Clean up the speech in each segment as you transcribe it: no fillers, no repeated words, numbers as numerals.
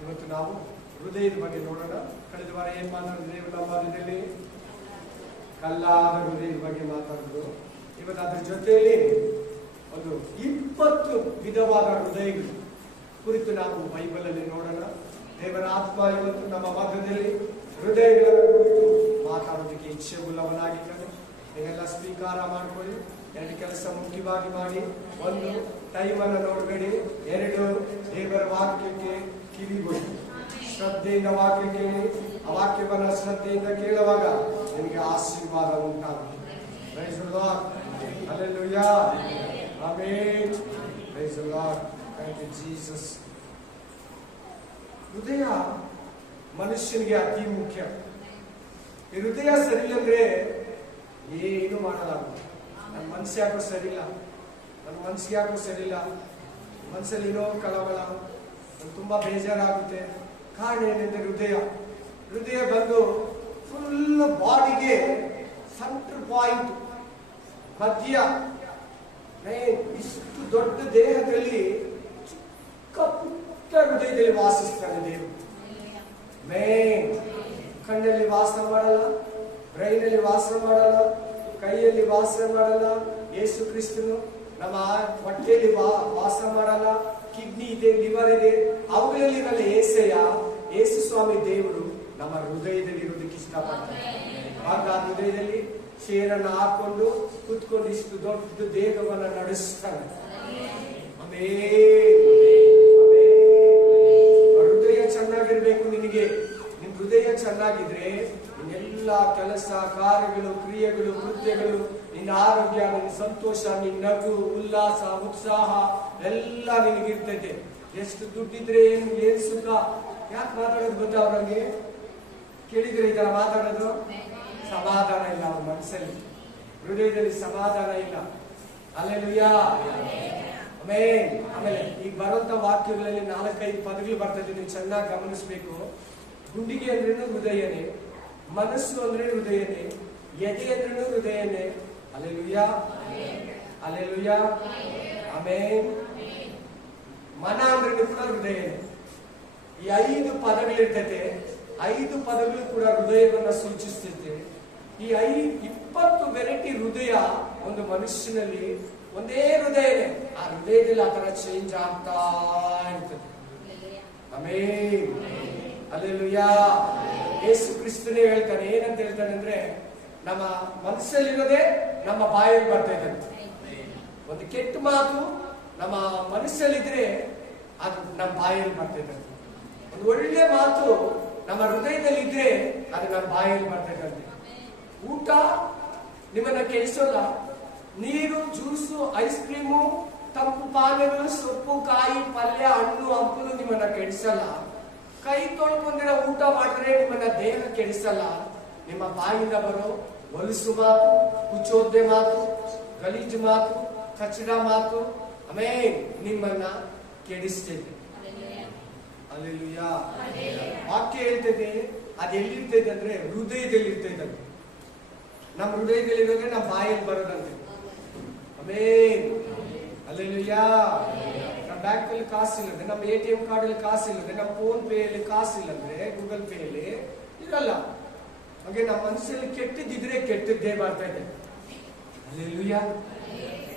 ಇವತ್ತು ನಾವು ಹೃದಯದ ಬಗ್ಗೆ ನೋಡೋಣ. ಕಳೆದ ವಾರ ಏನ್ ಮಾತಾಡಿದ್ರೆ ನಮ್ಮ ಹೃದಯದಲ್ಲಿ ಕಲ್ಲಾದ ಹೃದಯದ ಬಗ್ಗೆ ಮಾತಾಡಿದ್ರು. ಇವತ್ತು ಅದ್ರ ಜೊತೆಯಲ್ಲಿ ಒಂದು 20 ವಿಧವಾದ ಹೃದಯಗಳು ಕುರಿತು ನಾವು ಬೈಬಲ್ ಅಲ್ಲಿ ನೋಡೋಣ. ದೇವರ ಆತ್ಮ ಇವತ್ತು ನಮ್ಮ ಮಧ್ಯದಲ್ಲಿ ಹೃದಯಗಳ ಕುರಿತು ಮಾತಾಡೋದಕ್ಕೆ ಇಚ್ಛೆ ಉಳ್ಳವನಾಗಿದ್ದಾನೆ. ನೀವೆಲ್ಲ ಸ್ವೀಕಾರ ಮಾಡ್ಕೊಳ್ಳಿ. 2 ಕೆಲಸ ಮುಖ್ಯವಾಗಿ ಮಾಡಿ. 1, ಟೈಮನ್ನು ನೋಡಬೇಡಿ. 2, ದೇವರ ವಾಕ್ಯಕ್ಕೆ ಕಿವಿಗೊಡಿ. ಶ್ರದ್ಧೆಯಿಂದ ವಾಕ್ಯ ಕೇಳಿ. ಆ ವಾಕ್ಯವನ್ನು ಶ್ರದ್ಧೆಯಿಂದ ಕೇಳುವಾಗ ನಿಮಗೆ ಆಶೀರ್ವಾದ ಉಂಟಾಗುತ್ತೆ. Praise the lord. Hallelujah. Amen. Praise the Lord. Thank you Jesus. ಹೃದಯ ಮನುಷ್ಯನಿಗೆ ಅತಿ ಮುಖ್ಯ. ಈ ಹೃದಯ ಸರಿಯಿಲ್ಲಂದ್ರೆ ಏನು ಮಾಡಲಾಗುತ್ತೆ. ನನ್ನ ಮನಸ್ಸು ಯಾಕೋ ಸರಿಯಿಲ್ಲ, ನನ್ನ ಮನಸ್ಸಿಗೆ ಯಾಕೋ ಸರಿಯಿಲ್ಲ, ಮನಸ್ಸಲ್ಲಿ ಏನೋ ಕಳವಳ, ನನಗೆ ತುಂಬಾ ಬೇಜಾರಾಗುತ್ತೆ. ಕಾರಣ ಏನೆಂದ್ರೆ ಹೃದಯ ಬಂದು ಫುಲ್ ಬಾಡಿಗೆ ಸೆಂಟರ್ ಪಾಯಿಂಟ್, ಮಧ್ಯ. ಇಷ್ಟು ದೊಡ್ಡ ದೇಹದಲ್ಲಿ ಚಿಕ್ಕ ಪುಟ್ಟ ಹೃದಯದಲ್ಲಿ ವಾಸಿಸ್ತಾನೆ ದೇವರು. ಕಣ್ಣಲ್ಲಿ ವಾಸ ಮಾಡಲ್ಲ, ಬ್ರೈನಲ್ಲಿ ವಾಸ ಮಾಡಲ್ಲ, ಕೈಯಲ್ಲಿ ವಾಸ ಮಾಡಲ್ಲ. ಯೇಸು ಕ್ರಿಸ್ತನು ನಮ್ಮ ಹೊಟ್ಟೆಯಲ್ಲಿ ವಾಸ ಮಾಡಲ್ಲ. ಕಿಡ್ನಿ ಇದೆ, ಲಿವರ್ ಇದೆ, ಅವುಗಳಲ್ಲಿ ಇರಲ್ಲ. ಯೇಸು ಸ್ವಾಮಿ ದೇವರು ನಮ್ಮ ಹೃದಯದಲ್ಲಿ ಇರೋದಕ್ಕೆ ಇಷ್ಟಪಡ್ತಾರೆ. ಆಗ ಆ ಹೃದಯದಲ್ಲಿ ಚೇರನ್ನು ಹಾಕೊಂಡು ಕುತ್ಕೊಂಡು ಇಷ್ಟು ದೊಡ್ಡ ದೇಹವನ್ನು ನಡೆಸ್ತಾನೆ. ಹೃದಯ ಚೆನ್ನಾಗಿರ್ಬೇಕು ನಿನಗೆ. ನಿನ್ ಹೃದಯ ಚೆನ್ನಾಗಿದ್ರೆ ನಿನ್ನೆಲ್ಲ ಕೆಲಸ ಕಾರ್ಯಗಳು, ಕ್ರಿಯೆಗಳು, ಕೃತ್ಯಗಳು, ನಿನ್ನ ಆರೋಗ್ಯ, ನಿನ್ನ ಸಂತೋಷ, ನಿನ್ನ ನಗು, ಉಲ್ಲಾಸ, ಉತ್ಸಾಹ ಎಲ್ಲ ನಿನಗಿರ್ತೈತೆ. ಎಷ್ಟು ದುಡ್ಡಿದ್ರೆ ಏನ್ ಸುಖ. ಯಾಕೆ ಮಾತಾಡೋದು ಗೊತ್ತಾ ಅವ್ರಿಗೆ? ಕೇಳಿದ್ರೆ ಈ ತರ ಮಾತಾಡೋದು. ಸಮಾಧಾನ ಇಲ್ಲ ಅವ್ರ ಮನಸ್ಸಲ್ಲಿ, ಹೃದಯದಲ್ಲಿ ಸಮಾಧಾನ ಇಲ್ಲ. ಹಲ್ಲೆಲೂಯಾ. ಆಮೆನ್. ಆಮೇಲೆ ಈಗ ಬರುವಂತ ವಾಕ್ಯಗಳಲ್ಲಿ 4-5 ಪದಗಳು ಬರ್ತದೆ, ನೀವು ಚೆನ್ನಾಗಿ ಗಮನಿಸ್ಬೇಕು. ಗುಂಡಿಗೆ ಅಂದ್ರೇನು ಹೃದಯನೇ, ಮನಸ್ಸು ಅಂದ್ರೆ ಹೃದಯನೇ, ಎದೆ ಅಂದ್ರೇನು ಹೃದಯನೇ. ಹಲ್ಲೆಲೂಯಾ. ಹಲ್ಲೆಲೂಯಾ. ಆಮೆನ್. ಮನ ಅಂದ್ರೆ ಕೂಡ ಹೃದಯನೇ. ಈ 5 ಪದಗಳಿರ್ತೈತೆ. 5 ಪದಗಳು ಕೂಡ ಹೃದಯವನ್ನ ಸೂಚಿಸ್ತೈತೆ. ಈ 20 ವೆರೈಟಿ ಹೃದಯ ಒಂದು ಮನುಷ್ಯನಲ್ಲಿ ಒಂದೇ ಹೃದಯನೇ. ಆ ಹೃದಯದಲ್ಲಿ ಆ ತರ ಚೇಂಜ್ ಆಗ್ತಾ ಇರ್ತದೆ. ಆಮೆನ್. ಹಲ್ಲೆಲೂಯಾ. ಯೇಸು ಕ್ರಿಸ್ತನೇ ಹೇಳ್ತಾನೆ. ಏನಂತ ಹೇಳ್ತಾನೆ ಅಂದ್ರೆ, ನಮ್ಮ ಮನಸ್ಸಲ್ಲಿರೋದೇ ನಮ್ಮ ಬಾಯಲ್ಲಿ ಬರ್ತಾ ಇದ್ದಾನೆ. ಒಂದು ಕೆಟ್ಟ ಮಾತು ನಮ್ಮ ಮನಸ್ಸಲ್ಲಿದ್ರೆ ಅದು ನಮ್ಮ ಬಾಯಲ್ಲಿ ಬರ್ತಾ ಇದ್ದಾನೆ. ಒಂದು ಒಳ್ಳೆ ಮಾತು ನಮ್ಮ ಹೃದಯದಲ್ಲಿ ಇದ್ರೆ ಅದು ನಮ್ಮ ಬಾಯಲ್ಲಿ ಬರ್ತಾ ಇದ್ದಂತೆ. ಊಟ ನಿಮ್ಮನ್ನ ಕೆಡಿಸೋಲ್ಲ. ನೀರು, ಜ್ಯೂಸು, ಐಸ್ ಕ್ರೀಮು, ತಂಪು ಪಾನೀಯಗಳು, ಸೊಪ್ಪು, ಕಾಯಿ, ಪಲ್ಯ, ಹಣ್ಣು, ಹಂಪಲು ನಿಮ್ಮನ್ನ ಕೆಡಿಸಲ್ಲ. ಕೈ ತೊಳ್ಕೊಂಡಿರೋ ಊಟ ಮಾಡಿದ್ರೆ ನಿಮ್ಮನ್ನ ದೇಹ ಕೆಡಿಸಲ್ಲ. ನಿಮ್ಮ ಬಾಯಿಂದ ಬರೋ ಹೊಲಸು ಮಾತು, ಕುಚೋದ್ಯ ಮಾತು, ಗಲೀಜು ಮಾತು, ಕಚಡ ಮಾತು ಆಮೇಲೆ ನಿಮ್ಮನ್ನ ಕೆಡಿಸ್ತೈತೆ. ಹಲ್ಲೆಲೂಯಾ. ವಾಕ್ಯ ಹೇಳ್ತೈತೆ ಅದು ಎಲ್ಲಿರ್ತೈತೆ ಅಂದ್ರೆ ಹೃದಯದಲ್ಲಿ ಇರ್ತೈತೆ. ನಮ್ಮ ಹೃದಯದಲ್ಲಿ ಇರೋದ್ರೆ ನಮ್ಮ ಬಾಯಲ್ಲಿ ಬರೋದಂತೆ. ಆಮೆನ್. ಹಲ್ಲೆಲೂಯಾ. ನಮ್ಮ ಬ್ಯಾಂಕ್ ಅಲ್ಲಿ ಕಾಸಿಲ್ಲದೆ, ನಮ್ಮ ATM ಕಾರ್ಡ್ ಅಲ್ಲಿ ಕಾಸಿಲ್ಲದೆ, ನಮ್ಮ ಫೋನ್ ಪೇ ಅಲ್ಲಿ ಕಾಸಿಲ್ಲಂದ್ರೆ, ಗೂಗಲ್ ಪೇ ಅಲ್ಲಿ ಇರಲ್ಲ. ಹಾಗೆ ನಮ್ಮ ಮನಸ್ಸಲ್ಲಿ ಕೆಟ್ಟದಿದ್ರೆ ಕೆಟ್ಟದ್ದೇ ಬರ್ತಾ ಇದೆ. ಹಲ್ಲೆಲೂಯಾ.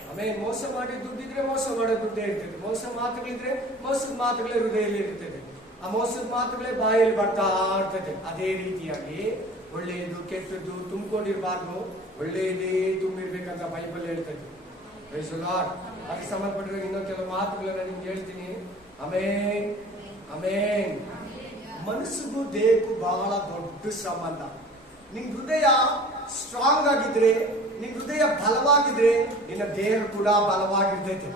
ಆಮೇಲೆ ಮೋಸ ಮಾಡಿ ದುಡ್ಡಿದ್ರೆ ಮೋಸ ಮಾಡೋ ದುಡ್ಡೇ ಇರ್ತದೆ. ಮೋಸ ಮಾತುಗಳಿದ್ರೆ ಮೋಸದ ಮಾತುಗಳೇ ಹೃದಯದಲ್ಲಿ ಇರ್ತದೆ. ಆ ಮೋಸದ ಮಾತುಗಳೇ ಬಾಯಲ್ಲಿ ಬರ್ತಾ ಇರ್ತದೆ. ಅದೇ ರೀತಿಯಾಗಿ ಒಳ್ಳೆಯದು ಕೆಟ್ಟದ್ದು ತುಂಬಿಕೊಂಡಿರ್ಬಾರ್ದು, ಒಳ್ಳೆಯದೇ ತುಂಬಿರ್ಬೇಕಂತ ಬೈಬಲ್ ಹೇಳ್ತದೆ. Praise the Lord. ಅದಕ್ಕೆ ಸಂಬಂಧಪಟ್ಟಿರೋ ಇನ್ನೊಂದು ಕೆಲವು ಮಾತುಗಳನ್ನ ನಿಮ್ಗೆ ಹೇಳ್ತೀನಿ. ಆಮೆನ್. ಆಮೆನ್. ಮನಸ್ಸಿಗೂ ದೇಹಕ್ಕೂ ಬಹಳ ದೊಡ್ಡ ಸಂಬಂಧ. ನಿನ್ ಹೃದಯ ಸ್ಟ್ರಾಂಗ್ ಆಗಿದ್ರೆ, ನಿನ್ ಹೃದಯ ಬಲವಾಗಿದ್ರೆ ನಿನ್ನ ದೇಹ ಕೂಡ ಬಲವಾಗಿರ್ತೈತೆ.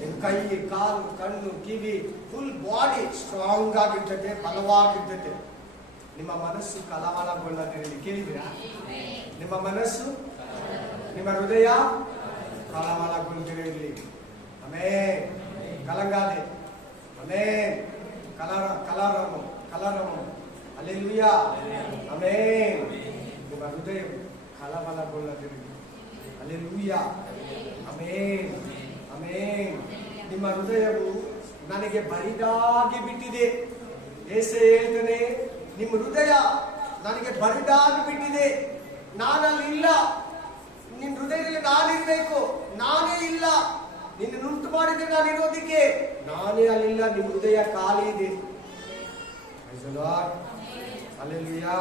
ನಿನ್ ಕೈ, ಕಾಲು, ಕಣ್ಣು, ಕಿವಿ, ಫುಲ್ ಬಾಡಿ ಸ್ಟ್ರಾಂಗ್ ಆಗಿರ್ತೈತೆ, ಬಲವಾಗಿರ್ತೈತೆ. ನಿಮ್ಮ ಮನಸ್ಸು ಕಲವಳಗೊಳ್ಳದಿರಲಿ. ಕೇಳಿದಿರಾ? ನಿಮ್ಮ ಮನಸ್ಸು, ನಿಮ್ಮ ಹೃದಯ ಕಲವಳಗೊಳ್ಳದಿರಲಿ. ಆಮೆನ್. ಕಲಂಗಾದೆ. ಆಮೆನ್. ಕಲರಮು. ಹಲ್ಲೆಲೂಯಾ. ಆಮೆನ್. ನಿಮ್ಮ ಹೃದಯ ಕಲವಳಗೊಳ್ಳದಿರಲಿ. ಹಲ್ಲೆಲೂಯಾ. ಆಮೆನ್. ಆಮೆನ್. ನಿಮ್ಮ ನಿಮ್ಮ ಹೃದಯವು ನನಗೆ ಬರಿದಾಗಿ ಬಿಟ್ಟಿದೆ. ಏಸೆ ಹೇಳ್ತಾನೆ, ನಿಮ್ಮ ಹೃದಯ ನನಗೆ ಬರಿದಾಗಿ ಬಿಟ್ಟಿದೆ, ನಾನಲ್ಲಿ ಇಲ್ಲ. ನಿನ್ನ ಹೃದಯದಲ್ಲಿ ನಾನಿರ್ಬೇಕು, ನಾನೇ ಇಲ್ಲ. ನಿನ್ನನ್ನುಂಟು ಮಾಡಿದ್ರೆ ನಾನು ಇರೋದಿಕ್ಕೆ, ನಾನೇ ಅಲ್ಲಿಲ್ಲ. ನಿಮ್ಮ ಹೃದಯ ಖಾಲಿ ಇದೆ. ಅಲ್ಲೆಲ್ಲೂಯಾ.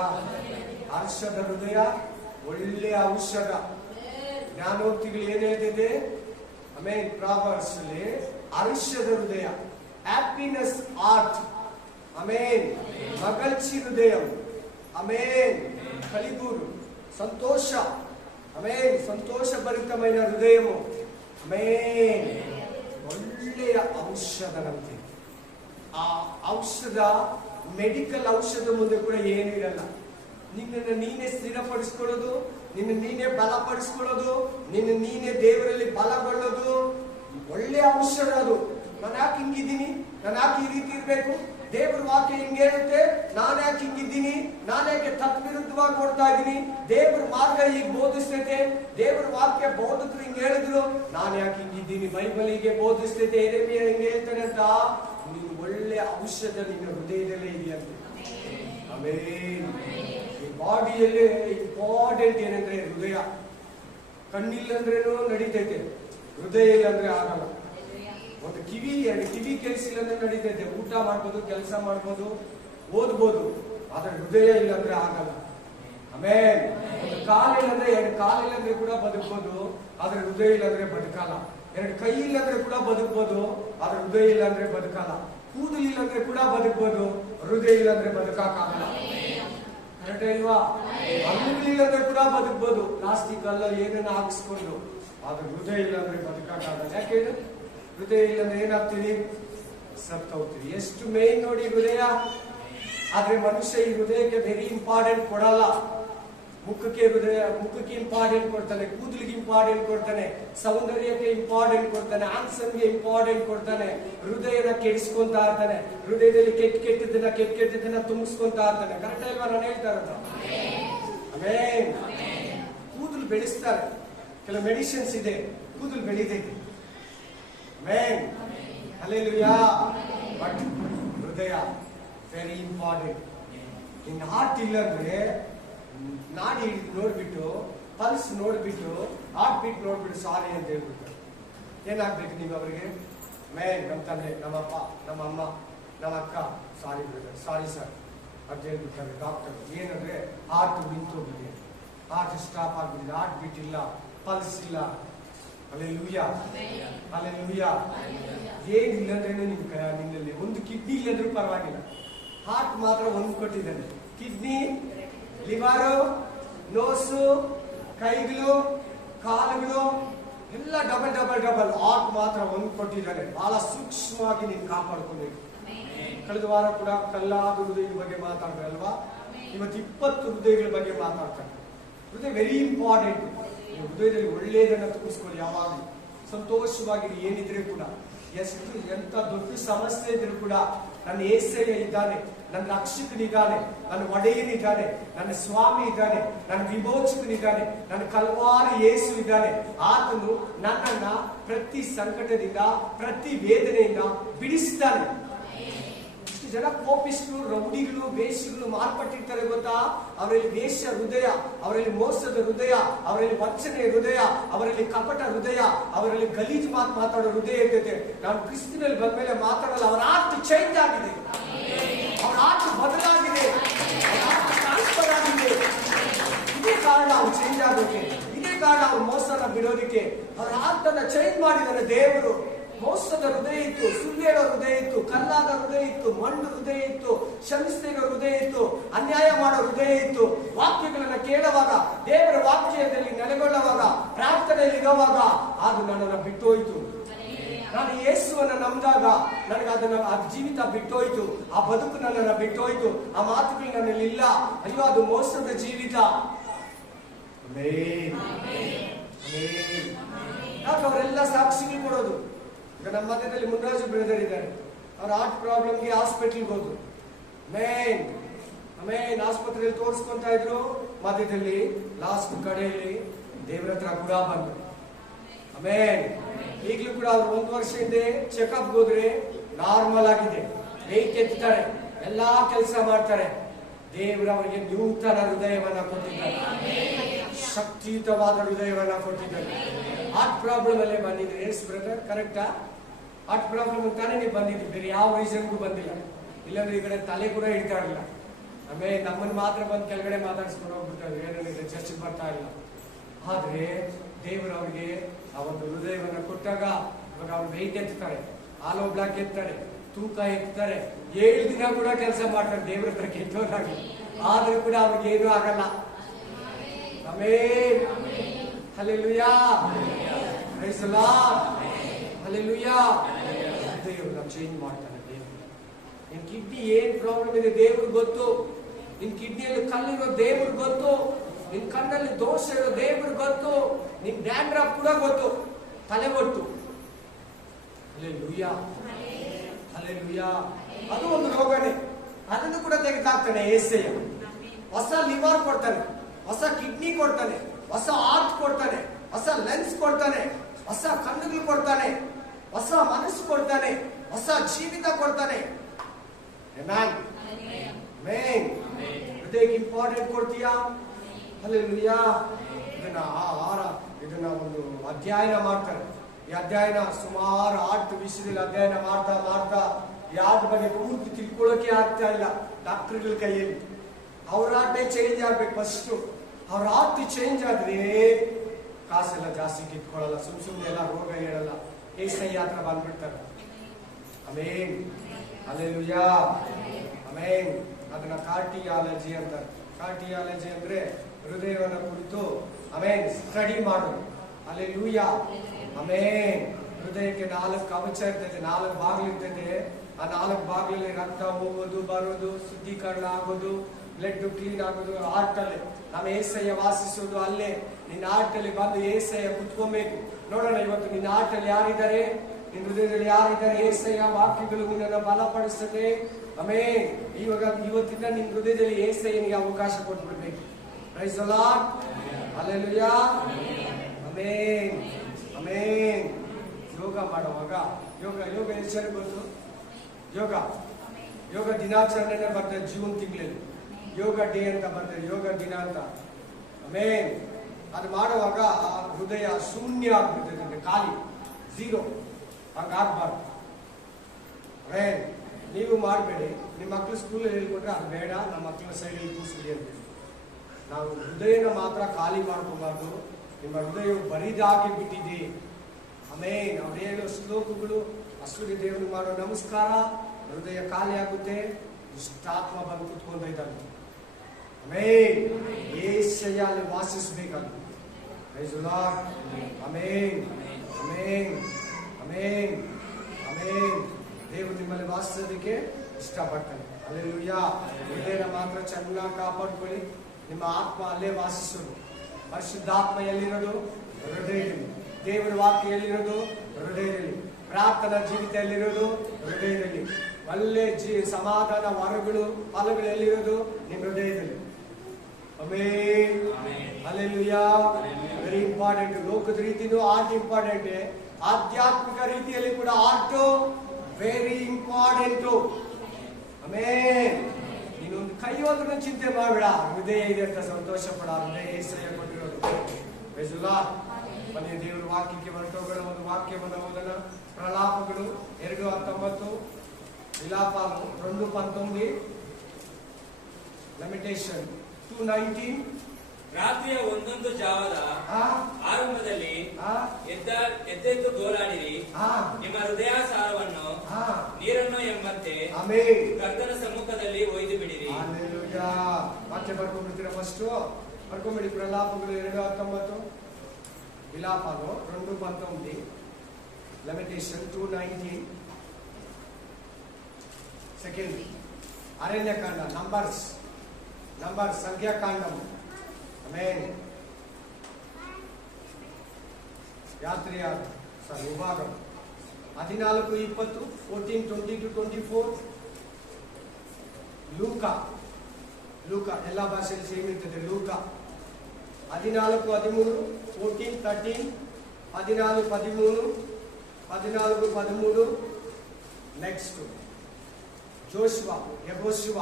ಹರ್ಷದ ಹೃದಯ ಒಳ್ಳೆಯ ಔಷಧ. ಜ್ಞಾನೋಕ್ತಿಗಳು ಏನ್ ಹೇಳ್ತಿದೆ? ಆಮೇಲೆ ಪ್ರಾವರ್ಸ್ ಅಲ್ಲಿ ಹರ್ಷದ ಹೃದಯ, ಹ್ಯಾಪಿನೆಸ್ ಆರ್ಟ್. ಆಮೇನ್. ಮಗಳ್ಚಿ ಹೃದಯ. ಆಮೇನ್. ಕಲಿಗೂರು ಸಂತೋಷ. ಆಮೇನ್. ಸಂತೋಷ ಭರಿತమైన ಹೃದಯವು. ಆಮೇನ್. ಒಳ್ಳೆಯ ಔಷಧನಂತೆ. ಆ ಔಷಧ ಮೆಡಿಕಲ್ ಔಷಧ ಮುಂದೆ ಕೂಡ ಏನು ಇರಲ್ಲ. ನಿನ್ನನ್ನು ನೀನೇ ಸ್ಥಿರಪಡಿಸ್ಕೊಳ್ಳೋದು, ನಿನ್ನ ನೀನೇ ಬಲಪಡಿಸ್ಕೊಳ್ಳೋದು, ನಿನ್ನ ನೀನೇ ದೇವರಲ್ಲಿ ಬಲಗೊಳ್ಳೋದು ಒಳ್ಳೆಯ ಔಷಧ ಅದು. ನಾನು ಯಾಕೆ ಹಿಂಗಿದ್ದೀನಿ, ನಾನು ಯಾಕೆ ಈ ರೀತಿ ಇರ್ಬೇಕು, ದೇವರ ವಾಕ್ಯ ಹಿಂಗೆ ಹೇಳುತ್ತೆ, ನಾನು ಯಾಕೆ ಹಿಂಗಿದ್ದೀನಿ, ನಾನು ಯಾಕೆ ತದ್ವಿರುದ್ಧವಾಗಿ ನೋಡ್ತಾ ಇದ್ದೀನಿ, ದೇವರ ಮಾರ್ಗ ಈಗ ಬೋಧಿಸ್ತೈತೆ, ದೇವರ ವಾಕ್ಯ ಬೋಧಕರು ಹಿಂಗೆ ಹೇಳಿದ್ರು, ನಾನು ಯಾಕೆ ಹಿಂಗಿದ್ದೀನಿ, ಬೈಬಲ್ ಹೀಗೆ ಬೋಧಿಸ್ತೈತೆ, ಯೆರೆಮೀಯ ಹಿಂಗೆ ಹೇಳ್ತಾನೆ ಅಂತ. ನೀನು ಒಳ್ಳೆಯ ಔಷಧ ನಿನ್ನ ಹೃದಯದಲ್ಲೇ ಇದೆಯಂತೆ. ಆಮೇನ್. ಈ ಬಾಡಿಯಲ್ಲಿ ಇಂಪಾರ್ಟೆಂಟ್ ಏನಂದ್ರೆ ಹೃದಯ. ಕಣ್ಣಿಲ್ಲಂದ್ರೇನು ನಡೀತೈತೆ, ಹೃದಯ ಇಲ್ಲಂದ್ರೆ ಆಗಲ್ಲ. ಒಂದು ಕಿವಿ, ಎರಡು ಕಿವಿ ಕೆಲಸ ಇಲ್ಲಂದ್ರೆ ನಡೀತೈತೆ, ಊಟ ಮಾಡ್ಬೋದು, ಕೆಲಸ ಮಾಡ್ಬೋದು, ಓದ್ಬೋದು, ಆದ್ರೆ ಹೃದಯ ಇಲ್ಲಂದ್ರೆ ಆಗಲ್ಲ. ಆಮೇಲೆ ಒಂದು ಕಾಲಿಲ್ಲಂದ್ರೆ, ಎರಡು ಕಾಲಿಲ್ಲಂದ್ರೆ ಕೂಡ ಬದುಕ್ಬೋದು, ಆದ್ರೆ ಹೃದಯ ಇಲ್ಲಂದ್ರೆ ಬದುಕಲ್ಲ. ಎರಡು ಕೈ ಇಲ್ಲಂದ್ರೆ ಕೂಡ ಬದುಕ್ಬೋದು, ಆದ್ರೆ ಹೃದಯ ಇಲ್ಲಂದ್ರೆ ಬದುಕಲ್ಲ. ಕೂದಲು ಇಲ್ಲಂದ್ರೆ ಕೂಡ ಬದುಕ್ಬೋದು, ಹೃದಯ ಇಲ್ಲಂದ್ರೆ ಬದುಕಾಗಲ್ಲ. ಕರೆಕ್ಟ್ ಇಲ್ವಾ? ಹಲ್ಲುಗಳಿಲ್ಲಂದ್ರೆ ಕೂಡ ಬದುಕ್ಬೋದು, ಪ್ಲಾಸ್ಟಿಕ್ ಅಲ್ಲ ಏನನ್ನ ಹಾಕಿಸ್ಕೊಂಡು, ಆದ್ರೆ ಹೃದಯ ಇಲ್ಲಂದ್ರೆ ಬದುಕಾಗಲ್ಲ. ಯಾಕೆ? ಹೃದಯ ಇಲ್ಲಂದ್ರೆ ಏನಾಗ್ತೀರಿ? ಸತ್ತು ಹೋಗ್ತೀರಿ. ಎಷ್ಟು ಮೇನ್ ನೋಡಿ ಹೃದಯ. ಆದ್ರೆ ಮನುಷ್ಯ ಈ ಹೃದಯಕ್ಕೆ ವೆರಿ ಇಂಪಾರ್ಟೆಂಟ್ ಕೊಡಲ್ಲ. ಮುಖಕ್ಕೆ ಇಂಪಾರ್ಟೆಂಟ್ ಕೊಡ್ತಾನೆ, ಕೂದಲಿಗೆ ಇಂಪಾರ್ಟೆಂಟ್ ಕೊಡ್ತಾನೆ, ಸೌಂದರ್ಯಕ್ಕೆ ಇಂಪಾರ್ಟೆಂಟ್ ಕೊಡ್ತಾನೆ, ಆನ್ಸನ್ಗೆ ಇಂಪಾರ್ಟೆಂಟ್ ಕೊಡ್ತಾನೆ. ಹೃದಯನ ಕೆಡಿಸ್ಕೊಂತ ಇರ್ತಾನೆ, ಹೃದಯದಲ್ಲಿ ಕೆಟ್ಟದನ್ನ ತುಂಬಿಸ್ಕೊಂತ ಇರ್ತಾನೆ. ಕರೆಕ್ಟ್ ಅಲ್ವಾ ನಾನು ಹೇಳ್ತಾ ಇರೋದು? ಆಮೇನ್. ಕೂದಲು ಬೆಳೆಸ್ತಾರೆ, ಕೆಲವು ಮೆಡಿಸಿನ್ಸ್ ಇದೆ, ಕೂದಲು ಬೆಳೀತೈತೆ. ಆಮೇನ್. ಹಲ್ಲೆಲೂಯಾ. ಬಟ್ ಹೃದಯ ವೆರಿ ಇಂಪಾರ್ಟೆಂಟ್. ಇನ್ ಹಾರ್ಟ್ ಇಲ್ಲ ಅಂದ್ರೆ, ನಾಡಿ ನೋಡ್ಬಿಟ್ಟು, ಪಲ್ಸ್ ನೋಡ್ಬಿಟ್ಟು, ಹಾರ್ಟ್ ಬೀಟ್ ನೋಡ್ಬಿಟ್ಟು ಸಾರಿ ಅಂತ ಹೇಳ್ಬಿಟ್ಟು ಏನಾಗ್ಬೇಕು ನೀವು ಅವರಿಗೆ? ಮೇನ್ ನಮ್ಮ ತಂದೆ, ನಮ್ಮಪ್ಪ, ನಮ್ಮ ಅಮ್ಮ, ನಮ್ಮ ಅಕ್ಕ, ಸಾರಿ ಬ್ರದರ್, ಸಾರಿ ಸರ್ ಅಂತ ಹೇಳ್ಬಿಡ್ತಾರೆ ಡಾಕ್ಟರ್. ಏನಂದ್ರೆ ಹಾರ್ಟ್ ನಿಂತೋಗಿದೆ, ಹಾರ್ಟ್ ಸ್ಟಾಪ್ ಆಗ್ಬಿಟ್ಟಿದೆ, ಹಾರ್ಟ್ ಬೀಟ್ ಇಲ್ಲ, ಪಲ್ಸ್ ಇಲ್ಲ. ಹಲ್ಲೆಲೂಯಾ. ಹಲ್ಲೆಲೂಯಾ. ಏನಿಲ್ಲ ಅಂದ್ರೇನು ನಿನ್ನಲ್ಲಿ ಒಂದು ಕಿಡ್ನಿ ಇಲ್ಲಂದ್ರೂ ಪರವಾಗಿಲ್ಲ, ಹಾರ್ಟ್ ಮಾತ್ರ ಒಂದು ಕೊಟ್ಟಿದ್ದಾನೆ. ಕಿಡ್ನಿ, ಲಿವರು, ನೋಸು, ಕೈಗಳು, ಕಾಲುಗಳು ಎಲ್ಲ ಡಬಲ್ ಡಬಲ್ ಡಬಲ್, ಹಾರ್ಟ್ ಮಾತ್ರ ಒಂದು ಕೊಟ್ಟಿದ್ದಾನೆ. ಬಹಳ ಸೂಕ್ಷ್ಮವಾಗಿ ನೀನು ಕಾಪಾಡ್ಕೊಬೇಕು. ಕಳೆದ ವಾರ ಕೂಡ ಕಲ್ಲಾದ ಹೃದಯದ ಬಗ್ಗೆ ಮಾತಾಡ್ತಾರೆ ಅಲ್ವಾ? ಇವತ್ತು 20 ಹೃದಯಗಳ ಬಗ್ಗೆ ಮಾತಾಡ್ತಾರೆ. ಹೃದಯ ವೆರಿ ಇಂಪಾರ್ಟೆಂಟ್. ನೀವು ಹೃದಯದಲ್ಲಿ ಒಳ್ಳೆಯದನ್ನ ತುಂಬಿಸ್ಕೊಳ್ಳಿ. ಯಾವಾಗಲೂ ಸಂತೋಷವಾಗಿ ಏನಿದ್ರೆ ಕೂಡ, ಎಂತ ದೊಡ್ಡ ಸಮಸ್ಯೆ ಇದ್ರು ಕೂಡ, ನನ್ನ ಏಸಯ್ಯ ಇದ್ದಾನೆ, ನನ್ನ ರಕ್ಷಕನಿದ್ದಾನೆ, ನನ್ನ ಒಡೆಯನಿದ್ದಾನೆ, ನನ್ನ ಸ್ವಾಮಿ ಇದ್ದಾನೆ, ನನ್ನ ವಿಮೋಚಕನಿದ್ದಾನೆ, ನನ್ನ ಕಲ್ವಾರಿ ಯೇಸು ಇದ್ದಾನೆ. ಆತನು ನನ್ನನ್ನ ಪ್ರತಿ ಸಂಕಟದಿಂದ, ಪ್ರತಿ ವೇದನೆಯಿಂದ ಬಿಡಿಸ್ತಾನೆ. ಇಷ್ಟು ಜನ ಕೋಪಿಸ್ಟರು, ರೌಡಿಗಳು, ವೇಷಗಳು ಮಾರ್ಪಟ್ಟಿರ್ತಾರೆ ಗೊತ್ತಾ? ಅವರಲ್ಲಿ ವೇಷ ಹೃದಯ, ಅವರಲ್ಲಿ ಮೋಸದ ಹೃದಯ, ಅವರಲ್ಲಿ ವಂಚನೆ ಹೃದಯ, ಅವರಲ್ಲಿ ಕಪಟ ಹೃದಯ, ಅವರಲ್ಲಿ ಗಲೀಜು ಮಾತಾಡೋ ಹೃದಯ ಇರ್ತೈತೆ. ನಾನು ಕ್ರಿಸ್ತನಲ್ಲಿ ಬಂದ್ಮೇಲೆ ಮಾತಾಡಲ್ಲ. ಅವರ ಆರ್ಟ್ ಚೇಂಜ್ ಆಗಿದೆ, ಅವರ ಆರ್ಟ್ ಬದಲಾಗಿದೆ, ಅವರ ಆರ್ಟ್ ಟ್ರಾನ್ಸ್ಫರ್ ಆಗಿದೆ. ಇದೇ ಕಾರಣ ಅವ್ರು ಚೇಂಜ್ ಆಗೋಕೆ, ಇದೇ ಕಾರಣ ಅವ್ರು ಮೋಸನ ಬಿಡೋದಕ್ಕೆ. ಅವರ ಆರ್ಟ್ ಅನ್ನ ಚೇಂಜ್ ಮಾಡಿದಾರೆ ದೇವರು. ಮೋಸದ ಹೃದಯ ಇತ್ತು, ಸುಳ್ಳು ಹೇಳೋ ಹೃದಯ ಇತ್ತು, ಕಲ್ಲಾದ ಹೃದಯ ಇತ್ತು, ಮಣ್ಣು ಹೃದಯ ಇತ್ತು, ಕ್ಷಮಿಸದಿರೋ ಹೃದಯ ಇತ್ತು, ಅನ್ಯಾಯ ಮಾಡೋ ಹೃದಯ ಇತ್ತು. ವಾಕ್ಯಗಳನ್ನ ಕೇಳುವಾಗ, ದೇವರ ವಾಕ್ಯದಲ್ಲಿ ನೆಲೆಗೊಳ್ಳುವಾಗ, ಪ್ರಾರ್ಥನೆಯಲ್ಲಿ ಇರುವಾಗ ಅದು ನನ್ನನ್ನು ಬಿಟ್ಟೋಯ್ತು. ನಾನು ಯೇಸುವನ್ನ ನಂಬಿದಾಗ ನನಗೆ ಆ ಜೀವಿತ ಬಿಟ್ಟೋಯ್ತು, ಆ ಬದುಕು ನನ್ನನ್ನು ಬಿಟ್ಟೋಯ್ತು, ಆ ಮಾತುಗಳು ನನ್ನಲ್ಲಿ ಇಲ್ಲ. ಅಯ್ಯೋ, ಅದು ಮೋಸದ ಜೀವಿತ. ಯಾಕೆ ಅವರೆಲ್ಲ ಸಾಕ್ಷಿಗೆ ಕೊಡೋದು? ಈಗ ನಮ್ಮ ಮಧ್ಯದಲ್ಲಿ ಮುನ್ರಾಜು ಬ್ರದರ್ ಇದ್ದಾರೆ, ಅವ್ರ ಹಾರ್ಟ್ ಪ್ರಾಬ್ಲಮ್ಗೆ ಹಾಸ್ಪಿಟಲ್ಗೆ ಹೋದ್ರು. ಆಮೇನ್ ಆಸ್ಪತ್ರೆಯಲ್ಲಿ ತೋರಿಸ್ಕೊಂತ ಇದ್ರು. ಮಧ್ಯದಲ್ಲಿ ಲಾಸ್ಟ್ ಕಡೆಯಲ್ಲಿ ದೇವರ ಹತ್ರ ಕೂಡ ಬಂದ್ರು. ಆಮೇನ್ ಈಗಲೂ ಕೂಡ ಅವ್ರು 1 ವರ್ಷ ಹಿಂದೆ ಚೆಕಪ್ ಹೋದ್ರೆ ನಾರ್ಮಲ್ ಆಗಿದೆ, ವೆಯ್ಟ್ ಎತ್ತಾರೆ, ಎಲ್ಲಾ ಕೆಲಸ ಮಾಡ್ತಾರೆ. ದೇವರು ಅವರಿಗೆ ನೂತನ ಹೃದಯವನ್ನ ಕೊಟ್ಟಿದ್ದಾರೆ, ಶಕ್ತಿಯುತವಾದ ಹೃದಯವನ್ನ ಕೊಟ್ಟಿದ್ದಾರೆ. ಹಾರ್ಟ್ ಪ್ರಾಬ್ಲಮ್ ಅಲ್ಲೇ ಬಂದಿದ್ರೆ ಎಸ್ ಬ್ರದರ್, ಕರೆಕ್ಟಾ? ಹಾರ್ಟ್ ಪ್ರಾಬ್ಲಮ್ ಅಂತಾನೆ ನೀವು ಬಂದಿದ್ರಿ, ಬೇರೆ ಯಾವ ರೀಸನ್ಗೂ ಬಂದಿಲ್ಲ. ಇಲ್ಲಾಂದ್ರೆ ಈ ಕಡೆ ತಲೆ ಕೂಡ ಇಡ್ತಾ ಇರಲಿಲ್ಲ. ಆಮೇಲೆ ನಮ್ಮನ್ನು ಮಾತ್ರ ಬಂದು ಕೆಳಗಡೆ ಮಾತಾಡಿಸ್ಕೊಂಡು ಹೋಗ್ಬಿಟ್ಟಾರೆ, ಏನಿದೆ ಚರ್ಚೆಗೆ ಬರ್ತಾ ಇಲ್ಲ. ಆದ್ರೆ ದೇವರು ಅವರಿಗೆ ಆ ಒಂದು ಹೃದಯವನ್ನು ಕೊಟ್ಟಾಗ ಇವಾಗ ಅವ್ರು ವೆಯ್ಟ್ ಎತ್ತಾರೆ, ಆಲೋ ಬ್ಲಾಕ್ ಎತ್ತಾರೆ, ತೂಕ ಎತ್ತಾರೆ, 7 ದಿನ ಕೂಡ ಕೆಲಸ ಮಾಡ್ತಾರೆ ದೇವರ ಹತ್ರ ಕೆಟ್ಟವರಾಗಿ. ಆದ್ರೂ ಕೂಡ ಅವ್ರಿಗೆ ಏನೂ ಆಗಲ್ಲ. Amen, hallelujah, praise the lord, hallelujah. ದೇವರು ಚೇಂಜ್ ಮಾಡ್ತಾನೆ. ದೇವರು ನಿನ್ ಕಿಡ್ನಿ ಏನ್ ಪ್ರಾಬ್ಲಮ್ ಇದೆ ದೇವ್ರಿಗೆ ಗೊತ್ತು. ನಿನ್ ಕಿಡ್ನಿಯಲ್ಲಿ ಕಲ್ಲಿರೋ ದೇವ್ರಿಗೆ ಗೊತ್ತು. ನಿನ್ ಕಣ್ಣಲ್ಲಿ ದೋಷ ಇರೋ ದೇವ್ರಿಗೆ ಗೊತ್ತು. ನಿನ್ ಡ್ಯಾಂಡ್ರಫ್ ಕೂಡ ಗೊತ್ತು, ತಲೆ ಒಟ್ಟು. Hallelujah, hallelujah. ಅದು ಒಂದು ರೋಗನೇ, ಅದನ್ನು ಕೂಡ ತೆಗೆದಾಕ್ತಾನೆ యేసయ్య. ಹೊಸ ಲಿವರ್ ಕೊಡ್ತಾನೆ, ಹೊಸ ಕಿಡ್ನಿ ಕೊಡ್ತಾನೆ, ಹೊಸ ಹಾರ್ಟ್ ಕೊಡ್ತಾನೆ, ಹೊಸ ಲೆನ್ಸ್ ಕೊಡ್ತಾನೆ, ಹೊಸ ಕಣ್ಣುಗಳು ಕೊಡ್ತಾನೆ, ಹೊಸ ಮನಸ್ಸು ಕೊಡ್ತಾನೆ, ಹೊಸ ಜೀವಿತ ಕೊಡ್ತಾನೆ. Amen, amen. ಹೃದಯಕ್ಕೆ ಇಂಪಾರ್ಟೆಂಟ್ ಕೊಡ್ತೀಯಾ? ಹಲ್ಲೆಲೂಯಾ. ಇದನ್ನ ಒಂದು ಅಧ್ಯಯನ ಮಾಡ್ತಾರೆ. ಈ ಅಧ್ಯಯನ ಸುಮಾರು 8 ವಿಷಯದಲ್ಲಿ ಅಧ್ಯಯನ ಮಾಡ್ತಾ ಮಾಡ್ತಾ ಯಾರ ಬಗ್ಗೆ ಪೂರ್ತಿ ತಿಳ್ಕೊಳ್ಳೋಕೆ ಆಗ್ತಾ ಇಲ್ಲ ಡಾಕ್ಟರ್ಗಳ ಕೈಯಲ್ಲಿ. ಅವ್ರ ಆಟೆ ಚೇಂಜ್ ಆಗ್ಬೇಕು ಫಸ್ಟ್. ಅವ್ರ ಆರ್ಟ್ ಚೇಂಜ್ ಆದ್ರೆ ಕಾಸೆಲ್ಲ ಜಾಸ್ತಿ ಕಿತ್ಕೊಳ್ಳಲ್ಲ, ಸುಮ್ಮನೆ ಎಲ್ಲ ರೋಗ ಹೇಳಲ್ಲ, యేసయ్య ಹತ್ರ ಬಂದ್ಬಿಡ್ತಾರೆ. Amen, hallelujah, amen. ಅದನ್ನ ಕಾರ್ಡಿಯಾಲಜಿ ಅಂತಾರೆ. ಕಾರ್ಡಿಯಾಲಜಿ ಅಂದ್ರೆ ಹೃದಯವನ್ನು ಕುರಿತು ಆಮೆನ್ ಸ್ಟಡಿ ಮಾಡೋದು. Hallelujah, amen. ಹೃದಯಕ್ಕೆ 4 ಕವಚ ಇರ್ತದೆ, 4 ಬಾಗಿಲು ಇರ್ತದೆ. ಆ 4 ಬಾಗಿಲಲ್ಲಿ ರಕ್ತ ಹೋಗೋದು ಬರೋದು, ಶುದ್ಧೀಕರಣ ಆಗೋದು, ಬ್ಲಡ್ ಕ್ಲೀನ್ ಆಗೋದು ಹಾರ್ಟ್ ಅಲ್ಲಿ. ನಮ್ಮ యేసయ్య ವಾಸಿಸೋದು ಅಲ್ಲೇ. ನಿನ್ನ ಹಾರ್ಟ್ ಅಲ್ಲಿ ಬಂದು యేసయ్య ಕುತ್ಕೊಬೇಕು. ನೋಡೋಣ ಇವತ್ತು ನಿನ್ನ ಹಾರ್ಟ್ ಅಲ್ಲಿ ಯಾರಿದ್ದಾರೆ, ನಿನ್ನ ಹೃದಯದಲ್ಲಿ ಯಾರಿದ್ದಾರೆ? యేసయ్య ವಾಕ್ಯಗಳು ನಿನ್ನನ್ನು ಬಲಪಡಿಸ್ತದೆ. ಆಮೆನ್. ಇವತ್ತಿಂದ ನಿನ್ನ ಹೃದಯದಲ್ಲಿ యేసయ్యನಿಗೆ ಅವಕಾಶ ಕೊಟ್ಬಿಡ್ಬೇಕು. Praise the lord, hallelujah, amen, amen. ಯೋಗ ಮಾಡುವಾಗ ಯೋಗ ಹೆಸರು ಬಂತು. ಯೋಗ ದಿನಾಚರಣೆನೇ ಬರ್ತದೆ ಜೂನ್ ತಿಂಗಳಲ್ಲಿ. ಯೋಗ ಡೇ ಅಂತ ಬರ್ತದೆ, ಯೋಗ ದಿನ ಅಂತ. ಆಮೆನ್. ಅದು ಮಾಡುವಾಗ ಹೃದಯ ಶೂನ್ಯ ಆಗ್ಬಿಡ್ತದೆ, ಖಾಲಿ, ಝೀರೋ. ಹಂಗಾಗ್ಬಾರ್ದು. ಆಮೆನ್. ನೀವು ಮಾಡಬೇಡಿ. ನಿಮ್ಮ ಮಕ್ಕಳು ಸ್ಕೂಲಲ್ಲಿ ಹೇಳ್ಕೊಟ್ರೆ ಅದು ಬೇಡ, ನಮ್ಮ ಮಕ್ಕಳ ಸೈಡಲ್ಲಿ ಕೂರಿಸ್ಬಿಡಿ ಅಂತ. ನಾವು ಹೃದಯನ ಮಾತ್ರ ಖಾಲಿ ಮಾಡ್ಕೋಬಾರ್ದು. ನಿಮ್ಮ ಹೃದಯವು ಬರಿದಾಗಿ ಬಿಟ್ಟಿದೆ. ಆಮೆನ್. ಅವ್ರು ಹೇಳೋ ಶ್ಲೋಕಗಳು, ಅಸೂರ್ಯ ದೇವರು ಮಾಡೋ ನಮಸ್ಕಾರ, ಹೃದಯ ಖಾಲಿ ಆಗುತ್ತೆ, ದುಷ್ಟಾತ್ಮ ಬಂದು ಕುತ್ಕೊಂಡೈತಲ್ಲ. ಆಮೆನ್. యేసయ్య ಅಲ್ಲಿ ವಾಸಿಸಬೇಕಲ್ಲ. Praise the lord, amen, amen, amen, amen. ದೇವರು ನಿಮ್ಮಲ್ಲಿ ವಾಸಿಸೋದಕ್ಕೆ ಇಷ್ಟಪಡ್ತಾನೆ. ಹಲ್ಲೆಲೂಯಾ. ಹೃದಯನ ಮಾತ್ರ ಚೆನ್ನಾಗಿ ಕಾಪಾಡ್ಕೊಳ್ಳಿ. ನಿಮ್ಮ ಆತ್ಮ ಅಲ್ಲೇ ವಾಸಿಸೋದು. ಪರಿಶುದ್ಧಾತ್ಮ ಎಲ್ಲಿರೋದು? ಹೃದಯದಲ್ಲಿ. ದೇವರ ವಾಕ್ಯ ಎಲ್ಲಿರೋದು? ಹೃದಯದಲ್ಲಿ. ಪ್ರಾರ್ಥನಾ ಜೀವಿತ ಎಲ್ಲಿರೋದು? ಹೃದಯದಲ್ಲಿ. ಒಳ್ಳೆ ಸಮಾಧಾನ ವರಗಳು ಫಲಗಳು ಎಲ್ಲಿರೋದು? ನಿಮ್ಮ ಹೃದಯದಲ್ಲಿ. Amen, hallelujah. Very important. ಲೋಕದ ರೀತಿನೂ ಆರ್ಟ್ ಇಂಪಾರ್ಟೆಂಟ್, ಆಧ್ಯಾತ್ಮಿಕ ರೀತಿಯಲ್ಲಿ ಕೂಡ ಆರ್ಟ್ ವೆರಿ ಇಂಪಾರ್ಟೆಂಟ್. ಆಮೆನ್. ನೀನೊಂದು ಕೈ ಹೋದ್ರೂ ಚಿಂತೆ ಮಾಡಬೇಡ, ಹೃದಯ ಇದೆ ಅಂತ ಸಂತೋಷ ಪಡ. ಹೃದಯ యేసయ్య ಕೊಟ್ಟಿರೋದು. Praise the Lord. ಬನ್ನಿ ದೇವರ ವಾಕ್ಯಕ್ಕೆ ಹೊರಟೋಗೋಣ. ಒಂದು ವಾಕ್ಯವನ್ನು ಓದೋಣ. ಪ್ರಲಾಪಗಳು 2:19, ವಿಲಾಪಗಳು 2:19, ಲೆಮೆಂಟೇಷನ್ 2:19. ರಾತ್ರಿಯ ಒಂದೊಂದು ಜಾವದ ಆರಂಭದಲ್ಲಿ ಎದ್ದೆದ್ದು ಗೋಳಾಡಿರಿ, ನಿಮ್ಮ ಹೃದಯಾಸಾರವನ್ನು ನೀರನ್ನು ಎಂಬಂತೆ ಕರ್ತನ ಸಮ್ಮುಖದಲ್ಲಿ ಒಯ್ದು ಬಿಡಿರಿ. ಹಲ್ಲೆಲೂಯಾ. ವಾಕ್ಯ ಬರ್ಕೊಂಡ್ಬಿಡ್ತೀರಾ? ಫಸ್ಟ್ ಬರ್ಕೊಂಡ್ಬಿಡಿ. ಪ್ರಲಾಪಗಳು 2:19, ವಿಲಾಪಗಳು 2:19, ಲೆಮೆಂಟೇಷನ್ 2:19. ಸೆಕೆಂಡ್ ಅರಣ್ಯಕಾಂಡ, ನಂಬರ್ಸ್ ಸಂಖ್ಯಾಕಾಂಡಂ. ಆಮೆನ್. ಯಾತ್ರೆಯ ವಿಭಾಗ 14:20, 14:20-24. ಲೂಕ ಎಲ್ಲ ಭಾಷೆಯಲ್ಲಿ ಸೇಮ್ ಇರ್ತದೆ. ಲೂಕ 14:13, 14:13, 14:13, 14, 13. ನೆಕ್ಸ್ಟ್ ಜೋಶುವ, ಯೆಹೋಶುವ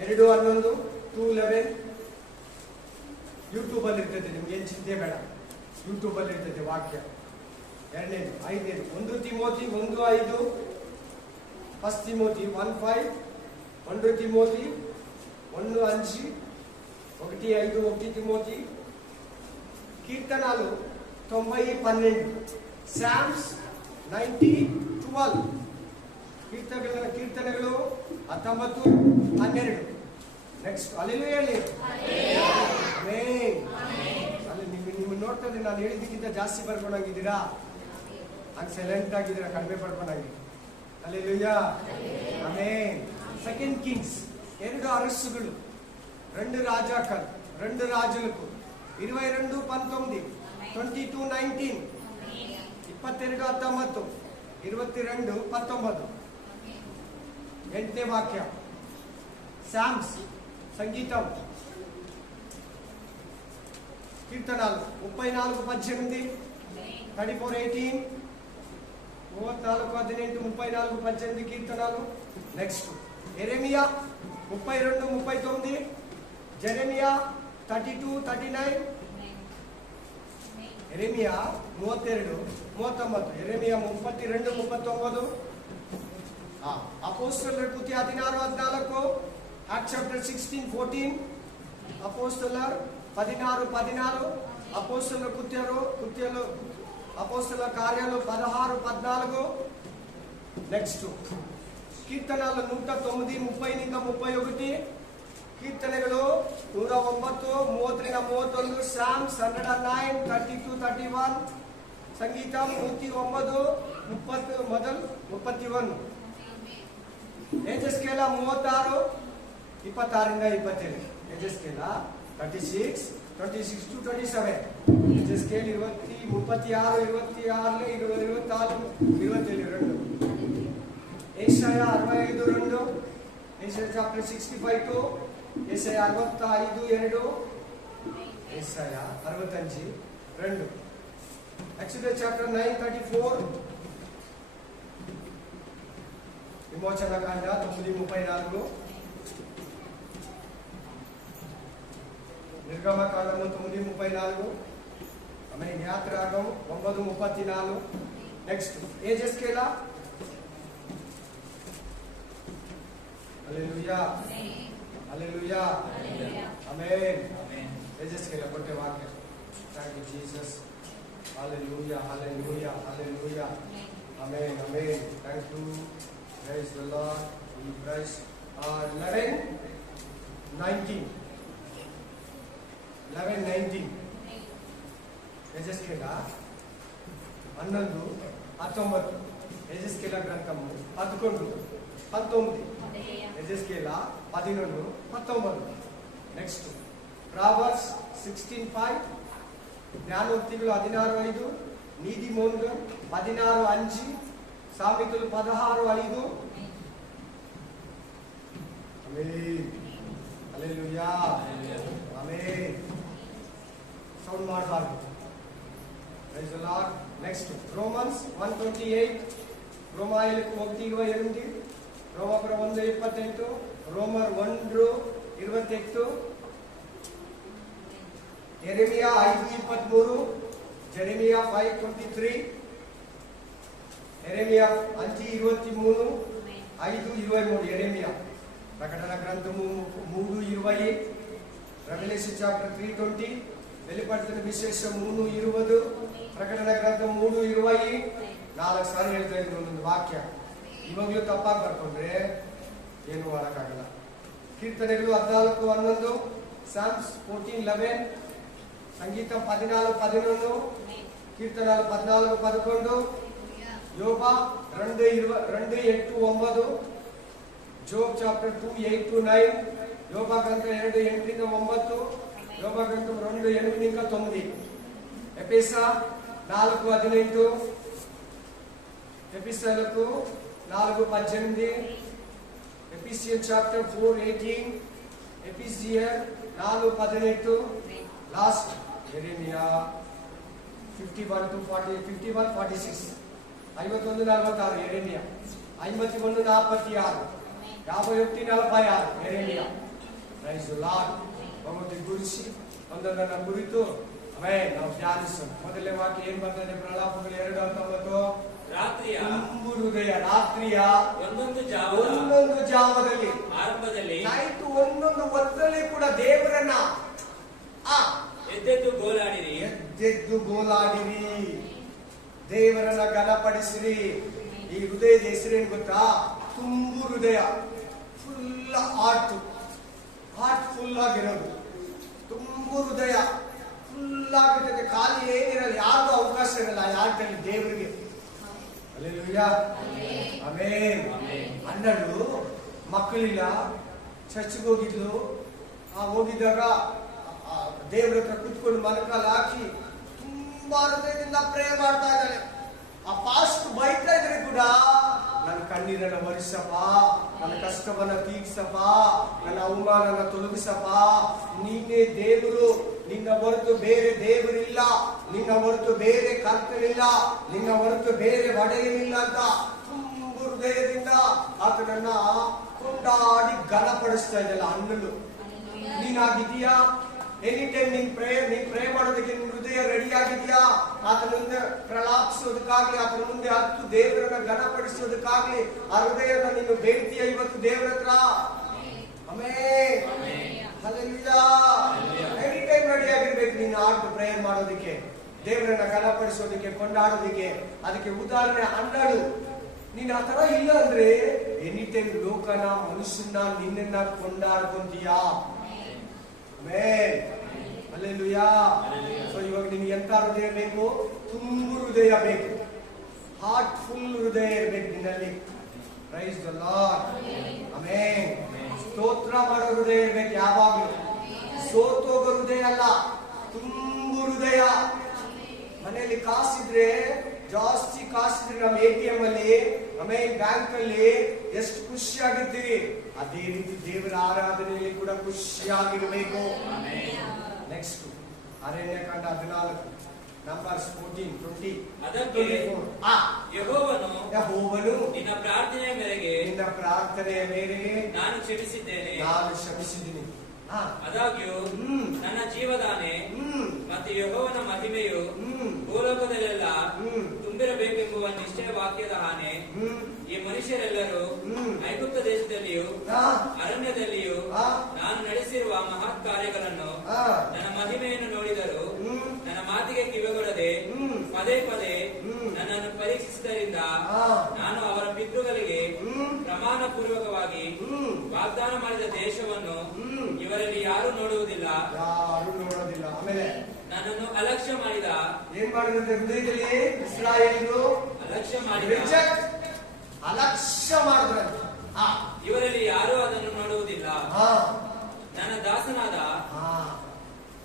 2:11, 2:11. ಯೂಟ್ಯೂಬ್ ಅಲ್ಲಿ ಇರ್ತದೆ, ನಿಮ್ಗೆ ಏನು ಚಿಂತೆ ಬೇಡ, ಯೂಟ್ಯೂಬ್ ಅಲ್ಲಿ ಇರ್ತದೆ ವಾಕ್ಯ. 2ನೇದು, 5ನೇದು 1 ತಿಮೋತಿ 1:5, 1 ತಿಮೋತಿ 1:5, 1 ತಿಮೋತಿ 1:5, 1:5, 1 ತಿಮೋತಿ. కీర్తనాలు 90:12, సామ్స్ 90:12. ಕೀರ್ತನೆಗಳು 19:12. ನೆಕ್ಸ್ಟ್ ಹಲ್ಲೆಲೂಯಾ ಹೇಳಿ. ಆಮೆನ್. ಅಲ್ಲಿ ನಿಮ್ಮ ನೋಡ್ತಾ ಇದ್ರೆ ನಾನು ಹೇಳಿದ್ದಕ್ಕಿಂತ ಜಾಸ್ತಿ ಬರ್ಕೊಂಡಾಗಿದ್ದೀರಾ, ಹಂಗೆ ಸೈಲೆಂಟ್ ಆಗಿದ್ದೀರಾ, ಕಡಿಮೆ ಪಡ್ಕೊಂಡಾಗಿ. ಹಲ್ಲೆಲೂಯಾ. ಆಮೆನ್. 2 ಕಿಂಗ್ಸ್ 2 ಅರಸುಗಳು 2 రాజాకల్ 2 రాజులకు 22:19, 22:19, 22:19, 22:19. 8ನೇ వాక్య సామ్స్, సంగీతం, కీర్తనాలు 34:18, 34:18, 34:18, 34:18 కీర్తనాలు. నెక్స్ట్ యెరెమియా 32:39, జెరెమియా 32:39, యెరెమియా 32:39, యెరెమియా 32:39. అపోస్తలుల కృతి 16:14, యాక్ట్స్ చాప్టర్ 16:14, అపోస్తలుల 16:14, అపోస్తలుల కృత్యాలు అపోస్తలుల కార్యాలు 16:14. నెక్స్ట్ కీర్తనలు 109, 30 ఇంకా 31. కీర్తనಗಳು 109, 32, సామ్స్ 109, 32-31, సంగీతం 109, 31. ಯೆಹೆಜ್ಕೇಲ 36, 26-27. ಯೆಹೆಜ್ಕೇಲ 36, 26-27. ಯೆಹೆಜ್ಕೇಲ 36, 24, 27. ಯೆಶಾಯ 65:2, ಯೆಶಾಯ ಚಾಪ್ಟರ್ 65:2, ಯೆಶಾಯ 65:2, ಯೆಶಾಯ 65:2. ಎಕ್ಸೋಡಸ್ ಚಾಪ್ಟರ್ 9:34, విమోచన కాండ 9:34, నిర్గమకాండము 9:34, ఆమేన్. యాత్రాగం 9:34. నెక్స్ట్ యెహెజ్కేల. హల్లెలూయా, హల్లెలూయా, ఆమేన్. యెహెజ్కేల కొట్టే వాక్యం. Thank you Jesus. Hallelujah, hallelujah, hallelujah, amen, amen. Thank you. Praise the Lord. We praise. 11:19. యెహెజ్కేల 11:19, యెహెజ్కేల గ్రంథము 11:19, యెహెజ్కేల 11:19. నెక్స్ట్ ప్రావర్బ్స్ 16:5, జ్ఞానోక్తిಗಳು 16:5, నీతిమోనులు 16:5, సామెతలు 16:5. ఆమేన్. Hallelujah, amen. సౌండ్ ಮಾಡಬಾರದು. Praise the Lord. Next Romans 1:28, ರೋಮಾಯలకు 1:28, ರೋಮಪುರ 1:28, ರೋಮರ್ 1:28, ಯೆರೆಮಿಯಾ 5:23, ಜೆರೆಮಿಯಾ 5:23, యెరెమియా 5:23, 5:23. యెరెమియా. ప్రకటన గ్రంథము 3:20, రెవల్యూషన్ చాప్టర్ 3:20, వెలుపడుతున్న ವಿಶೇಷ 3:20, ಪ್ರಕಟನ ಗ್ರಂಥ 3:20. 4 ಸಾರಿ ಹೇಳ್ತಾ ಇದ್ದೀನಿ ಒಂದೊಂದು ವಾಕ್ಯ. ಇವಾಗಲೂ ತಪ್ಪಾಗಿ ಬರ್ಕೊಂಡ್ರೆ ಏನು ಮಾಡೋಕ್ಕಾಗಲ್ಲ. ಕೀರ್ತನೆಗಳು 14:11, ಸಾಮ್ಸ್ 14:11, సంగీతం 14:11, కీర్తనలు 14:11, యోబ 2:8-9, జోబ్ చాప్టర్ 2:8-9, యోబ గ్రంథం 2:8-9, యోబ గ్రంథం 2:8-9, ఎఫెస 4:18, ఎఫెసీయులకు 4:18, ఎఫెసియన్ చాప్టర్ 4:18, ఎఫెసియన్ 4:18. లాస్ట్ యెరెమియా 51:46 51:46 ಯೆರೆಮೀಯ 51:46 51:46 ಯೆರೆಮೀಯ. Praise the lord. ಭಗವಂತನ ಗುರುಸಿ ಒಂದೊಂದನ್ನ ಕುರಿತು ನಾವು ಧ್ಯಾನಿಸೋಣ. ಮೊದಲನೇ ವಾಕ್ಯ ಏನ್ ಬರ್ತದೆ? ಪ್ರಲಾಪಗಳು 2:19 ರಾತ್ರಿಯ ತುಂಬು ಹೃದಯ, ರಾತ್ರಿಯ ಒಂದೊಂದು ಜಾವದಲ್ಲಿ ಆರಂಭದಲ್ಲಿ ನೈಟ್ ಒಂದೊಂದು ಹೊತ್ತಲ್ಲಿ ಕೂಡ ದೇವರನ್ನ ಎದ್ದೆದ್ದು ಗೋಲಾಡಿರಿ, ದೇವರನ್ನ ಘನಪಡಿಸಿರಿ. ಈ ಹೃದಯದ ಹೆಸರೇನು ಗೊತ್ತಾ? ತುಂಬು ಹೃದಯ. ಫುಲ್ ಹಾರ್ಟ್ ಫುಲ್ ಆಗಿರೋದು ತುಂಬು ಹೃದಯ. ಫುಲ್ ಆಗಿರ್ತದೆ, ಖಾಲಿ ಏನಿರಲ್ಲ, ಯಾರಿಗೂ ಅವಕಾಶ ಇರಲ್ಲ ಯಾರಲ್ಲಿ ದೇವರಿಗೆ. Hallelujah, amen. ಅಣ್ಣಳು ಮಕ್ಕಳಿಲ್ಲ, ಚರ್ಚ್ಗೆ ಹೋಗಿದ್ಲು. ಹೋಗಿದ್ದಾಗ ದೇವ್ರ ಹತ್ರ ಕುತ್ಕೊಂಡು ಮನಕಾಲ ಹಾಕಿ ತುಂಬಾ ಹೃದಯದಿಂದ ಪ್ರೇ ಮಾಡ್ತಾ ಇದ್ದಾಳೆ. ಆ ಪಾಸ್ಟ್ ಬೈತಾ ಇದ್ರೆ ಕೂಡ, ನನ್ನ ಕಣ್ಣೀರನ್ನ ಒರೆಸಪ್ಪ, ನನ್ನ ಕಷ್ಟವನ್ನ ತೀರ್ಸಪ್ಪ, ನನ್ನ ಅವಮಾನನ ತೊಲಗಿಸಪ್ಪ, ನೀನೇ ದೇವರು, ನಿನ್ನ ಹೊರತು ಬೇರೆ ದೇವರಿಲ್ಲ, ನಿನ್ನ ಹೊರತು ಬೇರೆ ಕರ್ತನಿಲ್ಲ, ನಿನ್ನ ಹೊರತು ಬೇರೆ ಒಡೆಯನಿಲ್ಲ ಅಂತ ತುಂಬ ಹೃದಯದಿಂದ ಆತನನ್ನ ಕೊಂಡಾಡಿ ಘನಪಡಿಸ್ತಾ ಇದೆಯಲ್ಲ ಅಣ್ಣಲು. ನೀನಾಗಿದೀಯಾ? ಎನಿ ಟೈಮ್ ನೀನ್ ಪ್ರೇ ಮಾಡೋದಕ್ಕೆ ನಿನ್ ಹೃದಯ ರೆಡಿ ಆಗಿದ್ಯಾ? ಆತನ ಮುಂದೆ ಪ್ರಲಾಪಿಸೋದಕ್ಕಾಗ್ಲಿ, ಆತನ ಮುಂದೆ ಹತ್ತು ದೇವರನ್ನ ಘನಪಡಿಸೋದಕ್ಕಾಗ್ಲಿ ಆ ಹೃದಯನ ನೀನು ಬೇಡ್ತೀಯ ಇವತ್ತು ದೇವರ ಹತ್ರ? Amen, hallelujah. Any time ready ಆಗಿರ್ಬೇಕು ನೀನು ಆರ್ಟ್ ಪ್ರೇಯರ್ ಮಾಡೋದಕ್ಕೆ, ದೇವರನ್ನ ಘನಪಡಿಸೋದಕ್ಕೆ, ಕೊಂಡಾಡೋದಕ್ಕೆ. ಅದಕ್ಕೆ ಉದಾಹರಣೆ ಅಣ್ಣಳು. ನೀನ್ ಆ ತರ ಇಲ್ಲ ಅಂದ್ರೆ ಎನಿ ಟೈಮ್ ಲೋಕನ, ಮನುಷ್ಯನ, ನಿನ್ನನ್ನ ಕೊಂಡಾಡ್ಕೊಂತೀಯಾ? ಹಲ್ಲೆಲೂಯಾ. ಸೊ ಇವಾಗ ನಿಮ್ಗೆ ಎಂತ ಹೃದಯ ಬೇಕು? ತುಂಬು ಹೃದಯ ಬೇಕು, ಹಾರ್ಟ್ ಫುಲ್ ಹೃದಯ ಇರ್ಬೇಕು ನಿನ್ನಲ್ಲಿ. Praise the lord, amen. ಸ್ತೋತ್ರ ಮಾಡೋ ಹೃದಯ ಇರ್ಬೇಕು ಯಾವಾಗಲೂ, ಸೋತೋಗೋ ಹೃದಯ ಅಲ್ಲ, ತುಂಬು ಹೃದಯ. ಮನೆಯಲ್ಲಿ ಕಾಸಿದ್ರೆ, ಜಾಸ್ತಿ ಕಾಸಿದ್ರೆ ನಮ್ಮ ATM ಅಲ್ಲಿ, ಆಮೇಲೆ ಬ್ಯಾಂಕ್ ಅಲ್ಲಿ ಎಷ್ಟು ಖುಷಿಯಾಗಿರ್ತೀವಿ, ಅದೇ ರೀತಿ ದೇವರ ಆರಾಧನೆಯಲ್ಲಿ ಕೂಡ ಖುಷಿಯಾಗಿರ್ಬೇಕು. Next Aranya Kanda 14 numbers 14-20. ಅದಕ್ಕೆ ಯೆಹೋವನು ನಿನ್ನ ಪ್ರಾರ್ಥನೆಯ ಮೇರೆಗೆ ನಾನು ಕ್ಷಮಿಸಿದ್ದೀನಿ. ಆದಾಗ್ಯೂ ನನ್ನ ಜೀವದಾನೆ ಮತ್ತು ಯೆಹೋವನ ಮಹಿಮೆಯು ಭೂಲೋಕದಲ್ಲೆಲ್ಲ ತುಂಬಿರಬೇಕೆಂಬುವ ನಿಶ್ಚಯ ವಾಕ್ಯದ ಹಾನೆ ಈ ಮನುಷ್ಯರೆಲ್ಲರೂ ಐಗುಪ್ತ ದೇಶದಲ್ಲಿಯೂ ಅರಣ್ಯದಲ್ಲಿಯೂ ನಾನು ನಡೆಸಿರುವ ಮಹತ್ ಕಾರ್ಯಗಳನ್ನು, ನನ್ನ ಮಹಿಮೆಯನ್ನು ನೋಡಿದರು, ನನ್ನ ಮಾತಿಗೆ ಕಿವಿಗೊಡದೆ ಪದೇ ಪದೇ ನನ್ನನ್ನು ಪರೀಕ್ಷಿಸಿದ್ದರಿಂದ ನಾನು ಅವರ ಪಿತೃಗಳಿಗೆ ಪ್ರಮಾಣ ಪೂರ್ವಕವಾಗಿ ವಾಗ್ದಾನ ಮಾಡಿದ ದೇಶವನ್ನು ಇವರಲ್ಲಿ ಯಾರು ನೋಡುವುದಿಲ್ಲ. ಆಮೇಲೆ ನನ್ನನ್ನು ಅಲಕ್ಷ್ಯ ಮಾಡಿದ, ಏನ್ ಮಾಡಿದಂತೆ ಹೃದಯದಲ್ಲಿ ಇಸ್ರಾಯೇಲರು ಅಲಕ್ಷ್ಯ ಮಾಡಿದ್ರಂತೆ. ಇವರಲ್ಲಿ ಯಾರು ಅದನ್ನು ನೋಡುವುದಿಲ್ಲ. ನನ್ನ ದಾಸನಾದ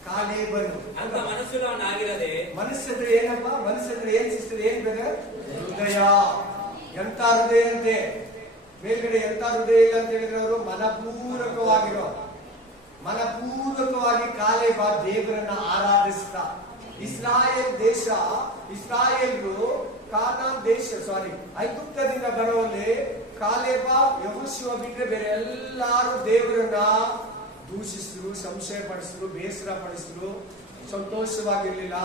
ಕಾಲೇಬನು ಅಂತ ಮನಸ್ಸುಳ್ಳವನಾಗಿರದೆ. ಮನಸ್ಸಂದ್ರೆ ಏನಪ್ಪ? ಮನಸ್ಸಂದ್ರೆ ಏನ್ ಸಿಸ್ಟರ್? ಏನ್ ಬೇರೆ? ಹೃದಯ. ಎಂತ ಹೃದಯ ಅಂತೆ? ಮೇಲ್ಗಡೆ ಎಂತ ಹೃದಯ ಇಲ್ಲ ಅಂತ ಹೇಳಿದ್ರೆ ಅವರು ಮನಪೂರ್ವಕವಾಗಿ ಕಾಲೇಬ ದೇವರನ್ನ ಆರಾಧಿಸ್ತಾ. ಇಸ್ರಾಯೇಲ್ರು ಕಾನಾನ್ ದೇಶ ಐಗುಪ್ತದಿಂದ ಬರೋಲ್ಲಿ ಕಾಲೇಬ, ಯೆಹೋಶುವ ಬಿಟ್ರೆ ಬೇರೆ ಎಲ್ಲಾರು ದೇವರನ್ನ ದೂಷಿಸಿದ್ರು, ಸಂಶಯ ಪಡಿಸಿದ್ರು, ಬೇಸರ ಪಡಿಸಿದ್ರು, ಸಂತೋಷವಾಗಿರ್ಲಿಲ್ಲ.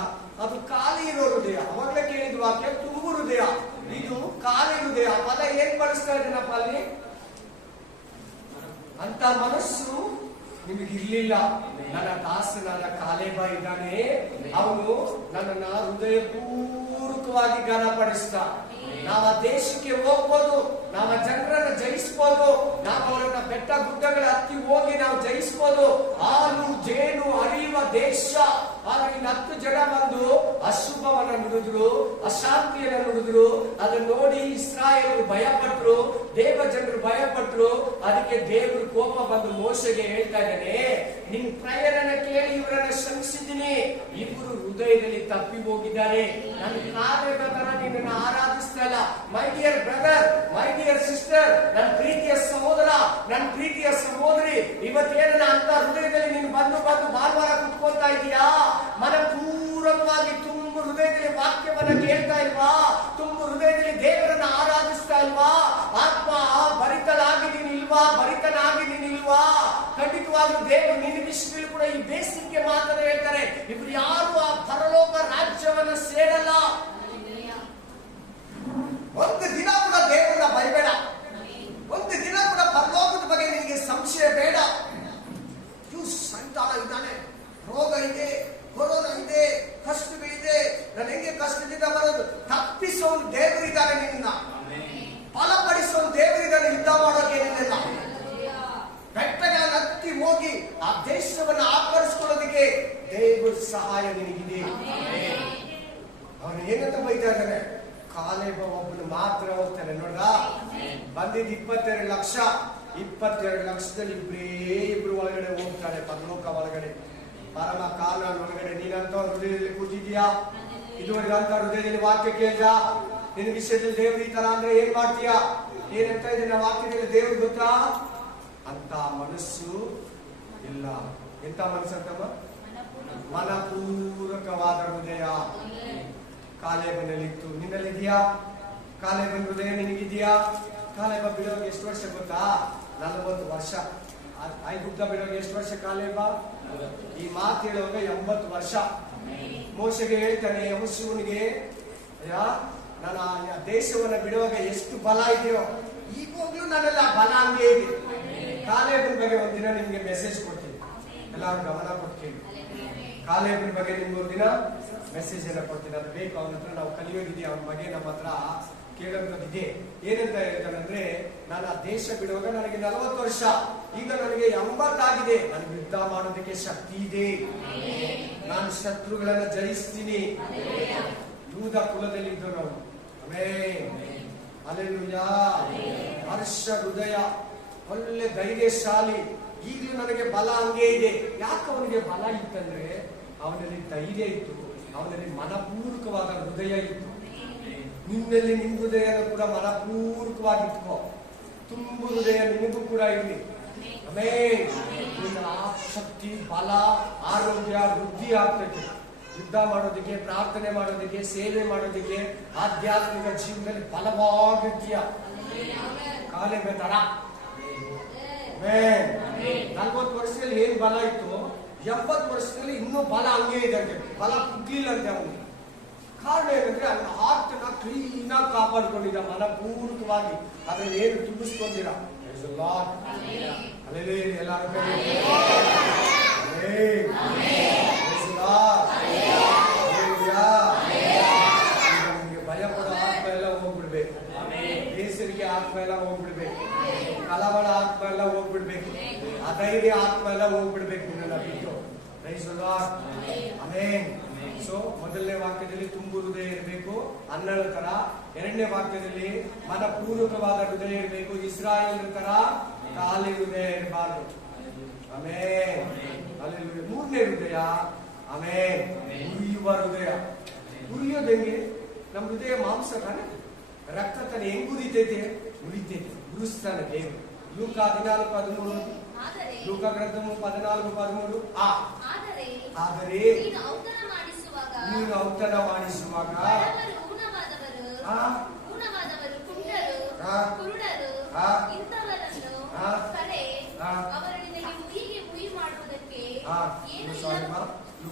ಅದು ಖಾಲಿ ಇರೋ ಹೃದಯ. ಅವಾಗಲೇ ಕೇಳಿದ ವಾಕ್ಯ ತುಂಬು ಹೃದಯ, ಇದು ಖಾಲಿ ಹೃದಯ. ಪದ ಏನ್ ಬಳಸ್ತಾ ಇದ್ದೀನಪ್ಪ ಅಲ್ಲಿ? ಅಂತ ಮನಸ್ಸು ನಿಮಗಿರ್ಲಿಲ್ಲ. ನನ್ನ ದಾಸನಾದ ಕಾಲೇಬ ಇದ್ದಾನೆ, ಅವನು ನನ್ನನ್ನ ಹೃದಯ ಪೂರ್ವಕವಾಗಿ ಘನಪಡಿಸ್ತ. ನಾವು ಆ ದೇಶಕ್ಕೆ ಹೋಗ್ಬೋದು, ನಾವು ಜನರನ್ನ ಜಯಿಸ್ಬೋದು, ನಾವು ಅವರನ್ನ ಬೆಟ್ಟ ಗುಡ್ಡಗಳ ಹತ್ತಿ ಹೋಗಿ ನಾವು ಜಯಿಸ್ಬೋದು. ಹಾಲು ಜೇನು ಹರಿಯುವ ದೇಶ. ಆದ್ರೆ ಇನ್ನು 10 ಜನ ಬಂದು ಅಶುಭವನ್ನ ನುಡಿದ್ರು, ಅಶಾಂತಿಯನ್ನ ನುಡಿದ್ರು. ಅದನ್ನ ನೋಡಿ ಇಸ್ರಾಯೇಲರು ಭಯಪಟ್ರು, ದೇವ ಜನರು ಭಯಪಟ್ರು. ಅದಕ್ಕೆ ದೇವರು ಕೋಪ ಬಂದು ಮೋಶೆಗೆ ಹೇಳ್ತಾ ಇದ್ದಾನೆ, ನಿನ್ ಪ್ರೇಯರನ್ನ ಕೇಳಿ ಇವರನ್ನ ಶ್ರಮಿಸಿದ್ದೀನಿ. ಇಬ್ಬರು ಹೃದಯದಲ್ಲಿ ತಪ್ಪಿ ಹೋಗಿದ್ದಾರೆ. ನನ್ನ ಕಾಲೇಬ ತರ ನಿನ್ನನ್ನು ಆರಾಧಿಸ್ತಾ ಇಲ್ಲ. My dear brother, my dear sister, ನನ್ನ ಪ್ರೀತಿಯ ಸಹೋದರ, ನನ್ನ ಪ್ರೀತಿಯ ಸಹೋದರಿ, ಇವತ್ತೇನ ಅಂತ ಹೃದಯದಲ್ಲಿ ನೀನು ಬಂದು ಭಾನುವಾರ ಕುತ್ಕೊಳ್ತಾ ಇದೀಯಾ? ಮನಪೂರ್ವಕವಾಗಿ ತುಂಬ ಹೃದಯದಲ್ಲಿ ವಾಕ್ಯವನ್ನ ಕೇಳ್ತಾ ಇಲ್ವಾ? ತುಂಬ ಹೃದಯದಲ್ಲಿ ದೇವರನ್ನ ಆರಾಧಿಸ್ತಾ ಇಲ್ವಾ? ಆತ್ಮ ಭರಿತನಾಗಿದ್ದೀನಿ ಇಲ್ವಾ? ಭರಿತನಾಗಿದ್ದೀನಿ ಇಲ್ವಾ? ಖಂಡಿತವಾಗ್ಲೂ ದೇವರು ನಿನ್ನ ವಿಷಯದಲ್ಲಿ ಕೂಡ ಈ ಬೇಸಿಗೆ ಮಾತನ್ನ ಹೇಳ್ತಾರೆ. ಇಬ್ರು ಯಾರು ಆ ಪರಲೋಕ ರಾಜ್ಯವನ್ನ ಸೇರಲ್ಲ. ಒಂದು ದಿನ ಕೂಡ ದೇವರನ್ನ ಬೈಬೇಡ. ಒಂದು ದಿನ ಕೂಡ ಪರಲೋಕದ ಬಗ್ಗೆ ನಿನಗೆ ಸಂಶಯ ಬೇಡ. ಸಂತಾನ ಇದ್ದಾನೆ, ರೋಗ ಇದೆ, ಕೊರೋನಾ ಇದೆ, ಕಷ್ಟವಿದೆ, ನಾನು ಹೆಂಗೆ ಕಷ್ಟದಿಂದ ಬರೋದು? ತಪ್ಪಿಸೋನು ದೇವರಿದ್ದಾನೆ, ನಿನ್ನ ಬಲಪಡಿಸೋನು ದೇವರಿದ್ದಾನೆ. ಯುದ್ಧ ಮಾಡೋಕೆ ಏನಿಲ್ಲ. ಬೆಟ್ಟಗಳನ್ನು ಹತ್ತಿ ಹೋಗಿ ಆ ದೇಶವನ್ನು ಆಕರ್ಷಿಕೊಳ್ಳೋದಕ್ಕೆ ದೇವರ ಸಹಾಯ ನಿನಗಿದೆ. ಅವನು ಏನಂತ ಬೈತಾ ಇದ್ದಾನೆ? ಕಾಲೇಬ ಒಬ್ಬನು ಮಾತ್ರ ಹೋಗ್ತಾನೆ. ನೋಡ್ದ, ಬಂದಿದ್ದು 22 ಲಕ್ಷ. 22 ಲಕ್ಷದಲ್ಲಿ ಇಬ್ರು ಒಳಗಡೆ ಹೋಗ್ತಾರೆ, ಪರಲೋಕ ಒಳಗಡೆ, ಪರಮ ಕಾನಾನ್ ಒಳಗಡೆ. ನೀನಂತ ಹೃದಯದಲ್ಲಿ ಕೂತಿದ್ಯಾ? ಇದುವರೆಗೆ ಅಂತ ಹೃದಯದಲ್ಲಿ ವಾಕ್ಯ ಕೇಳ್ದ? ನಿನ್ನ ವಿಷಯದಲ್ಲಿ ದೇವ್ರು ಈ ತರ ಅಂದ್ರೆ ಏನ್ ಮಾಡ್ತೀಯಾ? ಏನಂತ ಇದೆ ನಮ್ಮ ವಾಕ್ಯದಲ್ಲಿ ದೇವ್ರು ಗೊತ್ತಾ? ಅಂತ ಮನಸ್ಸು ಇಲ್ಲ. ಎಂತ ಮನಸ್ಸಂತಮ್ಮ? ಮನಪೂರ್ವಕವಾದ ಹೃದಯ ಕಾಲೇಬನಲ್ಲಿತ್ತು. ನಿನ್ನಲ್ಲಿದೆಯಾ? ಕಾಲೇಬನ ಹೃದಯ ನಿನಗಿದೆಯಾ? ಕಾಲೇಬ ಬಿಡೋಕೆ ಎಷ್ಟು ವರ್ಷ ಗೊತ್ತಾ? 40 ವರ್ಷ. ಐಗುಪ್ತ ಬಿಡೋಕೆ ಎಷ್ಟು ವರ್ಷ ಕಾಲೇಬ? ಈ ಮಾತು ಹೇಳುವಾಗ 80 ವರ್ಷ. ಮೋಶೆಗೆ ಹೇಳ್ತಾನೆ, ಯೆಹೋಶುವನಿಗೆ, ನಾನು ಆ ದೇಶವನ್ನ ಬಿಡುವಾಗ ಎಷ್ಟು ಬಲ ಇದೆಯೋ ಈಗೋಗ್ಲೂ ನನ್ನೆಲ್ಲ ಬಲ ಹಂಗೆ ಇದೆ. ಕಾಲೇಬನ ಬಗ್ಗೆ ಒಂದಿನ ನಿಮ್ಗೆ ಮೆಸೇಜ್ ಕೊಡ್ತೀನಿ, ಎಲ್ಲರೂ ಗಮನ ಕೊಡ್ತೀನಿ. ಕಾಲೇಬನ ಬಗ್ಗೆ ನಿಮ್ಗೆ ಒಂದಿನ ಮೆಸೇಜ್ ಎಲ್ಲ ಕೊಡ್ತೀನಿ. ಅದು ಬೇಕು. ಅವನ ಹತ್ರ ನಾವು ಕಲಿಯೋದಿದೆ, ಅವನ ಬಗ್ಗೆ ನಮ್ಮ ಹತ್ರ ಕೇಳೋದಿದೆ. ಏನಂತ ಹೇಳ್ತಾನಂದ್ರೆ, ನಾನು ಆ ದೇಶ ಬಿಡುವಾಗ ನನಗೆ 40 ವರ್ಷ, ಈಗ ನನಗೆ 80 ಆಗಿದೆ. ನನಗೆ ಯುದ್ಧ ಮಾಡೋದಕ್ಕೆ ಶಕ್ತಿ ಇದೆ. ನಾನು ಶತ್ರುಗಳನ್ನ ಜಯಿಸ್ತೀನಿ. ಯೂದ ಕುಲದಲ್ಲಿದ್ದು ನಾವು. ಹಲ್ಲೆಲೂಯಾ. ಹರ್ಷ ಹೃದಯ, ಒಳ್ಳೆ ಧೈರ್ಯಶಾಲಿ. ಈಗಲೂ ನನಗೆ ಬಲ ಹಂಗೆ ಇದೆ. ಯಾಕೆ ಅವನಿಗೆ ಬಲ ಇತ್ತಂದ್ರೆ, ಅವನಲ್ಲಿ ಧೈರ್ಯ ಇತ್ತು, ಅವನಲ್ಲಿ ಮನಪೂರ್ವಕವಾದ ಹೃದಯ ಇತ್ತು. ನಿನ್ನಲ್ಲಿ ನಿನ್ನ ಹೃದಯ ಕೂಡ ಮನಪೂರ್ವಕವಾಗಿಟ್ಕೋ. ತುಂಬು ಹೃದಯ ನಿನಗೂ ಕೂಡ ಇರಲಿ. ನಿನ್ನ ಶಕ್ತಿ, ಬಲ, ಆರೋಗ್ಯ ವೃದ್ಧಿ ಆಗ್ತದೆ. ಯುದ್ಧ ಮಾಡೋದಕ್ಕೆ, ಪ್ರಾರ್ಥನೆ ಮಾಡೋದಕ್ಕೆ, ಸೇವೆ ಮಾಡೋದಕ್ಕೆ, ಆಧ್ಯಾತ್ಮಿಕ ಜೀವನದಲ್ಲಿ ಬಲವಾಗಿರ್ತೀಯ. ಕಾಲೇಬ ತರ 40 ವರ್ಷದಲ್ಲಿ ಏನ್ ಬಲ ಇತ್ತು, 80 ವರ್ಷದಲ್ಲಿ ಇನ್ನೂ ಬಲ ಹಂಗೆ ಇದೆ. ಬಲ ಕುಗ್ಲಿಲ್ಲ ಅಂತೆ ಅವನಿಗೆ. ಕಾರಣ ಏನಂದ್ರೆ ಅವನ ಹಾರ್ಟ್ನ ಕ್ಲೀನ್ ಆಗಿ ಕಾಪಾಡ್ಕೊಂಡಿದ್ದ, ಮನಪೂರ್ವಕವಾಗಿ. ಅದ್ರಲ್ಲಿ ಏನು ತುಂಬಿಸ್ಕೊಂಡಿರ. ನಿಮ್ಗೆ ಭಯ ಪಡೋ ಆತ್ಮ ಎಲ್ಲ ಹೋಗ್ಬಿಡ್ಬೇಕು. ಬೇಸರಿಗೆ ಆತ್ಮ ಎಲ್ಲ ಹೋಗ್ಬಿಡ್ಬೇಕು. ಕಲಬಳ ಆತ್ಮ ಎಲ್ಲ ಹೋಗ್ಬಿಡ್ಬೇಕು. ಅಧೈರ್ಯ ಆತ್ಮ ಎಲ್ಲ ಹೋಗ್ಬಿಡ್ಬೇಕು. ನಿನ್ನ ಬಿಟ್ಟು. ಆಮೆನ್. ಸೊ ಮೊದಲನೇ ವಾಕ್ಯದಲ್ಲಿ ತುಂಬು ಹೃದಯ ಇರಬೇಕು, ಅನ್ನಳ ತರ. ಎರಡನೇ ವಾಕ್ಯದಲ್ಲಿ ಮನಪೂರ್ವಕವಾದ ಹೃದಯ ಇರಬೇಕು, ಇಸ್ರಾಯೇಲ್ ತರ ಖಾಲಿ ಹೃದಯ ಇರಬಾರ್ದು. ಆಮೆನ್. ಹಲ್ಲೆಲೂಯಾ. ಮೂರನೇ ಹೃದಯ, ಆಮೆನ್, ಉರಿಯುವ ಹೃದಯ. ಉರಿಯೋದು ಹೆಂಗೆ? ನಮ್ಮ ಹೃದಯ ಮಾಂಸ ತಾನೆ, ರಕ್ತ ತಾನೆ. ಹೆಂಗ್ ಉರಿತೈತೆ? ಉರಿತೈತೆ, ಉರಿಸ್ತಾನೆ ದೇವರು. ಲೂಕ 14:13, ಲೂಕ ಗ್ರಂಥ 14:13. ಆದರೆ ನೀನು ಔತಣ ಮಾಡಿಸುವಾಗ ಲೂಕ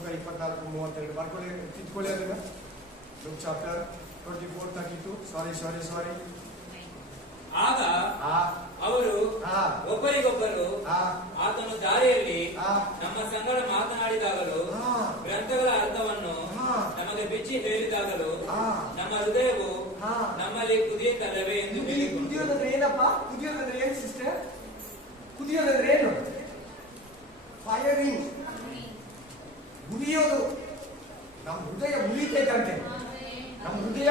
24:32 ಬರ್ಕೊಳ್ಳಿ, ತಿದ್ಕೊಳ್ಳಿ ಅದನ್ನ. Luke chapter 24:32. ಸಾರಿ. ಆಗ ಅವರು ಒಬ್ಬರಿಗೊಬ್ಬರು ಆತನು ದಾರಿಯಲ್ಲಿ ನಮ್ಮ ಸಂಗಡ ಮಾತನಾಡಿದಾಗಲೂ, ಗ್ರಂಥಗಳ ಅರ್ಥವನ್ನು ನಮಗೆ ಬಿಚ್ಚಿ ಹೇಳಿದಾಗಲೂ ನಮ್ಮ ಹೃದಯವು ನಮ್ಮಲ್ಲಿ ಕುದಿಯುತ್ತಲ್ಲವೇ ಎಂದು. ಕುದಿಯೋದಂದ್ರೆ ಏನಪ್ಪ? ಕುದಿಯೋದಂದ್ರೆ ಏನು ಸಿಸ್ಟರ್? ಕುದಿಯೋದಂದ್ರೆ ಏನು? ಫೈರಿಂಗ್, ಉರಿಯೋದು. ನಮ್ಮ ಹೃದಯ ಉರಿತೈತಂತೆ. ನಮ್ಮ ಹೃದಯ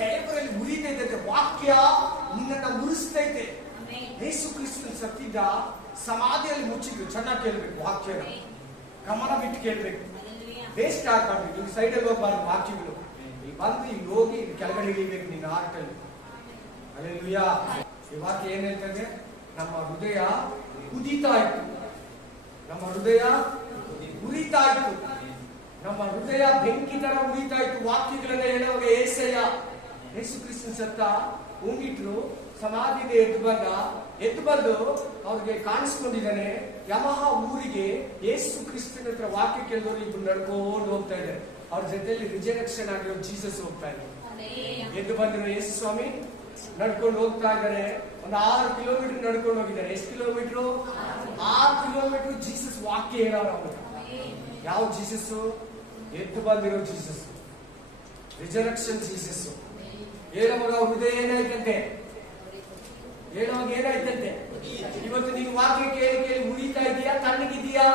ದೇವರಲ್ಲಿ ಉರಿತೈತೆ. ವಾಕ್ಯ ನಿನ್ನನ್ನ ಉರಿಸ್ತೈತೆ. ಯೇಸು ಕ್ರಿಸ್ತನ ಸತ್ತಿದ್ದ ಸಮಾಧಿಯಲ್ಲಿ ಮುಚ್ಚಿದ್ರು. ಚೆನ್ನಾಗಿ ಕೇಳ್ಬೇಕು, ವಾಕ್ಯನ ಗಮನ ಬಿಟ್ಟು ಕೇಳ್ಬೇಕು. ವೇಸ್ಟ್ ಆಗ್ಬಾರ್ದು. ಇಲ್ಲಿ ಸೈಡಲ್ಲಿ ಹೋಗ್ಬಾರ್ದು ವಾಕ್ಯಗಳು. ಇಲ್ಲಿ ಬಂದು ಇಲ್ಲಿ ಹೋಗಿ ಇಲ್ಲಿ ಕೆಳಗಡೆ ಇಳಿಬೇಕು ನಿನ್ನ ಹಾರ್ಟಲ್ಲಿ. ಹಲ್ಲೆಲೂಯಾ. ಈ ವಾಕ್ಯ ಏನ್ ಹೇಳ್ತದೆ? ನಮ್ಮ ಹೃದಯ ಕುದೀತಾ ಇತ್ತು, ನಮ್ಮ ಹೃದಯ ಉರಿತಾ ಇತ್ತು. ನಮ್ಮ ಹೃದಯ ಬೆಂಕಿ ತರ ಉರಿತಾ ಇತ್ತು. ವಾಕ್ಯಗಳನ್ನ ಹೇಳುವಾಗ ಏಸಯ್ಯ ಯೇಸು ಕ್ರಿಸ್ತನ ಸತ್ತ, ಉಂಗಿಟ್ರು, ಸಮಾಧಿಗೆ ಎದ್ದು ಬಂದು ಅವ್ರಿಗೆ ಕಾಣಿಸ್ಕೊಂಡಿದ್ದಾನೆ. ಯಮಹ ಊರಿಗೆ ಯೇಸು ಕ್ರಿಸ್ತನ ಹತ್ರ ವಾಕ್ಯ ಕೇಳಿದವರು ಇಬ್ರು ನಡ್ಕೊಂಡು ಹೋಗ್ತಾ ಇದ್ದಾರೆ. ಅವ್ರ ಜೊತೆಯಲ್ಲಿ ರಿಜರೆಕ್ಷನ್ ಆಗಿರೋ ಜೀಸಸ್ ಹೋಗ್ತಾ ಇದ್ದಾರೆ. ಎದ್ದು ಬಂದ್ರು ಯೇಸು ಸ್ವಾಮಿ ನಡ್ಕೊಂಡು ಹೋಗ್ತಾ ಇದ್ದಾರೆ. ಒಂದು 6 ಕಿಲೋಮೀಟರ್ ನಡ್ಕೊಂಡು ಹೋಗಿದ್ದಾರೆ. ಎಷ್ಟು ಕಿಲೋಮೀಟರ್? 6 ಕಿಲೋಮೀಟರ್ ಜೀಸಸ್ ವಾಕ್ಯ ಹೇಳೋರು ಅವರು. ಯಾವ ಜೀಸಸ್? ಎದ್ದು ಬಂದಿರೋ ಜೀಸಸ್, ರಿಜರೆಕ್ಷನ್ ಜೀಸಸ್. ಹೇಳುವಾಗ ಹೃದಯ ಏನಾಯ್ತಂತೆ? ಹೇಳುವಾಗ ಏನಾಯ್ತಂತೆ? ಇವತ್ತು ನೀನು ವಾಕ್ಯ ಕೇಳಿ ಕೇಳಿ ಉರಿತಾ ಇದೀಯಾ, ತಣ್ಣಗಿದೀಯಾ?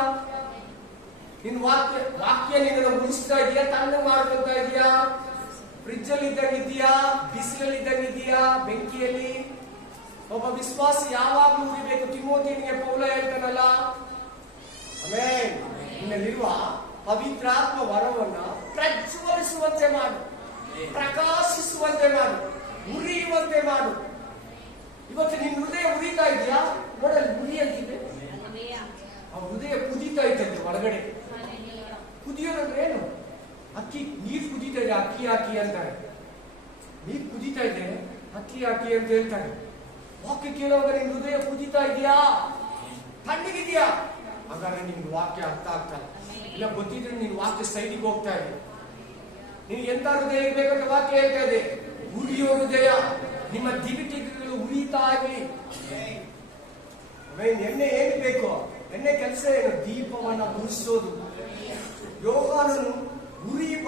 ನಿನ್ ವಾಕ್ಯ ನಿನ್ನ ಉಳಿಸ್ತಾ ಇದೀಯಾ, ತಣ್ಣ ಮಾಡ್ಕೊಂತ ಇದೀಯಾ? ಫ್ರಿಡ್ಜ್ ಅಲ್ಲಿ ಇದ್ದಂಗಿದೀಯಾ, ಬಿಸಿಲಲ್ಲಿ ಇದ್ದಂಗಿದೀಯಾ, ಬೆಂಕಿಯಲ್ಲಿ? ಒಬ್ಬ ವಿಶ್ವಾಸಿ ಯಾವಾಗ್ಲೂ ಉರಿಬೇಕು. ತಿಮೋಥಿಯನಿಗೆ ಪೌಲ ಹೇಳ್ತಾನಲ್ಲ, ಆಮೆನ್, ನಿನ್ನಲ್ಲಿರುವ ಪವಿತ್ರಾತ್ಮ ವರವನ್ನ ಪ್ರಜ್ವಲಿಸುವಂತೆ ಮಾಡು, ಪ್ರಕಾಶಿಸುವಂತೆ ಮಾಡು, ಉರಿಯುವಂತೆ ಮಾಡು. ಇವತ್ತು ನಿನ್ ಹೃದಯ ಉರಿತಾ ಇದೆಯಾ? ನೋಡಲ್ಲಿ ಉರಿ ಅಂತಿದೆ. ಆ ಹೃದಯ ಕುದೀತಾ ಇತ್ತಂತೆ ಹೊರಗಡೆ. ಕುದಿಯೋದಂದ್ರೆ ಏನು? ಅಕ್ಕಿ ನೀರು ಕುದೀತಾ ಇದೆ, ಅಕ್ಕಿ ಹಾಕಿ ಅಂತಾರೆ. ನೀರು ಕುದೀತಾ ಇದೆ, ಅಕ್ಕಿ ಹಾಕಿ ಅಂತ ಹೇಳ್ತಾರೆ. ವಾಕ್ಯ ಕೇಳುವಾಗ ನಿನ್ ಹೃದಯ ಕುದೀತಾ ಇದೆಯಾ? ತಣ್ಣಗಿದೆಯಾ? ಹಾಗಾದ್ರೆ ನಿಮ್ಗೆ ವಾಕ್ಯ ಅರ್ಥ ಆಗ್ತಲ್ಲ. ಇಲ್ಲ ಗೊತ್ತಿದ್ರೆ ನೀನ್ ವಾಕ್ಯ ಸೈಡಿಗೆ ಹೋಗ್ತಾ ಇದೆ. ನಿನ್ಗೆ ಎಂತ ಹೃದಯ ಇರ್ಬೇಕಂತ ವಾಕ್ಯ ಹೇಳ್ತಾ ಇದೆ. ಉರಿಯೋ ಹೃದಯ, ನಿಮ್ಮ ದಿವಿಟಿಗಳು ಉರಿತಾ ಇರಲಿ. ಎಣ್ಣೆ ಏನು ಬೇಕು? ಎಣ್ಣೆ ಕೆಲಸ ಏನು? ದೀಪವನ್ನ ಉರಿಸೋದು. ಯೋಹಾನನು ಉರಿಯುವ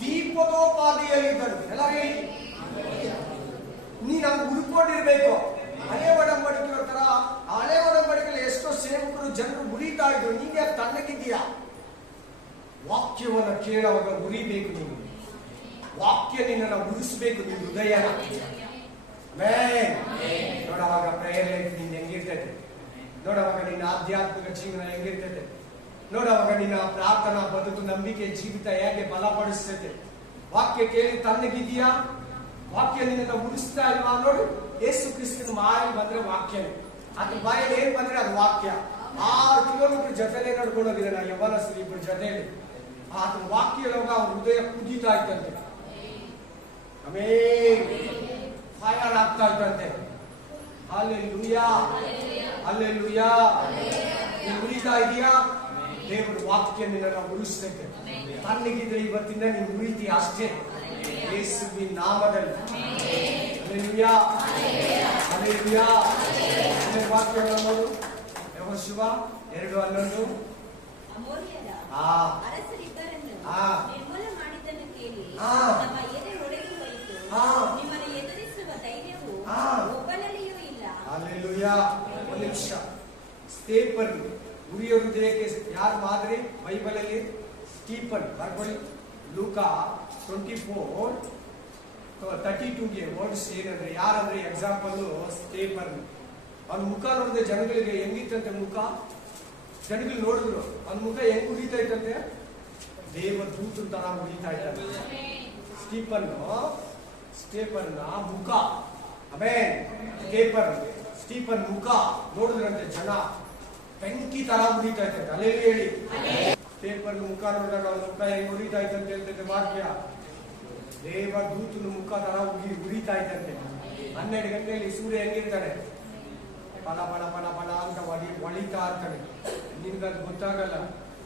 ದೀಪದೋಪಾದಿಯಲ್ಲಿದ್ದರು. ಎಲ್ಲ ಹೇಳಿ, ನೀನ್ ಹಂಗೆ ಉಳ್ಕೊಂಡಿರ್ಬೇಕು. ಹಳೆ ಒಡಂಬಡಿಕೆ ತರ, ಹಳೆ ಒಡಂಬಡಿಕೆಯಲ್ಲಿ ಎಷ್ಟೋ ಸೇವಕರು ಜನರು ಉರಿತಾ ಇದ್ರು. ನೀನ್ ಯಾಕೆ ತಣ್ಣಗಿದ್ದೀಯಾ? ವಾಕ್ಯವನ್ನ ಕೇಳುವಾಗ ಉರಿಬೇಕು. ನೀವು ವಾಕ್ಯ ನಿನ್ನ ಉರಿಸಬೇಕು, ನಿನ್ನ ಹೃದಯನ. ನೋಡವಾಗ ಪ್ರೇಯರ್ ಲೈಫ್ ನಿಂದ ಹೆಂಗಿರ್ತೈತೆ, ನೋಡವಾಗ ನಿನ್ನ ಆಧ್ಯಾತ್ಮಿಕ ಜೀವನ ಹೆಂಗಿರ್ತೈತೆ, ನೋಡವಾಗ ನಿನ್ನ ಪ್ರಾರ್ಥನಾ ಬದುಕು, ನಂಬಿಕೆ ಜೀವಿತ ಹೇಗೆ ಬಲಪಡಿಸ್ತೈತೆ. ವಾಕ್ಯ ಕೇಳಿ ತಣ್ಣಗಿದೆಯಾ? ವಾಕ್ಯ ನಿನ್ನ ಉರಿಸ್ತಾ ಇಲ್ವಾ? ನೋಡು, ಯೇಸು ಕ್ರಿಸ್ತನ ಬಾಯಲ್ಲಿ ಬಂದ್ರೆ ವಾಕ್ಯನೇ, ಅದ್ರ ಬಾಯಲ್ಲಿ ಏನ್ ಬಂದ್ರೆ ಅದು ವಾಕ್ಯ. 6 ಕಿಲೋಮೀಟರ್ ಜೊತೆಲೆ ನಡ್ಕೊಂಡು ಹೋಗಿದ್ದಾನೆ ಆ ಯವನಸ್ಥರು ಇಬ್ಬರು ಜೊತೆಲಿ. ಆತನ ವಾಕ್ಯ ಹೇಳುವಾಗ ಅವ್ರ ಹೃದಯ ಕುದೀತಾ ಇತ್ತಂತೆ. ಆಮೇಲೆ ಫೈರ್ ಆಗ್ತಾ ಇತ್ತಂತೆ. Hallelujah, hallelujah. ನೀನು ಉರಿತಾ ಇದೆಯಾ? ದೇವರ ವಾಕ್ಯ ನಿನ್ನ ಉರಿಸ್ತೈತೆ. ತಣ್ಣಗಿದ್ರೆ ಇವತ್ತಿಂದ ನೀನು ಉರಿತೀಯ ಅಷ್ಟೇ, ಯೇಸುವಿನ ನಾಮದಲ್ಲಿ. Hallelujah, hallelujah. ವಾಕ್ಯವನ್ನು ನೋಡು. ಯೆಹೋಶುವ 2:11. ಒಂದು ನಿಮಿಷ. ಸ್ಟೇಪನ್ ಉರಿಯೋ ಹೃದಯಕ್ಕೆ ಯಾರು ಮಾದರಿ ಬೈಬಲ್ ಅಲ್ಲಿ? ಸ್ಟೀಫನ್. ಬರ್ಕೊಳ್ಳಿ, ಲೂಕ 24:32ಗೆ ವರ್ಡ್ಸ್ ಏನಂದ್ರೆ, ಯಾರಂದ್ರೆ ಎಕ್ಸಾಂಪಲ್ ಸ್ಟೇಫನ್. ಅವನ ಮುಖ ನೋಡಿದ್ರೆ ಜನಗಳಿಗೆ ಹೆಂಗಿತ್ತಂತೆ ಮುಖ? ಜನಗಳು ನೋಡಿದ್ರು ಅವನ ಮುಖ ಹೆಂಗ್ ಉರಿತಾ ಇತ್ತಂತೆ? ದೇವ ದೂತನ ತರ ಉರಿತಾ ಇದ್ದಂತೆ. ಸ್ಟೇಫನ್ನ ಮುಖ, ಸ್ಟೀಫನ್ ಮುಖ ನೋಡಿದ್ರಂತೆ ಜನ ಬೆಂಕಿ ತರ ಉರಿತಾ ಇತ್ತಂತೆ. ಅಲ್ಲೇ ಹೇಳಿ, ಸ್ಟೇಫನ್ ಮುಖ ನೋಡಿದಾಗ ಅವನ ಮುಖ ಹೆಂಗ್ ಉರಿತಾ ಇತ್ತಂತೆ ಹೇಳ್ತೈತೆ ವಾಕ್ಯ. ದೇವ ದೂತನ ಮುಖ ತರ ಉರಿತಾ ಇತ್ತಂತೆ. 12 ಗಂಟೆಯಲ್ಲಿ ಸೂರ್ಯ ಹೆಂಗಿರ್ತಾನೆ? ಪಲ ಪಲ ಪಲ ಪಲ ಅಂತ ಹೊಳಿತಾ ಇರ್ತಾನೆ. ನಿನ್ಗದು ಗೊತ್ತಾಗಲ್ಲ.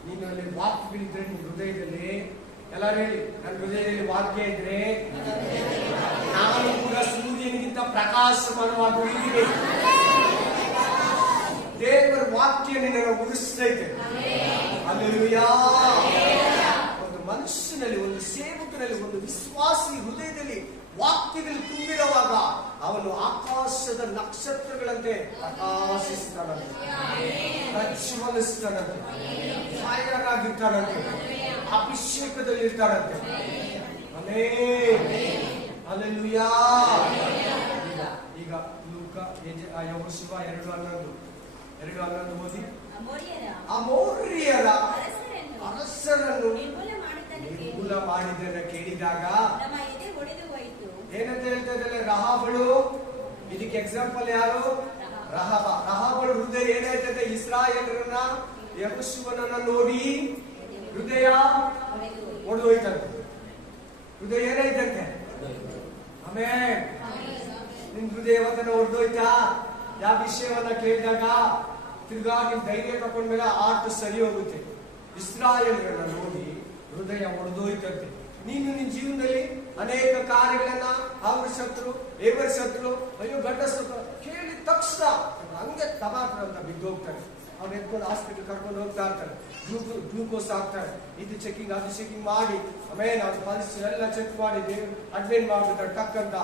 ನಿನ್ನಲ್ಲಿ ವಾಕ್ಯಗಳಿದ್ರೆ ನಿನ್ ಹೃದಯದಲ್ಲಿ, ಎಲ್ಲರೂ ಹೇಳಿ, ನನ್ನ ಹೃದಯದಲ್ಲಿ ವಾಕ್ಯ ಇದ್ರೆ ನಾನು ಕೂಡ ಸೂರ್ಯನಿಗಿಂತ ಪ್ರಕಾಶಮಾನವಾಗಿ ಉಳಿದಿದೆ. ದೇವರ ವಾಕ್ಯ ನಿನ್ನನ್ನು ಉರಿಸ್ತೈತೆ. ಹಲ್ಲೆಲೂಯಾ. ಒಂದು ಮನುಷ್ಯನಲ್ಲಿ, ಒಂದು ಸೇವಕನಲ್ಲಿ, ಒಂದು ವಿಶ್ವಾಸಿ ಹೃದಯದಲ್ಲಿ ವಾಕ್ಯಗಳು ತುಂಬಿರುವಾಗ ಅವನು ಆಕಾಶದ ನಕ್ಷತ್ರಗಳಂತೆ ಪ್ರಕಾಶಿಸ್ತಾನಂತೆ, ಪ್ರಜ್ವಲಿಸ್ತಾನಂತೆ, ಫೈರಾಗಿರ್ತಾನಂತೆ, ಅಭಿಷೇಕದಲ್ಲಿ ಇರ್ತಾನಂತೆ. ಹಲ್ಲೆಲೂಯಾ. ಈಗ ಲೂಕ ಯೆಹೋಶುವ 2:11 ಓದಿ. ಅಮೋರಿಯರ ಅರಸರನ್ನು ನಿರ್ಮೂಲ ಮಾಡಿದ್ದನ್ನ ಕೇಳಿದಾಗ ಏನಂತ ಹೇಳ್ತಾ ಇದ್ದಾರೆ? ರಹಾಬಳು. ಇದಕ್ಕೆ ಎಕ್ಸಾಂಪಲ್ ಯಾರು? ರಹಾಬಳು ಹೃದಯ ಏನಾಯ್ತದೆ? ಇಸ್ರಾಯೇಲರನ್ನ, ಯೆಹೋಶುವನನ್ನ ನೋಡಿ ಹೃದಯ ಒಡೆದೋಯ್ತಂತೆ. ಹೃದಯ ಏನೈತಂತೆ? ಆಮೇಲೆ ನಿನ್ ಹೃದಯ ಯಾವತ್ತನ ಹೊಡೆದೋಯ್ತಾ? ಯಾವ ವಿಷಯವನ್ನ ಕೇಳಿದಾಗ ತಿರ್ಗಾ ನಿನ್ ಧೈರ್ಯ ತಕೊಂಡ್ಮೇಲೆ ಆರ್ಟ್ ಸರಿ ಹೋಗುತ್ತೆ. ಇಸ್ರಾಯೇಲ್ಗಳನ್ನ ನೋಡಿ ಹೃದಯ ಹೊಡೆದೋಯ್ತಂತೆ. ನೀನು ನಿನ್ನ ಜೀವನದಲ್ಲಿ ಅನೇಕ ಕಾರ್ಯಗಳನ್ನ ಅವ್ರ ಸತ್ರು, ಇವರ ಸತ್ರು, ಅಯ್ಯೋ ಗಂಡ ಸತ್ರು ಕೇಳಿ ತಕ್ಷಣ ಹಂಗೆ ಟಮಾಟರ್ ಅಂತ ಬಿದ್ದು ಹೋಗ್ತಾರೆ. ಅವ್ರು ಎತ್ಕೊಂಡು ಹಾಸ್ಪಿಟಲ್ ಕರ್ಕೊಂಡು ಹೋಗ್ತಾ ಇರ್ತಾರೆ, ಗ್ಲೂಕೋಸ್ ಹಾಕ್ತಾರೆ, ಇದು ಚೆಕಿಂಗ್ ಅದು ಚೆಕಿಂಗ್ ಮಾಡಿ ಆಮೇಲೆ ಅವ್ರ ಪಲ್ಸ್ ಎಲ್ಲ ಚೆಕ್ ಮಾಡಿ ಅಡ್ಮಿಟ್ ಮಾಡ್ಬಿಡ್ತಾರೆ ಟಕ್ ಅಂತ.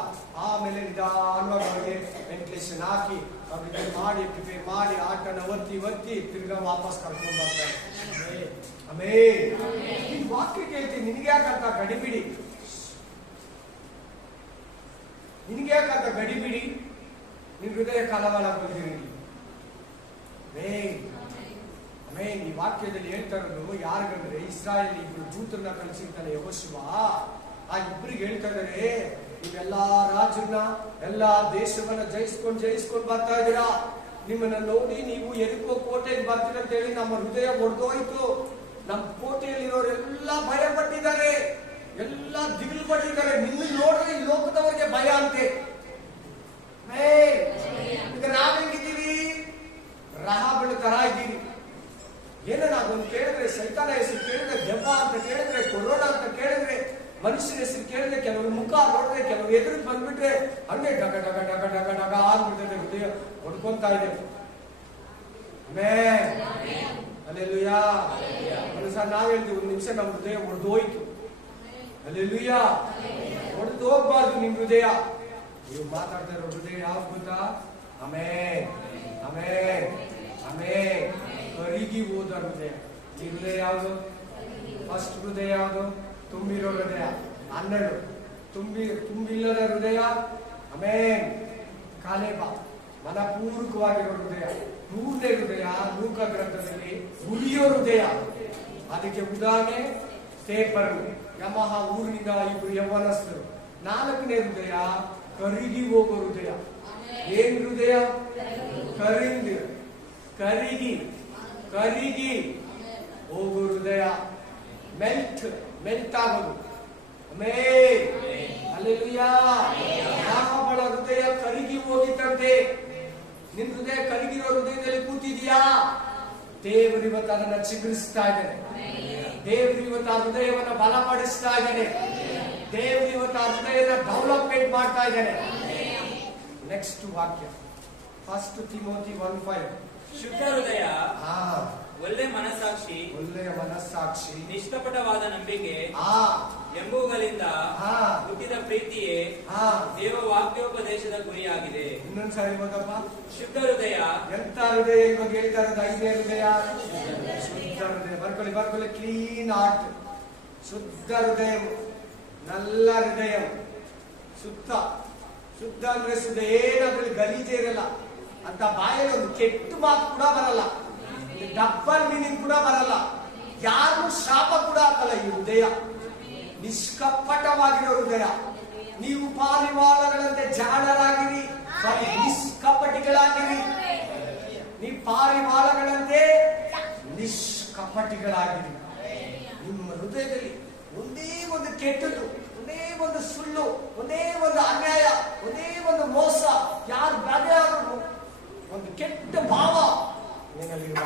ಆಮೇಲೆ ನಿಧಾನವಾಗಿ ಅವ್ರಿಗೆ ವೆಂಟಿಲೇಷನ್ ಹಾಕಿ ಅವ್ರಿಗೆ ಮಾಡಿ ಪ್ರಿಪೇರ್ ಮಾಡಿ ಆಟನ ಒತ್ತಿ ತಿರ್ಗಾ ವಾಪಸ್ ಕರ್ಕೊಂಡು ಬರ್ತಾರೆ. ಆಮೇಲೆ ವಾಕ್ಯ ಕೇಳ್ತೀನಿ, ನಿನಗೆ ಯಾಕಂತ ಗಡಿಬಿಡಿ? ನಿನಗೆ ಯಾಕಂತ ಗಡಿಬಿಡಿ? ನಿನ್ ಹೃದಯ ಕಳವಳಗೊಂಡಿರಿ. ಆಮೇಲೆ ಈ ವಾಕ್ಯದಲ್ಲಿ ಹೇಳ್ತಾ ಇರೋದು ಯಾರಿಗಂದ್ರೆ ಇಸ್ರಾಯೇಲ್ ಇಬ್ರು ದೂತರನ್ನ ಕಳಿಸಿರ್ತಾನೆ ಯೆಹೋಶುವ. ಆ ಇಬ್ರಿಗೆ ಹೇಳ್ತಾ ಇದಾರೆ, ನೀವೆಲ್ಲಾ ರಾಜ್ಯನ ಎಲ್ಲಾ ದೇಶವನ್ನ ಜಯಿಸ್ಕೊಂಡು ಬರ್ತಾ ಇದ್ದೀರಾ. ನಿಮ್ಮನ್ನ ನೋಡಿ ನೀವು ಎದಕ್ಕೋ ಕೋಟೆಗೆ ಬರ್ತೀರ ಅಂತ ಹೇಳಿ ನಮ್ಮ ಹೃದಯ ಒಡೆದೋಯ್ತು. ನಮ್ಮ ಕೋಟೆಯಲ್ಲಿರೋರೆಲ್ಲ ಭಯ ಪಟ್ಟಿದ್ದಾರೆ, ಎಲ್ಲ ದಿಗಿಲು ಪಟ್ಟಿದ್ದಾರೆ. ನಿನ್ನ ನೋಡ್ರೆ ಈ ಲೋಕದವರಿಗೆ ಭಯ ಅಂತೆ. ಈಗ ನಾವೆಂಗಿದ್ದೀವಿ? ರಹಾಬಳ ತರ ಇದ್ದೀವಿ. ಏನನ್ನ ಅದೊಂದು ಕೇಳಿದ್ರೆ, ಸೈತಾನ ಹೆಸರು ಕೇಳಿದ್ರೆ, ದೆವ್ವ ಅಂತ ಕೇಳಿದ್ರೆ, ಕೊರೋನಾ ಅಂತ ಕೇಳಿದ್ರೆ, ಮನುಷ್ಯನ ಹೆಸರು ಕೇಳಿದ್ರೆ, ಕೆಲವರು ಮುಖ ನೋಡಿದ್ರೆ, ಕೆಲವರು ಎದುರು ಬಂದ್ಬಿಟ್ರೆ ಹಂಗೆ ಡಗ ಡಗ ಡಗ ಡಗ ಡಗ ಆಗ್ಬಿಡ್ತದೆ. ಹೃದಯ ಹೊಡ್ಕೊಂತಾ ಇದೆ. ಅಲ್ಲೆಲ್ಲೂಯಾ. ಒಂದ್ಸಲ ನಾವ್ ಹೇಳ್ತೀವಿ, ಒಂದು ನಿಮಿಷ ನಮ್ಮ ಹೃದಯ ಒಡೆದೋಯ್ತು. ಅಲ್ಲೆಲ್ಲೂಯಾ. ಒಡೆದು ಹೋಗ್ಬಾರ್ದು ನಿಮ್ ಹೃದಯ. ನೀವು ಮಾತಾಡ್ತಾ ಇರೋ ಹೃದಯ ಯಾವ್ದು ಗೊತ್ತಾ? ಆಮೇನ್ ಆಮೇನ್ ಆಮೇನ್. ಕರಿಗಿ ಹೋದ ಹೃದಯ. ಈ ಹೃದಯ ಯಾವುದು? ಫಸ್ಟ್ ಹೃದಯ ಯಾವುದು? ತುಂಬಿರೋ ಹೃದಯ. 12 ತುಂಬಿಲ್ಲದ ಹೃದಯ. ಆಮೇನ್. ಕಾಲೇಬ ಮನಪೂರ್ವಕವಾಗಿರೋ ಹೃದಯ. 3ನೇ ಹೃದಯ ಲೂಕ ಗ್ರಂಥದಲ್ಲಿ ಉಳಿಯೋ ಹೃದಯ. ಅದಕ್ಕೆ ಉದಾಹರಣೆ ಸ್ಟೇಫನ್, ಯಮಹ ಊರಿನಿಂದ ಇಬ್ರು ಯೌವನಸ್ಥರು. 4ನೇ ಹೃದಯ ಕರಿಗಿ ಹೋಗೋ ಹೃದಯ. ಏನ್ ಹೃದಯ? ಕರಿಗಿ ಹೋಗೋ ಹೃದಯ. ಮೆಲ್ಟ್ ಆಗೋದು. ಅಲ್ಲೆಲ್ಲೂಯಾ. ರಾಮಳ ಹೃದಯ ಕರಿಗಿ ಹೋಗಿತ್ತಂತೆ. ನಿನ್ ಹೃದಯ ಕರಿಗಿರೋ ಹೃದಯದಲ್ಲಿ ಕೂತಿದ್ಯಾ? ದೇವರು ಇವತ್ತು ಅದನ್ನ ಚಿಗುರಿಸ್ತಾ ಇದ್ದಾನೆ. ದೇವರು ಇವತ್ತು ಆ ಹೃದಯವನ್ನ ಬಲಪಡಿಸ್ತಾ ಇದ್ದಾನೆ. ದೇವರು ಇವತ್ತು ಆ ಹೃದಯದ ಡೆವಲಪ್ಮೆಂಟ್ ಮಾಡ್ತಾ ಇದ್ದಾನೆ. ನೆಕ್ಸ್ಟ್ ವಾಕ್ಯ 1 ತಿಮೋಥಿ 1:5. ಶುದ್ಧ ಹೃದಯ, ಒಳ್ಳೆಯ ಮನಸ್ಸಾಕ್ಷಿ, ನಿಷ್ಕಪಟವಾದ ನಂಬಿಕೆ ಎಂಬುವುಗಳಿಂದ ಹುಟ್ಟಿದ ಪ್ರೀತಿಯೇ ದೇವ ವಾಕ್ಯೋಪದೇಶದ ಗುರಿಯಾಗಿದೆ. ಇನ್ನೊಂದ್ಸಾರಿ ಓದಪ್ಪ. ಶುದ್ಧ ಹೃದಯ. ಎಂತ ಹೃದಯ? ಇವಾಗ ಹೇಳ್ತಾ ಇರೋದು 5ನೇ ಹೃದಯ. ಶುದ್ಧ ಹೃದಯ. ಬರ್ಕೊಳ್ಳಿ. Clean heart. ಶುದ್ಧ ಹೃದಯ, ನಲ್ಲ ಹೃದಯ. ಶುದ್ಧ ಅಂದ್ರೆ ಶುದ್ಧ, ಏನಾದ್ರೂ ಗಲೀಜೆ ಇರಲ್ಲ ಅಂತ. ಬಾಯಲ್ಲಿ ಒಂದು ಕೆಟ್ಟ ಮಾತು ಕೂಡ ಬರಲ್ಲ, ಡಬ್ಬಲ್ ಮೀನಿಂಗ್ ಕೂಡ ಬರಲ್ಲ, ಯಾರು ಶಾಪ ಕೂಡ ಹಾಕಲ್ಲ. ಈ ಹೃದಯ ನಿಷ್ಕಪಟವಾಗಿರೋ ಹೃದಯ. ನೀವು ಪಾರಿವಾಳಗಳಂತೆ ಜಾಣರಾಗಿರಿ, ನಿಷ್ಕಪಟಿಗಳಾಗಿರಿ. ನೀವು ಪಾರಿವಾಳಗಳಂತೆ ನಿಷ್ಕಪಟಿಗಳಾಗಿರಿ. ನಿಮ್ಮ ಹೃದಯದಲ್ಲಿ ಒಂದೇ ಒಂದು ಕೆಟ್ಟದ್ದು, ಒಂದೇ ಒಂದು ಸುಳ್ಳು, ಒಂದೇ ಒಂದು ಅನ್ಯಾಯ, ಒಂದೇ ಒಂದು ಮೋಸ, ಯಾರು ಬೇರೆ ಆದ್ರೂ ಒಂದು ಕೆಟ್ಟ ಭಾವ ನಿನ್ನಲ್ಲಿರುವ.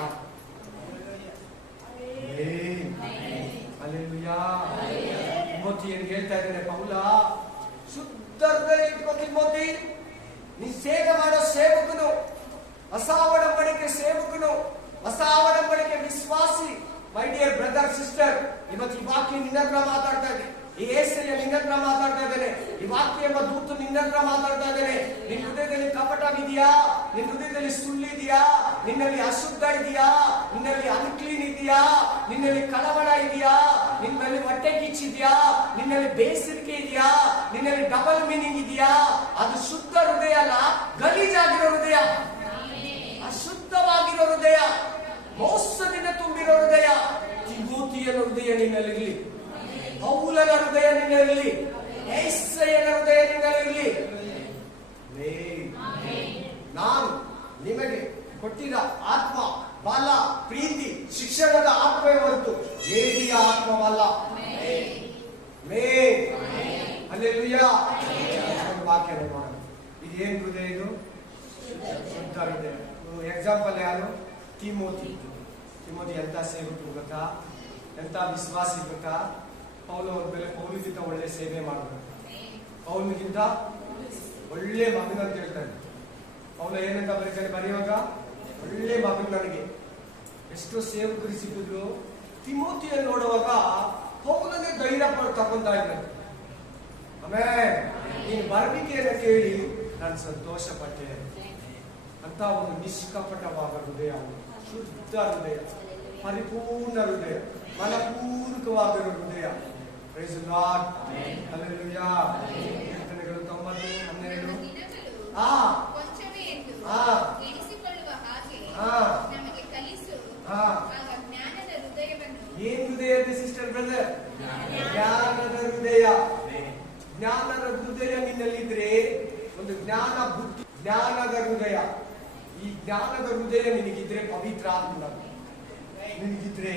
ಅಲ್ಲೆಲ್ಲೂಯಾ. ತಿಮೋಥಿಯನಿಗೆ ಹೇಳ್ತಾ ಇದ್ದಾನೆ ಪೌಲ, ಶುದ್ಧ ಹೃದಯ ಇಟ್ಕೋ ತಿಮೋಥಿ. ನೀ ಸೇವೆ ಮಾಡೋ ಸೇವಕನು, ಅಸಾವಡಂಬಡಿಕೆ ಸೇವಕನು, ಅಸಾವಡಂಬಡಿಕೆ ವಿಶ್ವಾಸಿ. ಮೈ ಡಿಯರ್ ಬ್ರದರ್ ಸಿಸ್ಟರ್, ಇವತ್ತು ಈ ವಾಕ್ಯ ನಿನ್ನ ಹತ್ರ ಮಾತಾಡ್ತಾ ಇದೆ. ಈ ಏಸಯ್ಯ ನಿನ್ನ ಹತ್ರ ಮಾತಾಡ್ತಾ ಇದ್ದಾನೆ. ಈ ವಾಕ್ಯ ಎಂಬ ದೂತು ನಿನ್ನ ಹತ್ರ ಮಾತಾಡ್ತಾ ಇದ್ದಾನೆ. ನಿನ್ನ ಹೃದಯದಲ್ಲಿ ಕಪಟವಿದೆಯಾ? ನಿನ್ನ ಹೃದಯದಲ್ಲಿ ಸುಳ್ಳಿದೆಯಾ? ನಿನ್ನಲ್ಲಿ ಅಶುದ್ಧ ಇದೆಯಾ? ನಿನ್ನಲ್ಲಿ ಅನ್ಕ್ಲೀನ್ ಇದೆಯಾ? ನಿನ್ನಲ್ಲಿ ಕಳವಳ ಇದೆಯಾ? ನಿನ್ನಲ್ಲಿ ಹೊಟ್ಟೆ ಕಿಚ್ಚಿದ್ಯಾ? ನಿನ್ನಲ್ಲಿ ಬೇಸರಿಕೆ ಇದೆಯಾ? ನಿನ್ನಲ್ಲಿ ಡಬಲ್ ಮೀನಿಂಗ್ ಇದೆಯಾ? ಅದು ಶುದ್ಧ ಹೃದಯ ಅಲ್ಲ, ಗಲೀಜಾಗಿರೋ ಹೃದಯ, ಅಶುದ್ಧವಾಗಿರೋ ಹೃದಯ, ಮೋಸದಿಂದ ತುಂಬಿರೋ ಹೃದಯ. ತಿಮೋಥಿಯನ ಹೃದಯ ನಿನ್ನಲ್ಲಿರಲಿ, ಪೌಲನ ಹೃದಯ ನಿನ್ನಲ್ಲಿರಲಿ, ಯೇಸಯ್ಯನ ಹೃದಯ ನಿನ್ನಲ್ಲಿರಲಿ. ನಾನು ನಿಮಗೆ ಕೊಟ್ಟಿದ್ದ ಆತ್ಮ ಬಲ, ಪ್ರೀತಿ, ಶಿಕ್ಷಣದ ಆತ್ಮವೇ ಹೊರತು ಏಡಿಯ ಆತ್ಮವಲ್ಲ. ವಾಕ್ಯ ನೋಡೋಣ. ಇದೇನ್ ಹೃದಯ? ಇದು ಶುದ್ಧ ಹೃದಯ. ಎಕ್ಸಾಂಪಲ್ ಯಾರು? ತಿಮೋತಿ ಎಂತ ಸೇವಕರು ಗೊತ್ತಾ? ಎಂತ ವಿಶ್ವಾಸಿ ಗೊತ್ತಾ? ಪೌಲ ಅವ್ರ ಮೇಲೆ ಪೌಲಗಿಂತ ಒಳ್ಳೆ ಸೇವೆ ಮಾಡಿದ್ರು. ಪೌಲಗಿಂತ ಒಳ್ಳೆ ಮಗನ ಅಂತ ಹೇಳ್ತಾನೆ. ಪೌಲ ಏನಂತ ಬರೆಯುವಾಗ ಒಳ್ಳೆ ಮಗನ ನನಗೆ. ಎಷ್ಟೋ ಸೇವಕರು ಸಿಕ್ಕಿದ್ರು. ತಿಮೋತಿಯನ್ನು ನೋಡುವಾಗ ಪೌಲನೇ ಧೈರ್ಯ ತಗೊಂತಾ ಇದ್ದಾನೆ. ಆಮೇಲೆ ನೀನು ಬರಬೇಕೆಯನ್ನು ಕೇಳಿ ನಾನು ಸಂತೋಷ ಪಟ್ಟೆ ಅಂತ ಒಂದು ನಿಷ್ಕಪಟವಾದ ಹೃದಯ, ಶುದ್ಧ ಹೃದಯ, ಪರಿಪೂರ್ಣ ಹೃದಯ, ಮನಪೂರ್ವಕವಾಗಿರುವ ಹೃದಯ. Praise the lord. ಹಲ್ಲೆಲೂಯಾ. ಕೀರ್ತನೆಗಳು 90:12. ಏನ್ ಹೃದಯ ಸಿಸ್ಟರ್ ಬ್ರದರ್? ಜ್ಞಾನದ ಹೃದಯ. ಜ್ಞಾನದ ಹೃದಯ ನಿನ್ನಲ್ಲಿದ್ರೆ ಒಂದು ಜ್ಞಾನ ಬುದ್ಧಿ, ಜ್ಞಾನದ ಹೃದಯ. ಈ ಜ್ಞಾನದ ಹೃದಯ ನಿನಗಿದ್ರೆ ಪವಿತ್ರ ಆತ್ಮ ನಿನಗಿದ್ರೆ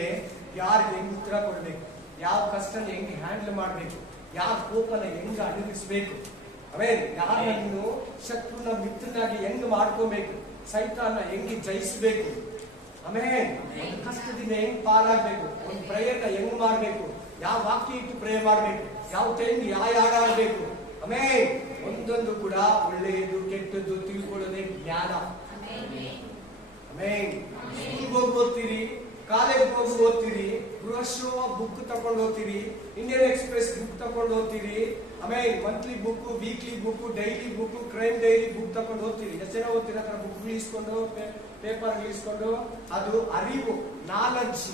ಯಾರಿಗೆ ಹೆಂಗ್ ಉತ್ತರ ಕೊಡ್ಬೇಕು, ಯಾವ ಕಷ್ಟನ ಹೆಂಗ್ ಹ್ಯಾಂಡಲ್ ಮಾಡ್ಬೇಕು, ಯಾವ ಕೋಪನ ಹೆಂಗ್ ಅಡಗಿಸ್ಬೇಕು, ಆಮೇಲೆ ಯಾರನ್ನ ನೀನು ಶತ್ರುನ ಮಿತ್ರನಾಗಿ ಹೆಂಗ್ ಮಾಡ್ಕೋಬೇಕು, ಸೈತಾನ ಹೆಂಗ್ ಜಯಿಸ್ಬೇಕು, ಆಮೇಲೆ ಒಂದು ಕಷ್ಟದಿಂದ ಹೆಂಗ್ ಪಾಲಾಗ್ಬೇಕು, ಒಂದು ಪ್ರೇಯರ್ನ ಹೆಂಗ್ ಮಾಡ್ಬೇಕು, ಯಾವ ವಾಕ್ಯ ಇಟ್ಟು ಪ್ರೇ ಮಾಡ್ಬೇಕು, ಯಾವ ಟೈಮ್ ಯಾವ ಆಡಬೇಕು, ಆಮೇಲೆ ಒಂದೊಂದು ಕೂಡ ಒಳ್ಳೆಯದು ಕೆಟ್ಟದ್ದು ತಿಳ್ಕೊಳ್ಳೋದೇ ಜ್ಞಾನ. ಆಮೇಲೆ ಸ್ಕೂಲ್ಗೆ ಹೋಗಿ ಓದ್ತೀರಿ, ಕಾಲೇಜ್ ಹೋಗಿ ಓದ್ತೀರಿ, ಗೃಹಶೋ ಬುಕ್ ತಗೊಂಡು ಹೋಗ್ತೀರಿ, ಇಂಡಿಯನ್ ಎಕ್ಸ್ಪ್ರೆಸ್ ಬುಕ್ ತಗೊಂಡು ಹೋಗ್ತೀರಿ, ಆಮೇಲೆ monthly book, weekly book, daily book, crime daily book ತಗೊಂಡು ಹೋಗ್ತೀರಿ. ಎಷ್ಟು ಜನ ಓದ್ತೀರ? ಹತ್ರ ಬುಕ್ ಇಳಿಸ್ಕೊಂಡು, ಪೇಪರ್ ಇಳಿಸ್ಕೊಂಡು. ಅದು ಅರಿವು, ನಾಲೆಡ್ಜ್.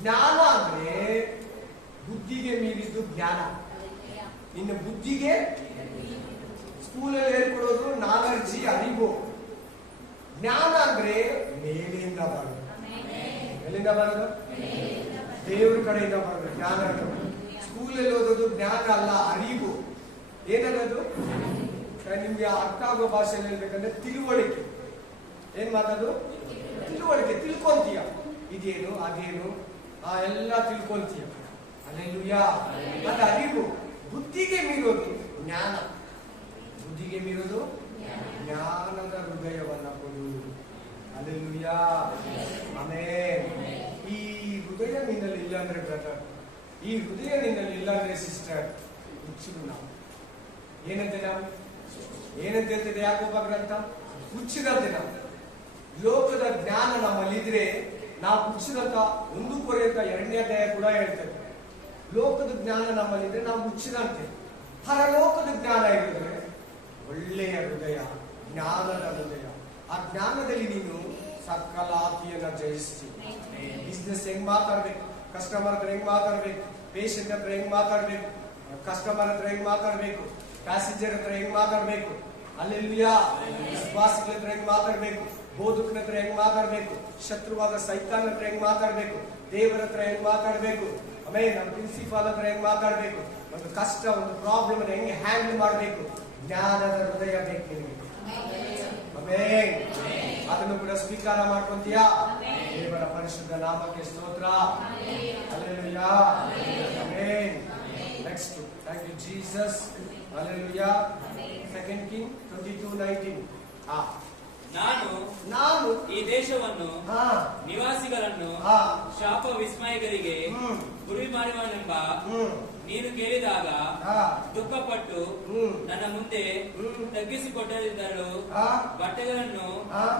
ಜ್ಞಾನ ಅಂದ್ರೆ ಬುದ್ಧಿಗೆ ಮೀರಿದ್ದು ಜ್ಞಾನ. ಇನ್ನು ಬುದ್ಧಿಗೆ ಸ್ಕೂಲಲ್ಲಿ ಹೇಳ್ಕೊಡೋದು ನಾಲೆಡ್ಜಿ, ಅರಿವು. ಜ್ಞಾನ ಅಂದ್ರೆ ಮೇಲಿಂದ ಬರೋದು. ಎಲ್ಲಿಂದ ಬರೋದು? ದೇವ್ರ ಕಡೆಯಿಂದ ಬರೋದು ಜ್ಞಾನ. ಸ್ಕೂಲಲ್ಲಿ ಓದೋದು ಜ್ಞಾನ ಅಲ್ಲ, ಅರಿವು. ಏನದು? ನಿಮ್ಗೆ ಅರ್ಥ ಆಗೋ ಭಾಷೆಯಲ್ಲಿ ಹೇಳ್ಬೇಕಂದ್ರೆ ತಿಳುವಳಿಕೆ. ಏನ್ ಮಾತದು? ತಿಳುವಳಿಕೆ. ತಿಳ್ಕೊಂತೀಯ, ಇದೇನು ಅದೇನು ಎಲ್ಲ ತಿಳ್ಕೊಂತೀಯ. ಹಲ್ಲೆಲೂಯಾ. ಅದು ಅರಿವು. ಬುದ್ಧಿಗೆ ಮೀರೋದು ಜ್ಞಾನ. ಬುದ್ಧಿಗೆ ಮೀರೋದು ಜ್ಞಾನದ ಹೃದಯವನ್ನ ಕೊಡು. ಹಲ್ಲೆಲೂಯಾ. ಆಮೆನ್. ಈ ಹೃದಯ ನಿನ್ನಲ್ಲಿ ಇಲ್ಲ ಅಂದ್ರೆ ಬ್ರದರ್, ಈ ಹೃದಯ ನಿನ್ನಲ್ಲಿ ಇಲ್ಲ ಅಂದ್ರೆ ಸಿಸ್ಟರ್, ಹುಚ್ಚರು ನಾವು. ಏನಂತೆ ನಾವು? ಏನಂತ ಹೇಳ್ತದೆ ಯಾಕೋಬ ಗ್ರಂಥ? ಹುಚ್ಚಿದಂತೆ ನಾವು. ಲೋಕದ ಜ್ಞಾನ ನಮ್ಮಲ್ಲಿದ್ರೆ ನಾವು ಹುಚ್ಚಿದಂತ 1 ಕೊರಿಂಥ 2ನೇ ಅಧ್ಯಾಯ ಕೂಡ ಹೇಳ್ತೇವೆ. ಲೋಕದ ಜ್ಞಾನ ನಮ್ಮಲ್ಲಿದ್ರೆ ನಾವು ಹುಚ್ಚಿದಂತೆ. ಪರಲೋಕದ ಜ್ಞಾನ ಇರಿದ್ರೆ ಒಳ್ಳೆಯ ಹೃದಯ, ಜ್ಞಾನದ ಹೃದಯ. ಆ ಜ್ಞಾನದಲ್ಲಿ ನೀನು ಸಕಲ ಆತಿಯನ್ನ ಜಯಿಸ್ತಿ. ಬಿಸ್ನೆಸ್ ಹೆಂಗ್ ಮಾತಾಡ್ಬೇಕು, ಕಸ್ಟಮರ್ ಹತ್ರ ಹೆಂಗ್ ಮಾತಾಡ್ಬೇಕು, ಪೇಷಂಟ್ ಹತ್ರ ಹೆಂಗ್ ಮಾತಾಡ್ಬೇಕು, ಕಸ್ಟಮರ್ ಹತ್ರ ಹೆಂಗ್ ಮಾತಾಡ್ಬೇಕು, ಪ್ಯಾಸೆಂಜರ್ ಹತ್ರ ಹೆಂಗ್ ಮಾತಾಡ್ಬೇಕು, ಹಲ್ಲೆಲೂಯಾ, ವಿಶ್ವಾಸಿಗಳ ಹತ್ರ ಹೆಂಗ್ ಮಾತಾಡ್ಬೇಕು, ಬೋಧಕನ ಹತ್ರ ಹೆಂಗ್ ಮಾತಾಡ್ಬೇಕು, ಶತ್ರುವಾದ ಸೈತಾನ್ ಹತ್ರ ಹೆಂಗ್ ಮಾತಾಡ್ಬೇಕು, ದೇವರ ಹತ್ರ ಹೆಂಗ್ ಮಾತಾಡ್ಬೇಕು, ಆಮೇಲೆ ನಮ್ಮ ಪ್ರಿನ್ಸಿಪಾಲ್ ಹತ್ರ ಹೆಂಗ್ ಮಾತಾಡ್ಬೇಕು, ಒಂದು ಕಷ್ಟ ಒಂದು ಪ್ರಾಬ್ಲಮ್ ಹೆಂಗ್ ಹ್ಯಾಂಡಲ್ ಮಾಡ್ಬೇಕು. ಜ್ಞಾನದ ಹೃದಯ ಬೇಕು ನಿಮಗೆ. ಆಮೆನ್. ಅದನ್ನು ಕೂಡ ಸ್ವೀಕಾರ ಮಾಡ್ಕೊಂತೀಯಾ? ದೇವರ ಪರಿಶುದ್ಧ ನಾಮಕ್ಕೆ ಸ್ತೋತ್ರ. Hallelujah. Amen. Next, thank you Jesus. Hallelujah. 2 Kings 22:19. ನಾನು ಈ ದೇಶವನ್ನು ನಿವಾಸಿಗಳನ್ನು ಶಾಪ ವಿಸ್ಮಯಗಳಿಗೆ ಗುರಿ ಮಾಡುವನೆಂಬ ನೀನು ಕೇಳಿದಾಗ ದುಃಖಪಟ್ಟು ನನ್ನ ಮುಂದೆ ತಗ್ಗಿಸಿಕೊಟ್ಟರಿಂದಲೂ ಬಟ್ಟೆಗಳನ್ನು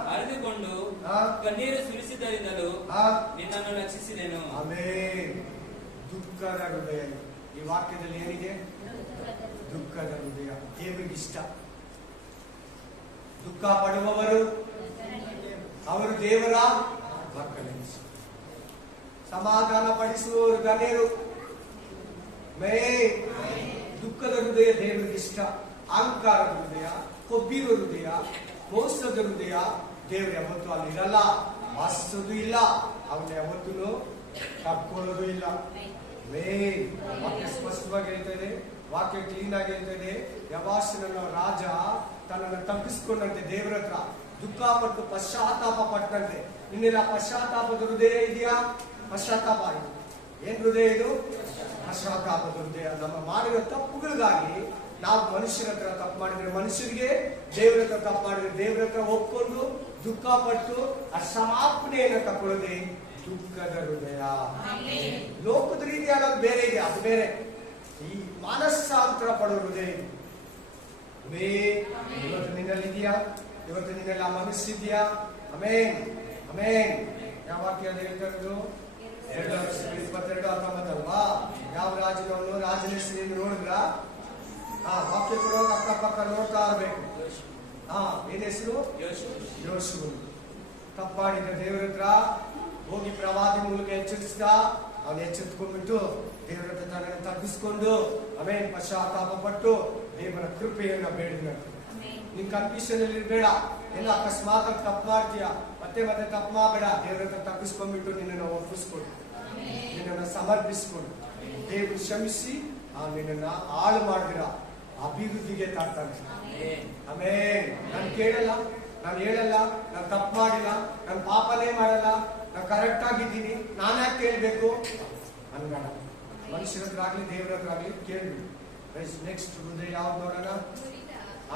ಹರಿದುಕೊಂಡು ಕಣ್ಣೀರು ಸುರಿಸಿದ್ದರಿಂದಲೂ ನಿನ್ನನ್ನು ರಕ್ಷಿಸಿದೆನು. ಆಮೆನ್. ದುಃಖದ ಹೃದಯ. ಈ ವಾಕ್ಯದಲ್ಲಿ ಏನಿದೆ? ದುಃಖದ ಹೃದಯ ದೇವರಿಗಿಷ್ಟ. ದುಃಖ ಪಡುವವರು ಅವರು ದೇವರ ಮಕ್ಕಳೆನಿಸಿ. ಸಮಾಧಾನ ಪಡಿಸುವವರು ಧನ್ಯರು. ದುಃಖದ ಹೃದಯ ದೇವರಿಗಿಷ್ಟ. ಅಹಂಕಾರದ ಹೃದಯ, ಕೊಬ್ಬಿರುವ ಹೃದಯ, ಮೋಸದ ಹೃದಯ ದೇವರು ಯಾವತ್ತೂ ಅಲ್ಲಿ ಇರಲ್ಲ, ವಾಸಿಸೋದು ಇಲ್ಲ, ಅವನ್ನ ಯಾವತ್ತೂ ತಪ್ಕೊಳ್ಳೋದು ಇಲ್ಲ. ವಾಕ್ಯ ಸ್ಪಷ್ಟವಾಗಿ ಹೇಳ್ತಾ ಇದೆ, ವಾಕ್ಯ ಕ್ಲೀನ್ ಆಗಿ ಹೇಳ್ತಾ ಇದೆ. ಯವಾಷನ ರಾಜ ತನ್ನನ್ನು ತಪ್ಪಿಸಿಕೊಂಡಂತೆ ದೇವರ ಹತ್ರ ದುಃಖಪಟ್ಟು ಪಶ್ಚಾತ್ತಾಪ ಪಟ್ಟಂತೆ. ಇನ್ನೇನ ಪಶ್ಚಾತ್ತಾಪದ ಹೃದಯ ಇದೆಯಾ? ಪಶ್ಚಾತ್ತಾಪ ಇದು ಏನ್ ಹೃದಯ? ಇದು ಪಶ್ಚಾತ್ತಾಪದ ಹೃದಯ. ನಮ್ಮ ಮಾಡಿರೋ ತಪ್ಪುಗಳಿಗಾಗಿ ನಾವು ಮನುಷ್ಯರ ಹತ್ರ ತಪ್ಪು ಮಾಡಿದ್ರೆ ಮನುಷ್ಯರಿಗೆ, ದೇವರ ಹತ್ರ ತಪ್ಪು ಮಾಡಿದ್ರೆ ದೇವರ ಹತ್ರ ಒಪ್ಕೊಂಡು ದುಃಖ ಪಟ್ಟು ಆ ಕ್ಷಮಾಪಣೆಯನ್ನು ತಗೊಳ್ಳದೆ ದುಃಖದ ಹೃದಯ. ಲೋಕದ ರೀತಿ ಅನ್ನೋದು ಬೇರೆ ಇದೆ, ಅದು ಬೇರೆ. ಈ ಮಾನಸಾಂತರ ಪಡೋ ಹೃದಯ ಇವತ್ತು ನಿನ್ನಲ್ಲಿದೆಯಾ? ಇವತ್ತು ನಿನ್ನೆಲ್ಲ ಮನಸ್ಸಿದ್ಯಾ? Amen amen. ಯಾವ ವಾಕ್ಯ ಹೇಳ್ತಾ ಇರೋದು? 2:22-19 ಅಲ್ವಾ? ಯಾವ ರಾಜನವನು ರಾಜನ ಹೆಸರು ನೋಡಿದ್ರ ವಾಕ್ಯ ಕೊಡುವಾಗ ಅಕ್ಕಪಕ್ಕ ನೋಡ್ತಾ ಇರ್ಬೇಕು. ಏನ್ ಹೆಸರು? ಯೋಶುವ. ತಪ್ಪಾಡಿದ ದೇವರ ಹತ್ರ ಹೋಗಿ ಪ್ರವಾದಿ ಮೂಲಕ ಎಚ್ಚರಿಸಿದ. ಅವನು ಎಚ್ಚೆತ್ಕೊಂಡ್ಬಿಟ್ಟು ದೇವರ ಹತ್ರ ತನ್ನನ್ನು ತಗ್ಗಿಸ್ಕೊಂಡು ಆಮೇಲೆ ಪಶ್ಚಾತ್ತಾಪ ಪಟ್ಟು ದೇವರ ಕೃಪೆಯನ್ನ ಬೇಡಿದ. ನಿನ್ ಕನ್ಫ್ಯೂಷನ್ ಅಲ್ಲಿ ಇರ್ಬೇಡ. ಎಲ್ಲ ಅಕಸ್ಮಾತ್ ತಪ್ಪು ಮಾಡ್ತೀಯ, ಮತ್ತೆ ಮತ್ತೆ ತಪ್ಪು ಮಾಡಬೇಡ. ದೇವರ ಹತ್ರ ತಗ್ಗಿಸ್ಕೊಂಡ್ಬಿಟ್ಟು ನಿನ್ನನ್ನು ಒಪ್ಪಿಸ್ಕೊಡು, ನಿನ್ನನ್ನು ಸಮರ್ಪಿಸ್ಕೊಡು. ದೇವರು ಕ್ಷಮಿಸಿ ನಿನ್ನನ್ನ ಹಾಳು ಮಾಡಿದಿರ ಅಭಿವೃದ್ಧಿಗೆ ತರ್ತಾನೆ. ಆಮೇಲೆ ನಾನು ಕೇಳಲ್ಲ, ನಾನು ಹೇಳಲ್ಲ, ನಾನು ತಪ್ಪು ಮಾಡಿಲ್ಲ, ನಾನು ಪಾಪನೇ ಮಾಡಲ್ಲ, ನಾನು ಕರೆಕ್ಟ್ ಆಗಿದ್ದೀನಿ, ನಾನು ಯಾಕೆ ಕೇಳಬೇಕು ಅನ್ಬೇಡ. ಮನುಷ್ಯರ ಹತ್ರ ಆಗ್ಲಿ ದೇವರ ಹತ್ರ ಆಗ್ಲಿ ಕೇಳ್ಬಿಡು. ನೆಕ್ಸ್ಟ್ ಹೃದಯ ಯಾವ್ದು ನೋಡೋಣ?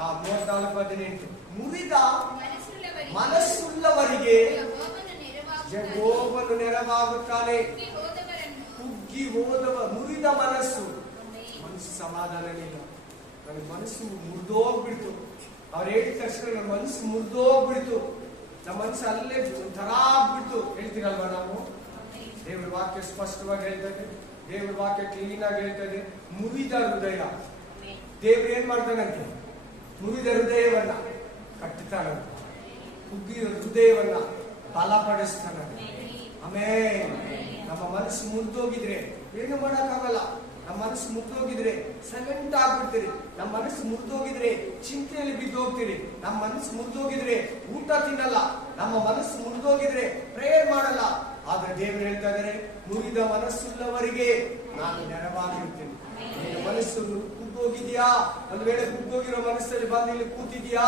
34:18. ಮುರಿದ ಮನಸ್ಸುಳ್ಳವರಿಗೆ ಯೆಹೋವನು ನೆರವಾಗುತ್ತಾನೆ. ಕುಗ್ಗಿ ಹೋದವ ಮುರಿದ ಮನಸ್ಸು ಸಮಾಧಾನವಿಲ್ಲ. ನನಗೆ ಮನಸ್ಸು ಮುರಿದೋಗ್ಬಿಡ್ತು. ಅವ್ರು ಹೇಳಿದ ತಕ್ಷಣ ನನ್ನ ಮನಸ್ಸು ಮುರಿದೋಗ್ಬಿಡ್ತು. ನಮ್ಮ ಮನಸ್ಸು ಅಲ್ಲೇ ಒಂಥರ ಆಗ್ಬಿಡ್ತು. ಹೇಳ್ತೀರಲ್ವಾ ನಾವು? ದೇವ್ರ ವಾಕ್ಯ ಸ್ಪಷ್ಟವಾಗಿ ಹೇಳ್ತದೆ, ದೇವ್ರ ವಾಕ್ಯ ಕ್ಲೀನ್ ಆಗಿ ಹೇಳ್ತದೆ. ಮುರಿದ ಹೃದಯ ದೇವ್ರು ಏನ್ ಮಾಡ್ತಾನಂತೆ? ಮುರಿದ ಹೃದಯವನ್ನ ಕಟ್ಟುತ್ತಾನಂತೆ, ಕುಗ್ಗಿದ ಹೃದಯವನ್ನ ಬಲಪಡಿಸ್ತಾನಂತೆ. ಆಮೇಲೆ ನಮ್ಮ ಮನಸ್ಸು ಮುರಿದೋಗಿದ್ರೆ ಏನು ಮಾಡಕ್ಕಾಗಲ್ಲ. ನಮ್ಮ ಮನಸ್ಸು ಮುರಿದೋಗಿದ್ರೆ ಸೈಲೆಂಟ್ ಆಗ್ಬಿಡ್ತೀರಿ. ನಮ್ಮ ಮನಸ್ಸು ಮುರಿದೋಗಿದ್ರೆ ಚಿಂತೆಯಲ್ಲಿ ಬಿದ್ದೋಗ್ತೀರಿ. ನಮ್ಮ ಮನಸ್ಸು ಮುರಿದೋಗಿದ್ರೆ ಊಟ ತಿನ್ನಲ್ಲ. ನಮ್ಮ ಮನಸ್ಸು ಮುರಿದೋಗಿದ್ರೆ ಪ್ರೇಯರ್ ಮಾಡಲ್ಲ. ಆದ್ರೆ ದೇವರು ಹೇಳ್ತಾ ಇದ್ದಾರೆ, ಮುರಿದ ಮನಸ್ಸುಳ್ಳವರಿಗೆ ನಾನು ನೆರವಾಗಿರ್ತೀನಿ. ಮನಸ್ಸು ಕುಗ್ಗೋಗಿದ್ಯಾ? ಒಂದು ವೇಳೆ ಕುಗ್ಗೋಗಿರೋ ಮನಸ್ಸಲ್ಲಿ ಬಂದು ಇಲ್ಲಿ ಕೂತಿದ್ಯಾ?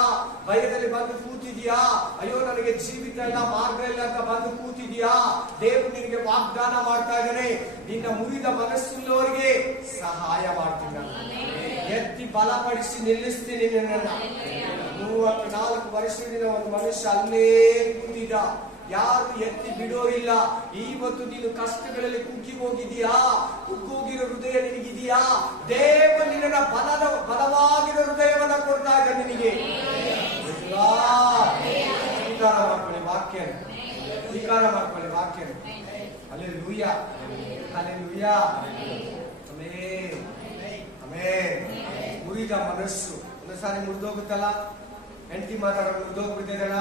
ಭಯದಲ್ಲಿ ಬಂದು ಕೂತಿದ್ಯಾ? ಅಯ್ಯೋ ನನಗೆ ಜೀವಿತ ಇಲ್ಲ, ಮಾರ್ಗ ಇಲ್ಲ ಅಂತ ಬಂದು ಕೂತಿದ್ಯಾ? ದೇವರು ನಿನಗೆ ವಾಗ್ದಾನ ಮಾಡ್ತಾ ಇದ್ದಾನೆ, ನಿನ್ನ ಮುರಿದ ಮನಸ್ಸುಳ್ಳವರಿಗೆ ಸಹಾಯ ಮಾಡ್ತೀನಿ, ಎತ್ತಿ ಬಲಪಡಿಸಿ ನಿಲ್ಲಿಸ್ತೀನಿ ನಿನ್ನನ್ನ. 34 ವರ್ಷದಿಂದ ಒಂದು ಮನುಷ್ಯ ಅಲ್ಲೇ ಕೂತಿದ್ದ, ಯಾರು ಎತ್ತಿ ಬಿಡೋ ಇಲ್ಲ. ಇವತ್ತು ನೀನು ಕಷ್ಟಗಳಲ್ಲಿ ಕುಗ್ಗಿ ಹೋಗಿದೀಯಾ? ಕುಗ್ಗೋಗಿರೋ ಹೃದಯ ನಿನಗಿದೆಯಾ? ದೇವ ನಿನ್ನ ಬಲವಾಗಿರೋ ಹೃದಯವನ್ನ ಕೊಡ್ತಾ ಇದ್ದ ನಿನಗೆ. ಸ್ವೀಕಾರ ಮಾಡ್ಕೊಳ್ಳಿ ವಾಕ್ಯ, ಸ್ವೀಕಾರ ಮಾಡ್ಕೊಳ್ಳಿ ವಾಕ್ಯ. Hallelujah, hallelujah. Amen, amen. ಮುರಿದ ಮನಸ್ಸು ಒಂದೊಂದ್ಸಾರಿ ಮುರಿದೋಗುತ್ತಲ್ಲ. ಹೆಂಡತಿ ಮಾತಾಡೋದು ಮುರಿದೋಗ್ಬಿಡ್ತಿದ್ದಲ್ಲ,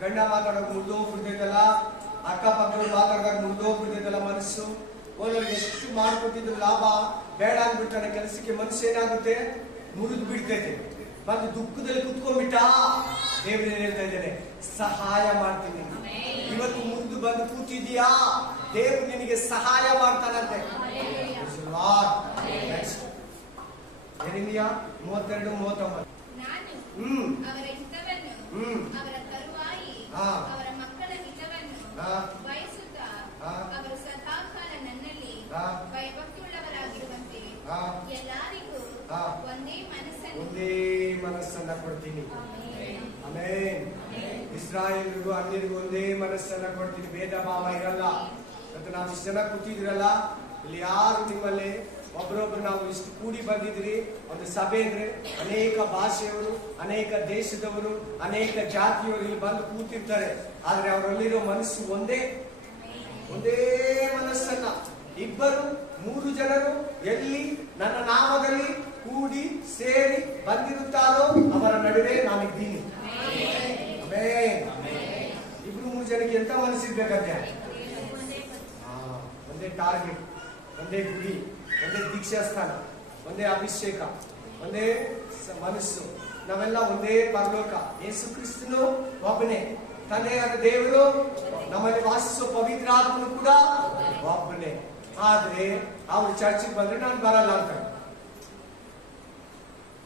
ಗಂಡ ಮಾತಾಡೋದು ಮುರಿದೋಗ್ಬಿಡ್ತೈತಲ್ಲ, ಅಕ್ಕಪಕ್ಕಗಳು ಮಾತಾಡಿದಾಗ ಮುರಿದೋಗ್ಬಿಡ್ತೈತಲ್ಲ ಮನಸ್ಸು. ಓನರ್ಗೆ ಎಷ್ಟು ಮಾಡ್ಕೊತಿದ್ರು ಲಾಭ ಬೇಡ ಅಂದ್ಬಿಟ್ಟಾನೆ ಕೆಲಸಕ್ಕೆ, ಮನಸ್ಸು ಏನಾಗುತ್ತೆ? ಮುರಿದು ಬಿಡ್ತೈತೆ. ಮತ್ತೆ ದುಃಖದಲ್ಲಿ ಕುತ್ಕೊಂಡ್ಬಿಟ್ಟ. ದೇವ್ರು ಏನ್ ಹೇಳ್ತಾ ಇದ್ದೇನೆ? ಸಹಾಯ ಮಾಡ್ತೀನಿ. ಇವತ್ತು ಮುರಿದು ಬಂದು ಕೂತಿದ್ಯಾ? ದೇವ್ರು ನಿನಗೆ ಸಹಾಯ ಮಾಡ್ತಾನಂತೆ. ಯೆರೆಮೀಯ 32:39. ಅವರ ಮಕ್ಕಳ ಹಿತವನ್ನು ಬಯಸುತ್ತಾ ಅವರು ಸದಾಕಾಲ ನನ್ನಲ್ಲಿ ಭಯಭಕ್ತಿಯುಳ್ಳವರಾಗಿರುವಂತೆ ಎಲ್ಲರಿಗೂ ಒಂದೇ ಮನಸ್ಸನ್ನ ಕೊಡ್ತೀನಿ. ಆಮೆನ್. ಇಸ್ರಾಯೇಲ್ರಿಗೂ ಅನ್ಯರಿಗೂ ಒಂದೇ ಮನಸ್ಸನ್ನ ಕೊಡ್ತೀನಿ. ಭೇದ ಭಾವ ಇರಲ್ಲ. ಮತ್ತು ನಾವು ಇಷ್ಟು ಜನ ಕೂತಿದ್ರಲ್ಲ, ಇಲ್ಲಿ ಯಾರು ನಿಮ್ಮಲ್ಲಿ ಒಬ್ರೊಬ್ರು ನಾವು ಇಷ್ಟು ಕೂಡಿ ಬಂದಿದ್ರಿ. ಒಂದು ಸಭೆ ಇದ್ರೆ ಅನೇಕ ಭಾಷೆಯವರು, ಅನೇಕ ದೇಶದವರು, ಅನೇಕ ಜಾತಿಯವರು ಇಲ್ಲಿ ಬಂದು ಕೂತಿರ್ತಾರೆ. ಆದ್ರೆ ಅವರಲ್ಲಿರೋ ಮನಸ್ಸು ಒಂದೇ ಮನಸ್ಸನ್ನ. 2-3 ಜನರು ಎಲ್ಲಿ ನನ್ನ ನಾಮದಲ್ಲಿ ಕೂಡಿ ಸೇರಿ ಬಂದಿರುತ್ತಾರೋ ಅವರ ನಡುವೆ ನಾನಿದ್ದೀನಿ. ಆಮೆನ್. 2-3 ಜನಕ್ಕೆ ಎಂತ ಮನಸ್ಸಿರ್ಬೇಕಂತೆ? ಒಂದೇ ಟಾರ್ಗೆಟ್, ಒಂದೇ ಗುರಿ, ಒಂದೇ ದೀಕ್ಷಾಸ್ಥಾನ, ಒಂದೇ ಅಭಿಷೇಕ, ಒಂದೇ ಮನಸ್ಸು. ನಾವೆಲ್ಲ ಒಂದೇ ಪರಲೋಕ. ಯೇಸು ಕ್ರಿಸ್ತನು ಒಬ್ಬನೇ, ತಂದೆಯಾದ ದೇವರು, ನಮ್ಮಲ್ಲಿ ವಾಸಿಸುವ ಪವಿತ್ರ ಆತ್ಮನು ಕೂಡ ಒಬ್ಬನೇ. ಆದ್ರೆ ಅವ್ರು ಚರ್ಚಿಗೆ ಬಂದ್ರೆ ನಾನು ಬರಲ್ಲ ಅಂತ,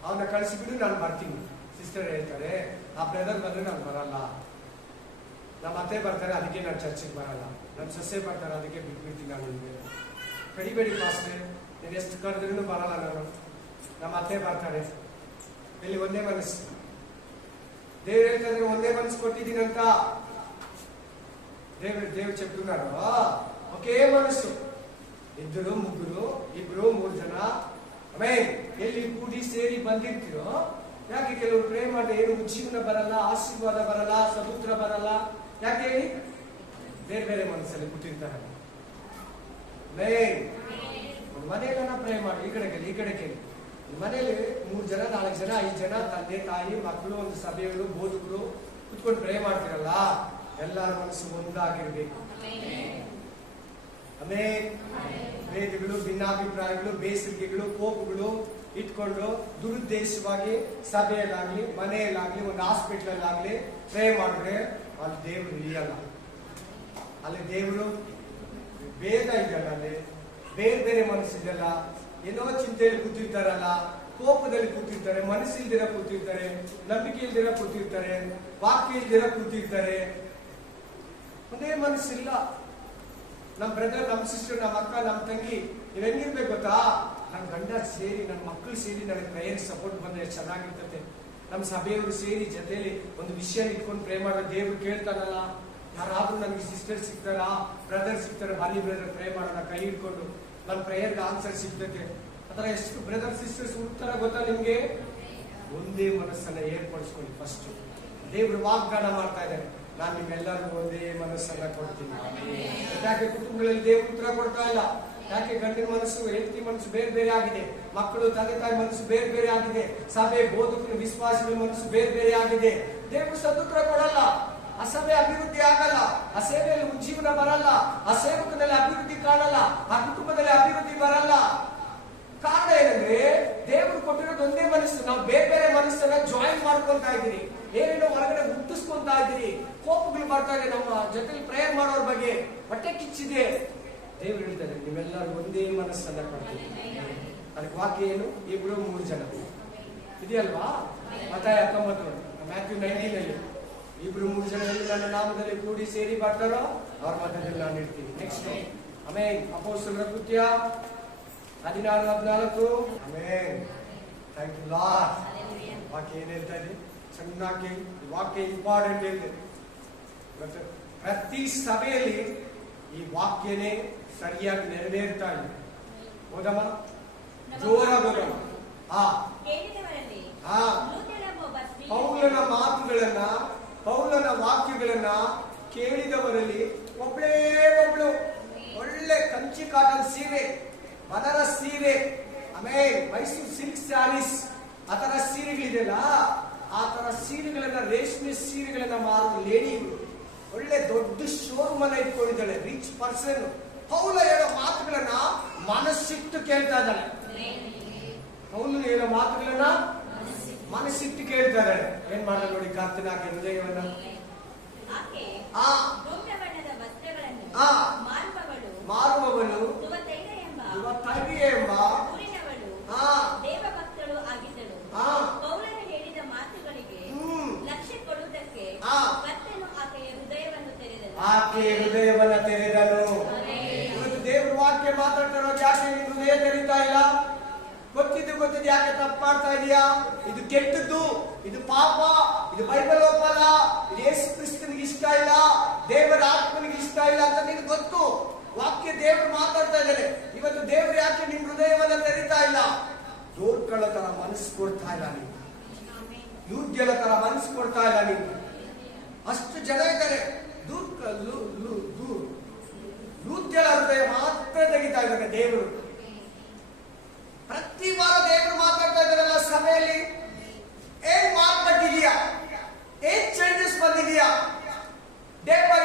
ಅವನ್ನ ಕಳಿಸಿಬಿಡು ನಾನು ಬರ್ತೀನಿ. ಸಿಸ್ಟರ್ ಹೇಳ್ತಾರೆ, ಆ ಬ್ರದರ್ ಬಂದ್ರೆ ನಾನು ಬರಲ್ಲ, ನಮ್ಮ ಅತ್ತೆ ಬರ್ತಾರೆ ಅದಕ್ಕೆ ನಾನು ಚರ್ಚಿಗೆ ಬರಲ್ಲ, ನಮ್ಮ ಸೊಸೆ ಬರ್ತಾರೆ ಅದಕ್ಕೆ ಬಿಟ್ಬಿಡ್ತೀನಿ. ನಾನು ನಿಮಗೆ ಕಡಿಬೇಡಿ ಪಾಸ್ಟರ್, ನೀನು ಎಷ್ಟು ಕರೆದ್ರೂ ಬರಲ್ಲ ನಾನು. ನಮ್ಮ ಅತ್ತೆ ಬರ್ತಾರೆ, ಇಲ್ಲಿ ಒಂದೇ ಮನಸ್ಸು. ದೇವ್ರು ಹೇಳ್ತಾರೆ ಒಂದೇ ಮನಸ್ಸು ಕೊಟ್ಟಿದ್ದೀನಂತ. ದೇವ್ರು చెప్తున్నారు ఒకే మనసు, ఇద్దరు ముగ్గురు ఇಬ್ರು ಮೂರು ಜನ ಆಮೇಲೆ ಎಲ್ಲಿ ಕೂಡಿ ಸೇರಿ ಬಂದಿರ್ತೀರೋ. ಯಾಕೆ ಕೆಲವರು ಪ್ರೇಮ ಮಾಡಿ ಏನು ಜೀವನ ಬರಲ್ಲ, ಆಶೀರ್ವಾದ ಬರಲ್ಲ, ಸಮುದ್ರ ಬರಲ್ಲ? ಯಾಕೆ ಹೇಳಿ? ಬೇರೆ ಬೇರೆ ಮನಸ್ಸಲ್ಲಿ ಕೂತಿರ್ತಾರೆ. ಮನೆಯಲ್ಲ ಪ್ರೇಮ ಮಾಡಿ ಈ ಕಡೆ ಕೇಳಿ. ಮನೇಲಿ 3 ಜನ 4 ಜನ 5 ಜನ ತಂದೆ ತಾಯಿ ಮಕ್ಕಳು ಒಂದು ಸಭೆಗಳು ಬೋಧಕರು ಕುತ್ಕೊಂಡು ಪ್ರೇ ಮಾಡ್ತಿರಲ್ಲ, ಎಲ್ಲರ ಮನಸ್ಸು ಒಂದಾಗಿರ್ಬೇಕು. ಆಮೇಲೆ ಭೇದಗಳು, ಭಿನ್ನಾಭಿಪ್ರಾಯಗಳು, ಬೇಸರಿಕೆಗಳು, ಕೋಪಗಳು ಇಟ್ಕೊಂಡು ದುರುದ್ದೇಶವಾಗಿ ಸಭೆಯಲ್ಲಾಗ್ಲಿ ಮನೆಯಲ್ಲಾಗ್ಲಿ ಒಂದು ಹಾಸ್ಪಿಟಲ್ ಆಗ್ಲಿ ಪ್ರೇ ಮಾಡಿದ್ರೆ ಅಲ್ಲಿ ದೇವರು ಇಳಿಯಲ್ಲ. ಅಲ್ಲಿ ದೇವರು ಭೇದ ಇದೆಯಲ್ಲ, ಅಲ್ಲಿ ಬೇರೆ ಬೇರೆ ಮನಸ್ಸಿದೆಲ್ಲ, ಏನೋ ಚಿಂತೆಯಲ್ಲಿ ಕೂತಿರ್ತಾರಲ್ಲ, ಕೋಪದಲ್ಲಿ ಕೂತಿರ್ತಾರೆ, ಮನಸ್ಸಿಲ್ದಿರ ಕೂತಿರ್ತಾರೆ, ನಂಬಿಕೆ ಇಲ್ದಿರ ಕೂತಿರ್ತಾರೆ, ವಾಕ್ಯ ಇಲ್ದಿರ ಕೂತಿರ್ತಾರೆ. ಒಂದೇ ಮನಸ್ಸಿಲ್ಲ. ನಮ್ಮ ಬ್ರದರ್, ನಮ್ಮ ಸಿಸ್ಟರ್, ನಮ್ಮ ಅಕ್ಕ, ನಮ್ಮ ತಂಗಿ ನೀವ್ ಹೆಂಗಿರ್ಬೇಕು ಗೊತ್ತಾ? ನನ್ನ ಗಂಡ ಸೇರಿ, ನನ್ನ ಮಕ್ಕಳು ಸೇರಿ ನನಗೆ ಪ್ರೇಯರ್ ಸಪೋರ್ಟ್ ಬಂದ್ರೆ ಚೆನ್ನಾಗಿರ್ತದೆ. ನಮ್ಮ ಸಭೆಯವರು ಸೇರಿ ಜೊತೆಲಿ ಒಂದು ವಿಷಯ ಇಟ್ಕೊಂಡು ಪ್ರೇ ಮಾಡೋ ದೇವ್ರು ಕೇಳ್ತಾನಲ್ಲ. ಯಾರಾದ್ರೂ ನನಗೆ ಸಿಸ್ಟರ್ ಸಿಗ್ತಾರಾ, ಬ್ರದರ್ ಸಿಗ್ತಾರೆ, ಬಾಲಿ ಬ್ರದರ್ ಪ್ರೇ ಮಾಡೋಣ ಕೈ ಹಿಡ್ಕೊಂಡು, ನನ್ನ ಪ್ರೇಯರ್ಗೆ ಆನ್ಸರ್ ಸಿಗ್ತೈತೆ. ಆತರ ಎಷ್ಟು ಬ್ರದರ್ ಸಿಸ್ಟರ್ಸ್ ಹುಡ್ತಾರ ಗೊತ್ತಾ ನಿಮ್ಗೆ? ಒಂದೇ ಮನಸ್ಸನ್ನ ಏರ್ಪಡಿಸ್ಕೊಳ್ಳಿ. ಫಸ್ಟ್ ದೇವ್ರು ವಾಗ್ದಾನ ಮಾಡ್ತಾ ಇದ್ದಾರೆ, ನಾನು ನಿಮ್ಮೆಲ್ಲರಿಗೂ ಒಂದೇ ಮನಸ್ಸನ್ನ ಕೊಡ್ತೀನಿ. ಯಾಕೆ ಕುಟುಂಬಗಳಲ್ಲಿ ದೇವ್ರ ಉತ್ತರ ಕೊಡ್ತಾ ಇಲ್ಲ? ಯಾಕೆ ಗಂಡಿನ ಮನಸ್ಸು, ಹೆಂಡತಿ ಮನಸ್ಸು ಬೇರೆ ಬೇರೆ ಆಗಿದೆ, ಮಕ್ಕಳು ತಂದೆ ತಾಯಿ ಮನಸ್ಸು ಬೇರೆ ಬೇರೆ ಆಗಿದೆ, ಸಭೆ ಬೋಧಕರು ವಿಶ್ವಾಸಿಗಳ ಮನಸ್ಸು ಬೇರೆ ಬೇರೆ ಆಗಿದೆ. ದೇವ್ರು ಸದುತ್ತರ ಕೊಡಲ್ಲ. ಆ ಸಭೆ ಅಭಿವೃದ್ಧಿ ಆಗಲ್ಲ, ಆ ಸೇವೆಯಲ್ಲಿ ಉಜ್ಜೀವನ ಬರಲ್ಲ, ಆ ಸೇವಕನಲ್ಲಿ ಅಭಿವೃದ್ಧಿ ಕಾಣಲ್ಲ, ಆ ಕುಟುಂಬದಲ್ಲಿ ಅಭಿವೃದ್ಧಿ ಬರಲ್ಲ. ಕಾರಣ ಏನಂದ್ರೆ ದೇವರು ಕೊಟ್ಟಿರೋದು ಒಂದೇ ಮನಸ್ಸು. ನಾವು ಬೇರೆ ಬೇರೆ ಮನಸ್ಸನ್ನ ಜಾಯಿನ್ ಮಾಡ್ಕೊಂತಾ ಇದ್ದೀರಿ, ಏನೇನೋ ಹೊರಗಡೆ ಹುಟ್ಟಿಸ್ಕೊಂತಾ ಇದ್ದೀರಿ, ಕೋಪಗಳು ಬರ್ತಾ ಇದೆ, ನಮ್ಮ ಜೊತೆಲಿ ಪ್ರೇಯರ್ ಮಾಡೋರ್ ಬಗ್ಗೆ ಹೊಟ್ಟೆ ಕಿಚ್ಚಿದೆ. ದೇವ್ರು ಹೇಳ್ತಾರೆ ನೀವೆಲ್ಲರೂ ಒಂದೇ ಮನಸ್ಸನ್ನ ಕೊಡ್ತೀವಿ. ಅದಕ್ಕೆ ವಾಕ್ಯ ಏನು? 2 3 ಜನ ಇದೆಯಲ್ವಾ? ಮತ್ತಾಯ 19 ಮ್ಯಾಥ್ಯೂ 19 2 3 ಜನ ನನ್ನ ನಾಮದಲ್ಲಿ ಕೂಡಿ ಸೇರಿ ಬರ್ತಾರೋ ಅವ್ರ ಮಧ್ಯದಲ್ಲಿ ನಾನು ಇರ್ತೀನಿ. ನೆಕ್ಸ್ಟ್ ಆಮೇಲೆ ಅಪೊಸ್ತಲರ ಕೃತ್ಯ 16:14. ಆಮೇಲೆ ಥ್ಯಾಂಕ್ ಯು ಲಾರ್ಡ್. ವಾಕ್ಯ ಏನ್ ಹೇಳ್ತಾ ಇದೆ? ಚೆನ್ನಾಗಿ ವಾಕ್ಯ ಇಂಪಾರ್ಟೆಂಟ್ ಇದೆ. ಇವತ್ತು ಪ್ರತಿ ಸಭೆಯಲ್ಲಿ ಈ ವಾಕ್ಯನೇ ಸರಿಯಾಗಿ ನೆರವೇರ್ತಾ ಇದೆ. ಹೋದಮ್ಮ ಜೋರಾಗಿ ಹೋದಮ್ಮ. ಪೌಲನ ಮಾತುಗಳನ್ನ, ಪೌಲನ ವಾಕ್ಯಗಳನ್ನ ಕೇಳಿದವರಲ್ಲಿ ಒಬ್ಳು ಒಳ್ಳೆ ಕಂಚಿ ಕಾಟನ್ ಸೀರೆ, ಬನಾರಸ್ ಸೀರೆ, ಆಮೇಲೆ ಮೈಸೂರು ಸಿಲ್ಕ್ ಸ್ಯಾರೀಸ್, ಆ ತರ ಸೀರೆಗಳಿದೆಯಲ್ಲ, ಆ ತರ ಸೀರೆಗಳನ್ನ, ರೇಷ್ಮೆ ಸೀರೆಗಳನ್ನ ಮಾರುವ ಲೇಡಿ, ಒಳ್ಳೆ ದೊಡ್ಡ ಶೋರೂಮ್ ಅನ್ನ ಇಟ್ಕೊಂಡಿದ್ದಾಳೆ, ರಿಚ್ ಪರ್ಸನ್. ಪೌಲ ಹೇಳೋ ಮಾತುಗಳನ್ನ ಮನಸ್ಸಿಟ್ಟು ಕೇಳ್ತಾ ಇದ್ದಾಳೆ. ಪೌಲನು ಹೇಳೋ ಮಾತುಗಳನ್ನ ಮನಸ್ಸಿಟ್ಟು ಕೇಳ್ತಾ ಇದ್ದಾಳೆ. ಏನ್ ಮಾಡಲ್ಲ ನೋಡಿ, ಕರ್ತನ ಹೃದಯವನ್ನ ಮಾರುವವಳು ಯುವತೈರೆ ಎಂಬ ದೇವಭಕ್ತಳು ಆಗಿದ್ದಳು. ಪೌಲನು ಹೇಳಿದ ಮಾತುಗಳಿಗೆ ಲಕ್ಷ್ಯ ಕೊಡುವುದಕ್ಕೆ ಕರ್ತನು ಆಕೆಯ ಹೃದಯವನ್ನು ತೆರೆದನು. ಇವತ್ತು ದೇವ್ರ ವಾಕ್ಯ ಮಾತಾಡ್ತಾರೋದು ಯಾಕೆ ನಿನ್ ಹೃದಯ ತೆರೀತಾ ಇಲ್ಲ? ಗೊತ್ತಿದ್ದು ಯಾಕೆ ತಪ್ಪು ಮಾಡ್ತಾ ಇದೀಯಾ? ಇದು ಕೆಟ್ಟದ್ದು, ಇದು ಪಾಪ, ಇದು ಬೈಬಲ್ ಒಪ್ಪಲ್ಲ, ಇದು ಯೇಸು ಕ್ರಿಸ್ತನಿಗೆ ಇಷ್ಟ ಇಲ್ಲ, ದೇವರ ಆತ್ಮನಿಗೆ ಇಷ್ಟ ಇಲ್ಲ ಅಂತ ನಿನ್ಗೆ ಗೊತ್ತು. ವಾಕ್ಯ ದೇವರು ಮಾತಾಡ್ತಾ ಇದ್ದಾರೆ. ಇವತ್ತು ದೇವ್ರು ಯಾಕೆ ನಿನ್ ಹೃದಯವನ್ನ ತೆರೀತಾ ಇಲ್ಲ? ದೋರ್ಗಳ ತರ ಮನಸ್ಸು ಕೊಡ್ತಾ ಇಲ್ಲ ನೀವು, ಯೂದ್ಯಲ ತರ ಮನಸ್ಸು ಕೊಡ್ತಾ ಇಲ್ಲ ನೀವು. ಅಷ್ಟು ಜನ ಇದ್ದಾರೆ. ಯೂದ್ಯಲ ಹೃದಯ ಮಾತ್ರ ತೆಗಿತಾ ಇದ್ದಾರೆ ದೇವರು. ಪ್ರತಿ ವಾರ ದೇವರು ಮಾತಾಡ್ತಾ ಇದ್ದಾರಲ್ಲ ಸಭೆಯಲ್ಲಿ, ಏನ್ ಮಾರ್ಪಟ್ಟಿದೆಯಾ? ಏನ್ ಚೇಂಜಸ್ ಬಂದಿದೆಯಾ? ಡೇ ಬೈ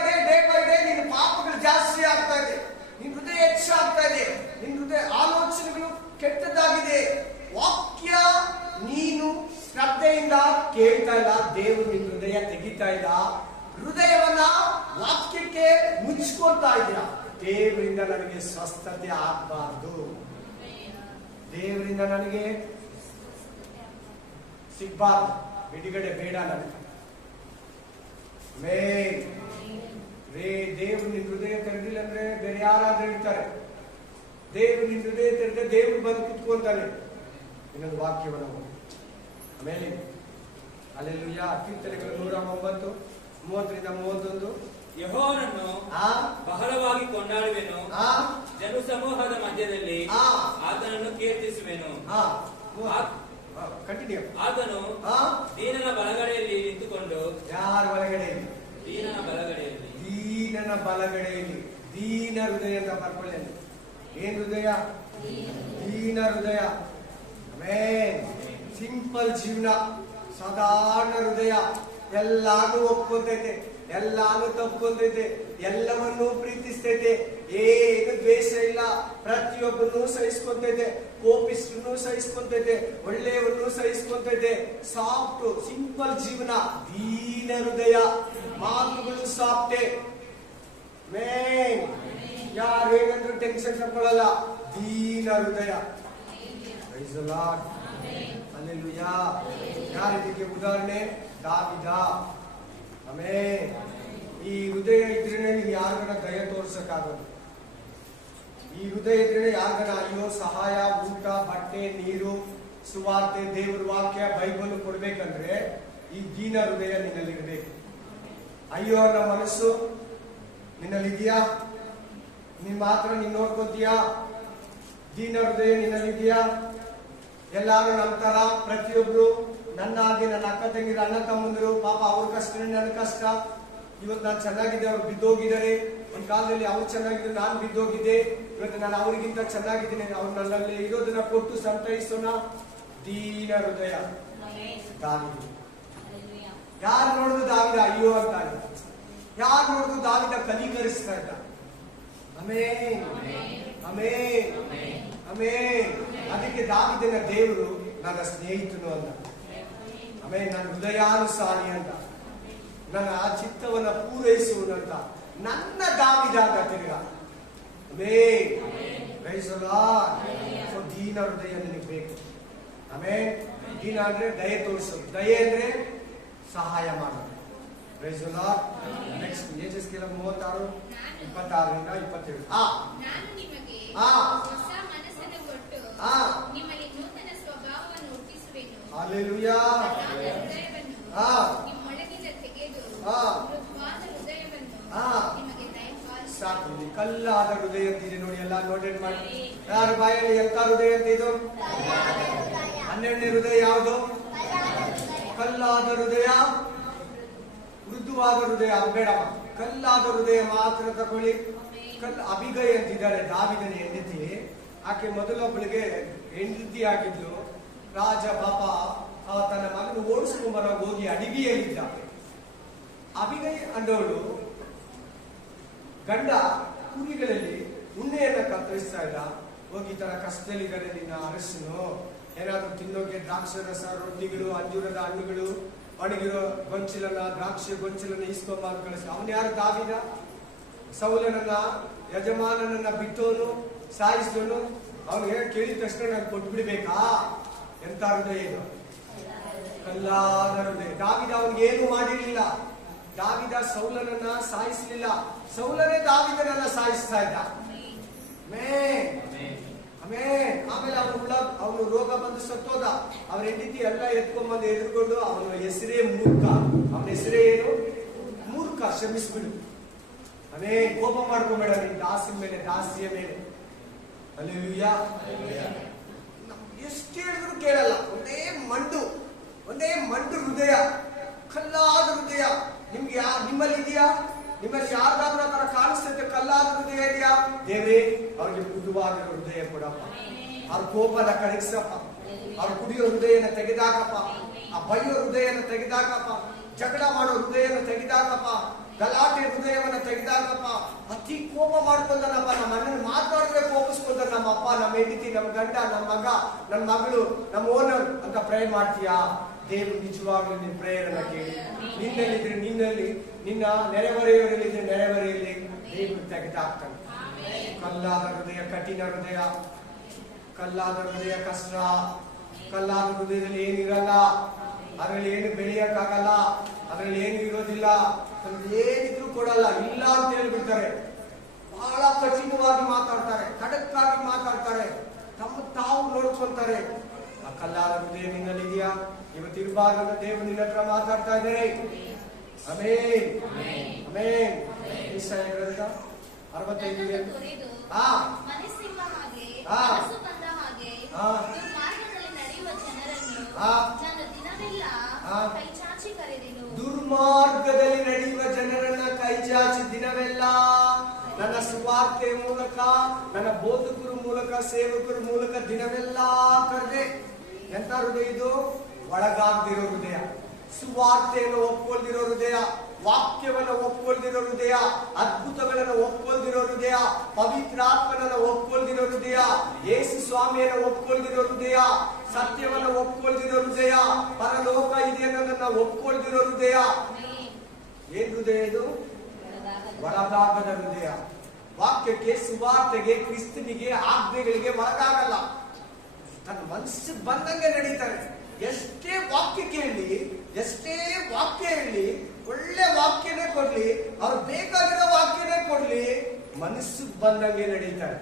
ಡೇ ನಿನ್ನ ಪಾಪಗಳು ಜಾಸ್ತಿ ಆಗ್ತಾ ಇದೆ, ನಿನ್ ಹೃದಯ ಹೆಚ್ಚಾಗ್ತಾ ಇದೆ, ನಿನ್ ಹೃದಯ ಆಲೋಚನೆಗಳು ಕೆಟ್ಟದ್ದಾಗಿದೆ. ವಾಕ್ಯ ನೀನು ಶ್ರದ್ಧೆಯಿಂದ ಕೇಳ್ತಾ ಇಲ್ಲ, ದೇವರು ನಿನ್ನ ಹೃದಯ ತೆಗಿತಾ ಇಲ್ಲ. ಹೃದಯವನ್ನ ವಾಕ್ಯಕ್ಕೆ ಮುಚ್ಚಿಕೊಳ್ತಾ ಇದೆಯಾ? ದೇವರಿಂದ ನನಗೆ ಸ್ವಸ್ಥತೆ ಆಗಬಾರ್ದು, ದೇವರಿಂದ ನನಗೆ ಸಿಗ್ಬಾರ್ದು, ಬಿಡುಗಡೆ ಬೇಡ ನನಗೆ. ದೇವ್ರು ನಿನ್ ಹೃದಯ ತೆರೆದಿಲ್ಲ ಅಂದ್ರೆ ಬೇರೆ ಯಾರಾದ್ರೂ ಇರ್ತಾರೆ. ದೇವ್ರು ನಿನ್ ಹೃದಯ ತೆರೆದ ದೇವ್ರು ಬಂದು ಕುತ್ಕೊಂತಾನೆ. ಇನ್ನೊಂದು ವಾಕ್ಯವನ್ನು ಓದಿ. ಆಮೇಲೆ ಹಲ್ಲೆಲೂಯಾ. ಕೀರ್ತನೆಗಳು 109 30-31. ಯೆಹೋವನನ್ನು ಬಹಳವಾಗಿ ಕೊಂಡಾಡುವೆನು, ಜನ ಸಮೂಹದ ಮಧ್ಯದಲ್ಲಿ ಆತನನ್ನು ಕೀರ್ತಿಸುವೆನು. ಕಂಟಿನ್ಯೂ. ಆತನು ದೀನನ ಬಲಗಡೆಯಲ್ಲಿ ನಿಂತುಕೊಂಡು. ಯಾರ ಬಲಗಡೆಯಲ್ಲಿ? ದೀನನ ಬಲಗಡೆಯಲ್ಲಿ. ದೀನನ ಬಲಗಡೆಯಲ್ಲಿ. ದೀನ ಹೃದಯ ಅಂತ ಬರ್ಕೊಳ್ಳಿ. ಏನ್ ಹೃದಯ? ದೀನ ಹೃದಯ. ಆಮೇನ್. ಸಿಂಪಲ್ ಜೀವನ, ಸಾಧಾರಣ ಹೃದಯ. ಎಲ್ಲಾನು ಒಪ್ಕೊಂತೈತೆ, ಎಲ್ಲಾನು ತಪ್ಕೊಂತೈತೆ, ಎಲ್ಲವನ್ನೂ ಪ್ರೀತಿಸ್ತೈತೆ, ಏನು ದ್ವೇಷ ಇಲ್ಲ, ಪ್ರತಿಯೊಬ್ಬನೂ ಸಹಿಸ್ಕೊಂತೈತೆ, ಕೋಪಿಸ್ಟನ್ನು ಸಹಿಸ್ಕೊಂತೈತೆ, ಒಳ್ಳೆಯವನ್ನೂ ಸಹಿಸ್ಕೊಂತೈತೆ. ಸಾಫ್ಟ್ ಸಿಂಪಲ್ ಜೀವನ, ದೀನ ಹೃದಯ, ಮಾತುಗಳು ಸಾಫ್ಟೇ. ಮೇನ್ ಯಾರು ಏನಂದ್ರೂ ಟೆನ್ಷನ್ ತಗೊಳ್ಳಲ್ಲ, ದೀನ ಹೃದಯ. Praise the lord. ಹಲ್ಲೆಲೂಯಾ. ಯಾರು ಇದಕ್ಕೆ ಉದಾಹರಣೆ? ದಾವೀದ. ಆಮೇನ್. ಈ ಹೃದಯ ಇದ್ರೇನೆ ನೀವು ಯಾರಿಗನ ದಯ ತೋರ್ಸಕ್ಕಾಗೋದು. ಈ ಹೃದಯ ಇದ್ರೆ ಯಾರಿಗನ ಅಯ್ಯೋ ಸಹಾಯ, ಊಟ, ಬಟ್ಟೆ, ನೀರು, ಸುವಾರ್ತೆ, ದೇವರ ವಾಕ್ಯ, ಬೈಬಲ್ ಕೊಡ್ಬೇಕಂದ್ರೆ ಈ ದೀನ ಹೃದಯ ನಿನ್ನಲ್ಲಿ ಇರಬೇಕು. ಅಯ್ಯೋ ಅನ್ನೋ ಮನಸ್ಸು ನಿನ್ನಲ್ಲಿದೆಯಾ? ನೀನ್ ಮಾತ್ರ ನೀನ್ ನೋಡ್ಕೊತೀಯಾ? ದೀನ ಹೃದಯ ನಿನ್ನಲ್ಲಿದೆಯಾ? ಎಲ್ಲಾರು ನಮ್ಮ ತರ ಪ್ರತಿಯೊಬ್ರು ನನ್ನಾಗಿ, ನನ್ನ ಅಕ್ಕ ತಂಗಿರ, ಅಣ್ಣ ತಮ್ಮಂದಿರು, ಪಾಪ ಅವ್ರ ಕಷ್ಟ ನನ್ನ ಕಷ್ಟ. ಇವತ್ತು ನಾನು ಚೆನ್ನಾಗಿದ್ದೆ, ಅವ್ರು ಬಿದ್ದೋಗಿದ್ದಾರೆ. ಒಂದ್ ಕಾಲದಲ್ಲಿ ಅವ್ರು ಚೆನ್ನಾಗಿದ್ರು, ನಾನು ಬಿದ್ದೋಗಿದ್ದೆ. ಇವತ್ತು ನಾನು ಅವ್ರಿಗಿಂತ ಚೆನ್ನಾಗಿದ್ದೀನಿ. ಅವ್ರು ನನ್ನಲ್ಲಿ ಇರೋದನ್ನ ಕೊಟ್ಟು ಸಂತೈಸೋಣ. ದೀನ ಹೃದಯ. ದಾವೀದ. ಯಾರು ನೋಡಿದ್ರು ದಾವೀದ ಅಯ್ಯೋ ಅಂತ ಇಲ್ಲ. ಯಾರು ನೋಡಿದ್ರು ದಾವೀದ ಕಲೀಕರಿಸ್ತಾ ಇದ್ದ. ಆಮೇನ್, ಆಮೇನ್, ಆಮೇನ್. ಅದಕ್ಕೆ ದಾವೀದನ ದೇವರು ನನ್ನ ಸ್ನೇಹಿತನು ಅಂತ. ಆಮೇಲೆ ನನ್ನ ಹೃದಯಾನುಸಾರಿ ಅಂತ, ನನ್ನ ಚಿತ್ತವನ್ನ ಪೂರೈಸುವುದಂತ, ನನ್ನ ದಾವೀದ ಅಂತ ತಿರುಗ. ದೀನ ಹೃದಯ ನಿನಗೆ ಬೇಕು. ಆಮೇಲೆ ದೀನ ಅಂದ್ರೆ ದಯೆ ತೋರಿಸೋದು, ದಯೆ ಅಂದ್ರೆ ಸಹಾಯ ಮಾಡೋದು. Praise the Lord. ನೆಕ್ಸ್ಟ್ ಯೆಹೆಜ್ಕೇಲ 36 26ರಿಂದ 27. ನಾನು ನಿಮಗೆ ಹೊಸ ಮನಸ್ಸನ್ನು ಕೊಟ್ಟು ನಿಮ್ಮಲ್ಲಿ ನೂತನ ಸ್ವಭಾವವನ್ನು ಹುಟ್ಟಿಸುವೆನು. ಹಲ್ಲೆಲೂಯಾ. ಹೃದಯವನ್ನು ನಿಮ್ಮೊಳಗಿಂದ ತೆಗೆದು ಮೃದುವಾದ ಹೃದಯವನ್ನು ನಿಮಗೆ ದಯಪಾಲಿಸುವೆನು. ಸಾಕು. ಕಲ್ಲಾದ ಹೃದಯ ಅಂತಿದೆ ನೋಡಿ, ಎಲ್ಲ ನೋಟೆಡ್ ಮಾಡಿ. ಯಾರ ಬಾಯಲ್ಲಿ ಎಂತ ಹೃದಯ ಅಂತ ಇದು? 12ನೇ ಹೃದಯ ಯಾವುದು? ಕಲ್ಲಾದ ಹೃದಯ, ಮೃದುವಾದ ಹೃದಯ. ಅದು ಬೇಡಮ್ಮ, ಕಲ್ಲಾದ ಹೃದಯ ಮಾತ್ರ ತಗೊಳ್ಳಿ. ಅಬಿಗೈ ಅಂತಿದ್ದಾರೆ ದಾವೀದನ ಹೆಂಡತಿ. ಆಕೆ ಮೊದಲೊಬ್ಬಳಿಗೆ ಹೆಂಡತಿ ಆಗಿದ್ಲು. ರಾಜ ಪಾಪ ತನ್ನ ಮಗನ ಓಡಿಸ್ಕೊಂಬರ ಹೋಗಿ ಅಡಿಗೆಯಲ್ಲಿದ್ದ. ಅಬಿಗೈ ಅಂದವಳು ಗಂಡ ಕುರಿಗಳಲ್ಲಿ ಉಣ್ಣೆಯನ್ನ ಕತ್ತರಿಸ್ತಾ ಇದ್ದ. ಹೋಗಿ ಈ ತರ ಕಷ್ಟದಲ್ಲಿದ್ದಾರೆ, ನಿನ್ನ ಅರಸನು ಏನಾದ್ರೂ ತಿನ್ನೋಕೆ ದ್ರಾಕ್ಷರಸ, ರೊಟ್ಟಿಗಳು, ಅಂಜೂರದ ಹಣ್ಣುಗಳು, ಒಣಗಿರೋ ಗೊಂಚಲನ್ನ, ದ್ರಾಕ್ಷಿ ಗೊಂಚಲನ್ನ ಇಸ್ಕೊಂಬ ಅಂತ ಕಳಿಸಿ. ಅವನು ಯಾರು? ದಾವೀದ. ಸೌಲನನ್ನ, ಯಜಮಾನನನ್ನ ಬಿಟ್ಟೋನು, ಸಾಯಿಸಿದವನು. ಅವನು ಕೇಳಿದ ತಕ್ಷಣ ನಾನು ಕೊಟ್ಬಿಡ್ಬೇಕಾ? ಎಂತ ಹೃದಯ ಇದು? ಕಲ್ಲಾದ ಹೃದಯ. ದಾವೀದ ಅವನಿಗೆ ಏನು ಮಾಡಿರಲಿಲ್ಲ. ದಾವೀದ ಸೌಲನನ್ನ ಸಾಯಿಸಲಿಲ್ಲ, ಸೌಲನೇ ದಾವೀದನನ್ನ ಸಾಯಿಸ್ತಾ ಇದ್ದ. ಆಮೇಲೆ ಅವನು ರೋಗ ಬಂದು ಸತ್ತೋದ. ಅವನ ಹೆಂಡತಿ ಎಲ್ಲ ಎತ್ಕೊಂಡ್ಬಂದು ಎದುರುಕೊಂಡು, ಅವನ ಹೆಸರೇ ಮೂರ್ಖ. ಅವನ ಹೆಸರೇ ಏನು? ಮೂರ್ಖ. ಶ್ರಮಿಸ್ಬಿಡು. ಕೋಪ ಮಾಡ್ಕೊಂಬೇಡ ನಿನ್ ದಾಸಿಯ ಮೇಲೆ, ದಾಸಿಯ ಮೇಲೆ. ಹಲ್ಲೆಲೂಯಾ. ಎಷ್ಟು ಹೇಳಿದ್ರು ಕೇಳಲ್ಲ. ಒಂದೇ ಮಂಡು ಹೃದಯ, ಕಲ್ಲಾದ ಹೃದಯ. ನಿಮ್ಮಲ್ಲಿ ಇದೆಯಾ? ನಿಮ್ಮಲ್ಲಿ ಯಾರ್ದಾದ್ರೂ ಆ ತರ ಕಾಣಿಸ್ತೈತೆ ಕಲ್ಲಾದ ಹೃದಯ ಇದೆಯಾ? ದೇವರೇ ಅವ್ರಿಗೆ ಮೃದುವಾದ ಹೃದಯ ಕೊಡಪ್ಪ. ಅವ್ರ ಕೋಪನ ಕರಗಿಸಪ್ಪ. ಅವ್ರ ಕುಡಿಯೋ ಹೃದಯನ ತೆಗೆದಾಕಪ್ಪ. ಆ ಬೈಯೋ ಹೃದಯನ ತೆಗೆದಾಕಪ್ಪ. ಜಗಳ ಮಾಡೋ ಹೃದಯನ ತೆಗೆದಾಕಪ್ಪ. ಗಲಾಟೆ ಹೃದಯವನ್ನ ತೆಗೆದಾಕಪ್ಪ. ಅತಿ ಕೋಪ ಮಾಡ್ಕೊಂಡನಪ್ಪ. ನಮ್ಮ ಅಣ್ಣನ ಮಾತಾಡಿದ್ರೆ ಕೋಪಿಸ್ಕೊಂಡ ನಮ್ಮ ಅಪ್ಪ, ನಮ್ಮ ಹೆಂಡತಿ, ನಮ್ಮ ಗಂಡ, ನಮ್ಮ ಮಗ, ನನ್ನ ಮಗಳು, ನಮ್ಮ ಓನರ್ ಅಂತ ಪ್ರೇ ಮಾಡ್ತೀಯಾ? ದೇವರು ನಿಜವಾಗ್ಲೂ ನಿನ್ನ ಪ್ರೇಯರನ್ನ ಕೇಳಿ. ನಿನ್ನಲ್ಲಿದ್ರೆ ನಿನ್ನಲ್ಲಿ, ನಿನ್ನ ನೆರೆಹೊರೆಯವರಲ್ಲಿದ್ರೆ ನೆರೆಹೊರೆಯಲ್ಲಿ ದೇವರು ತೆಗೆದಾಕ್ತಾನೆ. ಕಲ್ಲಾದ ಹೃದಯ, ಕಠಿಣ ಹೃದಯ, ಕಲ್ಲಾದ ಹೃದಯ ಕಷ್ಟ. ಕಲ್ಲಾದ ಹೃದಯದಲ್ಲಿ ಏನಿರಲ್ಲ, ಅದರಲ್ಲಿ ಏನು ಬೆಳೆಯಕ್ಕಾಗಲ್ಲ, ಅದರಲ್ಲಿ ಏನು ಇರೋದಿಲ್ಲ, ಏನಿದ್ರು ಕೊಡಲ್ಲ, ಇಲ್ಲ ಅಂತ ಹೇಳ್ಬಿಡ್ತಾರೆ. ಬಹಳ ಕಠಿಣವಾಗಿ ಮಾತಾಡ್ತಾರೆ, ಖಡಕ್ಕಾಗಿ ಮಾತಾಡ್ತಾರೆ, ತಮ್ಮ ತಾವು ನೋಡ್ಕೊಂತಾರೆ. ಕಲ್ಲಾದ ಹೃದಯ ನಿನ್ನಲ್ಲಿದೆಯಾ? ಇವತ್ತು ಇರಬಾರ್ದ ದೇವರು ನಿನ್ನ ಹತ್ರ ಮಾತಾಡ್ತಾ ಇದ್ದಾರೆ. Amen amen. ಯೆಶಾಯ ಗ್ರಂಥ 65 ತೊರೆದು ಆ ಮನಸ್ಸಿರುವ ಹಾಗೆ ಆ. ಮನಸ್ಸು ಬಂದ ಹಾಗೆ ಆ. ದುರ್ಮಾರ್ಗದಲ್ಲಿ ನಡೆಯುವ ಜನರನ್ನು ಆ. ನಾನು ದಿನವೆಲ್ಲ ಆ. ಕೈಚಾಚಿ ಕರೆದೆನು. ದುರ್ಮಾರ್ಗದಲ್ಲಿ ನಡೆಯುವ ಜನರನ್ನ ಕೈಚಾಚಿ ದಿನವೆಲ್ಲ ನನ್ನ ಸುವಾರ್ತೆಯ ಮೂಲಕ, ನನ್ನ ಬೋಧಕರ ಮೂಲಕ, ಸೇವಕರ ಮೂಲಕ ದಿನವೆಲ್ಲ ಕರೆದೆ. ಎಂತ ಹೃದಯ ಇದು? ಒಳಗಾಗದಿರೋ ಹೃದಯ, ಸುವಾರ್ತೆಯನ್ನು ಒಪ್ಕೊಳ್ದಿರೋ ಹೃದಯ, ವಾಕ್ಯವನ್ನು ಒಪ್ಕೊಳ್ದಿರೋ ಹೃದಯ, ಅದ್ಭುತಗಳನ್ನು ಒಪ್ಕೊಳ್ದಿರೋ ಹೃದಯ, ಪವಿತ್ರಾತ್ಮನನ್ನು ಒಪ್ಕೊಳ್ದಿರೋ ಹೃದಯ, ಯೇಸು ಸ್ವಾಮಿಯನ್ನು ಒಪ್ಕೊಳ್ದಿರೋ ಹೃದಯ, ಸತ್ಯವನ್ನು ಒಪ್ಕೊಳ್ದಿರೋ ಹೃದಯ, ಪರಲೋಕ ಇದೆ ಅನ್ನೋದನ್ನ ಒಪ್ಕೊಳ್ದಿರೋ ಹೃದಯ. ಏನ್ ಹೃದಯ ಇದು? ಒಳಗಾಗದ ಹೃದಯ. ವಾಕ್ಯಕ್ಕೆ, ಸುವಾರ್ತೆಗೆ, ಕ್ರಿಸ್ತನಿಗೆ, ಆಜ್ಞೆಗಳಿಗೆ ಒಳಗಾಗಲ್ಲ. ತನ್ನ ಮನಸ್ಸಿಗೆ ಬಂದಂಗೆ ನಡೀತಾರೆ. ಎಷ್ಟೇ ವಾಕ್ಯ ಕೇಳಿ, ಎಷ್ಟೇ ವಾಕ್ಯ ಹೇಳಿ, ಒಳ್ಳೆ ವಾಕ್ಯನೇ ಕೊಡ್ಲಿ, ಅವ್ರು ಬೇಕಾಗಿರೋ ವಾಕ್ಯನೇ ಕೊಡ್ಲಿ, ಮನಸ್ಸಿಗೆ ಬಂದಂಗೆ ನಡೀತಾರೆ.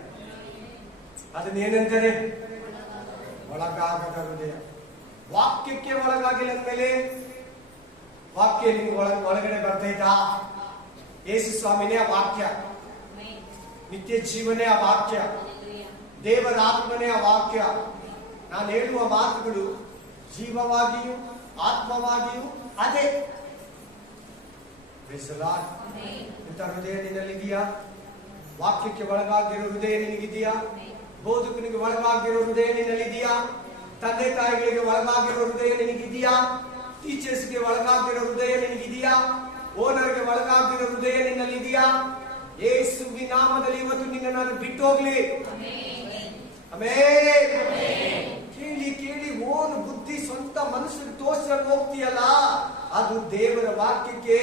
ಅದನ್ನೇನಂತಾರೆ? ಒಳಗಾಗದ ಹೃದಯ. ವಾಕ್ಯಕ್ಕೆ ಒಳಗಾಗಿಲ್ಲ ಅಂದ್ಮೇಲೆ ವಾಕ್ಯ ನಿಮ್ಗೆ ಒಳಗಡೆ ಬರ್ತೈತಾ? ಯೇಸು ಸ್ವಾಮಿನೇ ಆ ವಾಕ್ಯ, ನಿತ್ಯ ಜೀವನೇ ಆ ವಾಕ್ಯ, ದೇವರ ಆತ್ಮನೇ ಆ ವಾಕ್ಯ. ನಾನು ಹೇಳುವ ಮಾತುಗಳು ಜೀವವಾಗಿಯೂ ಆತ್ಮವಾಗಿಯೂ ಅದೇ. ಇಂಥ ಹೃದಯ ನಿನ್ನಲ್ಲಿದೆಯಾ? ವಾಕ್ಯಕ್ಕೆ ಒಳಗಾಗಿರೋ ಹೃದಯ ನಿನಗಿದೆಯಾ? ಬೋಧಕನಿಗೆ ಒಳಗಾಗಿರೋ ಹೃದಯ ನಿನ್ನಲ್ಲಿದೆಯಾ? ತಂದೆ ತಾಯಿಗಳಿಗೆ ಒಳಗಾಗಿರೋ ಹೃದಯ ನಿನಗಿದೆಯಾ? ಟೀಚರ್ಸ್ಗೆ ಒಳಗಾಗಿರೋ ಹೃದಯ ನಿನಗಿದೆಯಾ? ಓನರ್ಗೆ ಒಳಗಾಗಿರೋ ಹೃದಯ ನಿನ್ನಲ್ಲಿದೆಯಾ? ಯೇಸುವಿನ ನಾಮದಲ್ಲಿ ಇವತ್ತು ನಿನ್ನನ್ನು ಬಿಟ್ಟು ಹೋಗ್ಲಿ. ಆಮೆನ್. ಕೇಳಿ ಕೇಳಿ ಓನ್ ಬುದ್ಧಿ ಸ್ವಂತ ಮನಸ್ಸಿಗೆ ತೋರಿಸಲು ಹೋಗ್ತೀಯಲ್ಲ, ಅದು ದೇವರ ವಾಕ್ಯಕ್ಕೆ